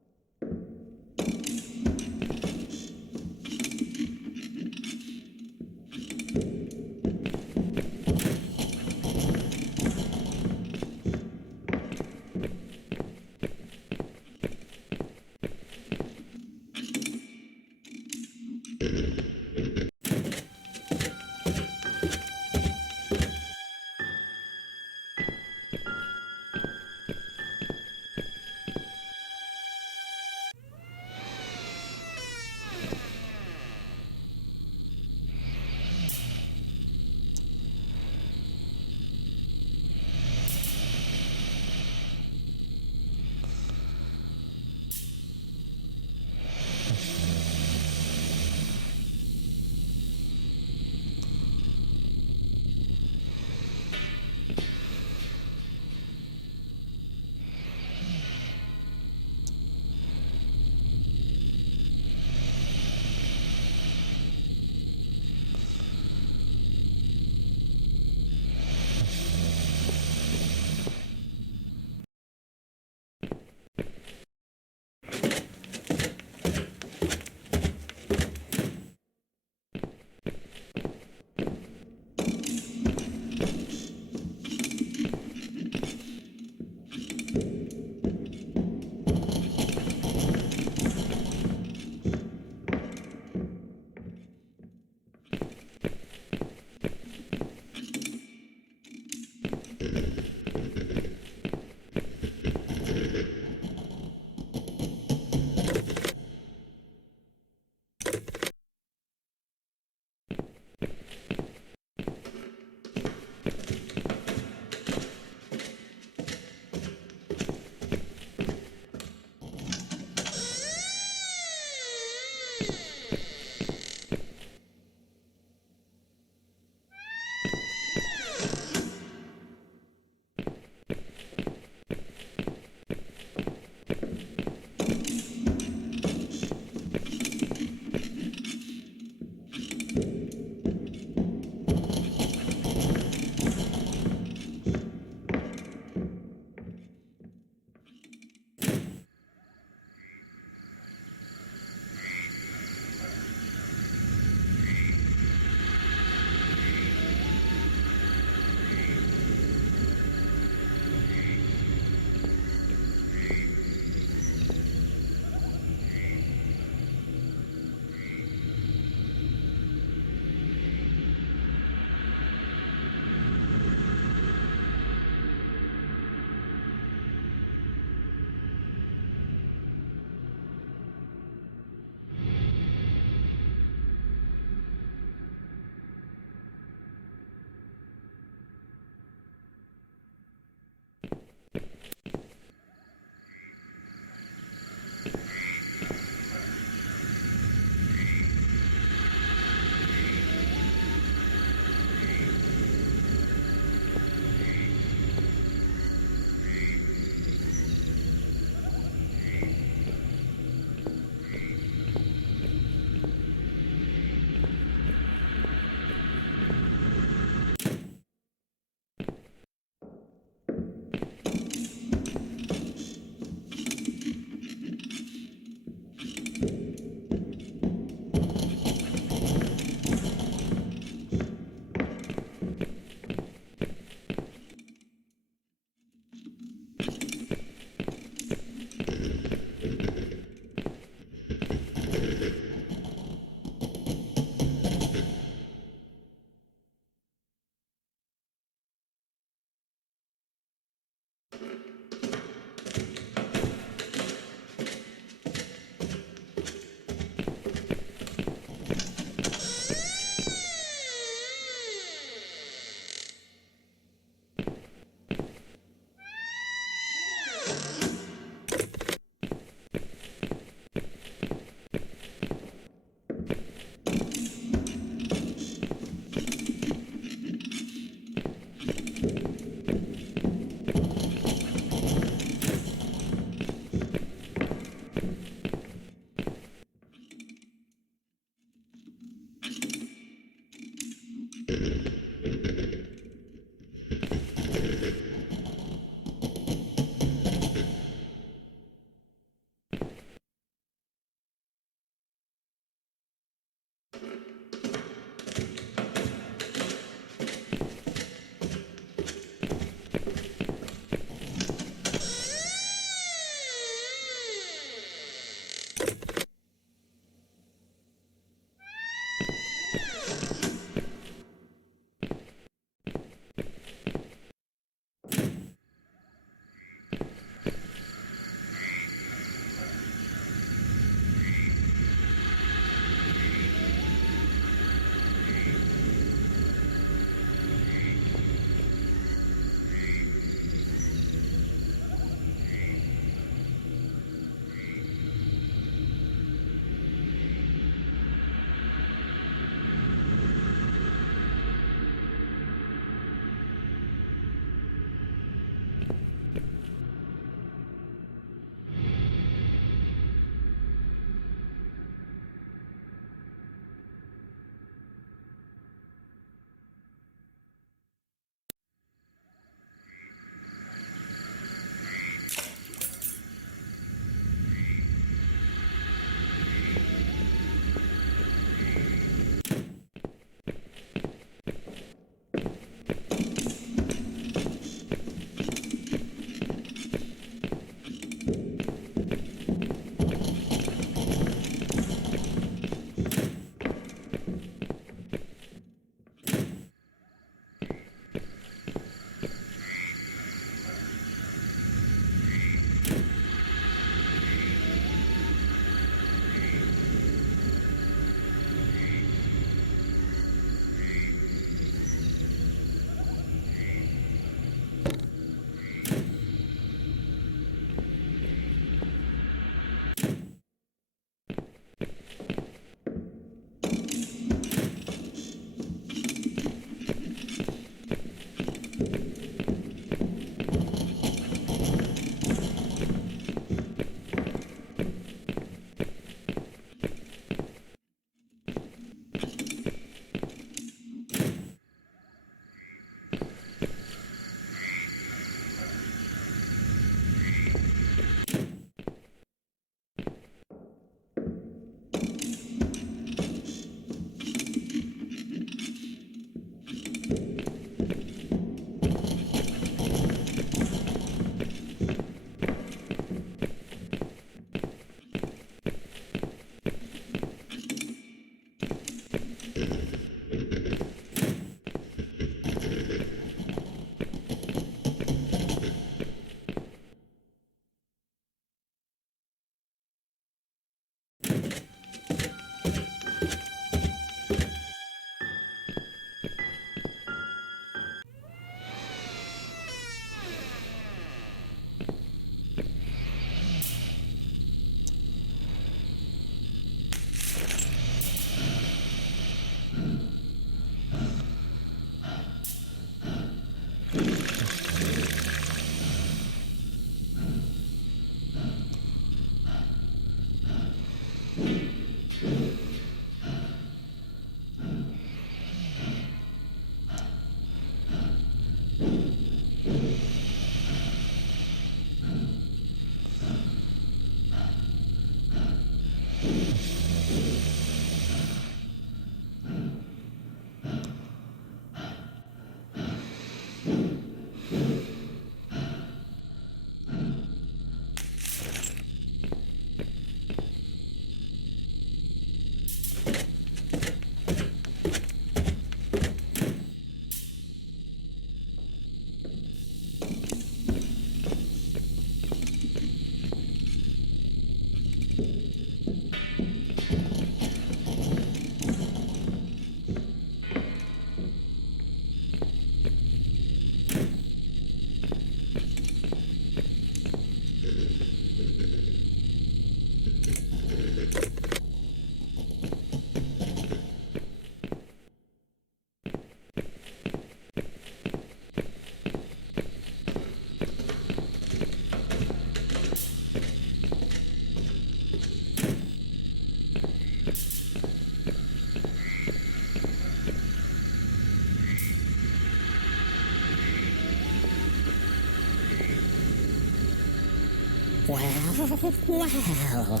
Well,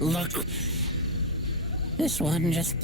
look. This one just...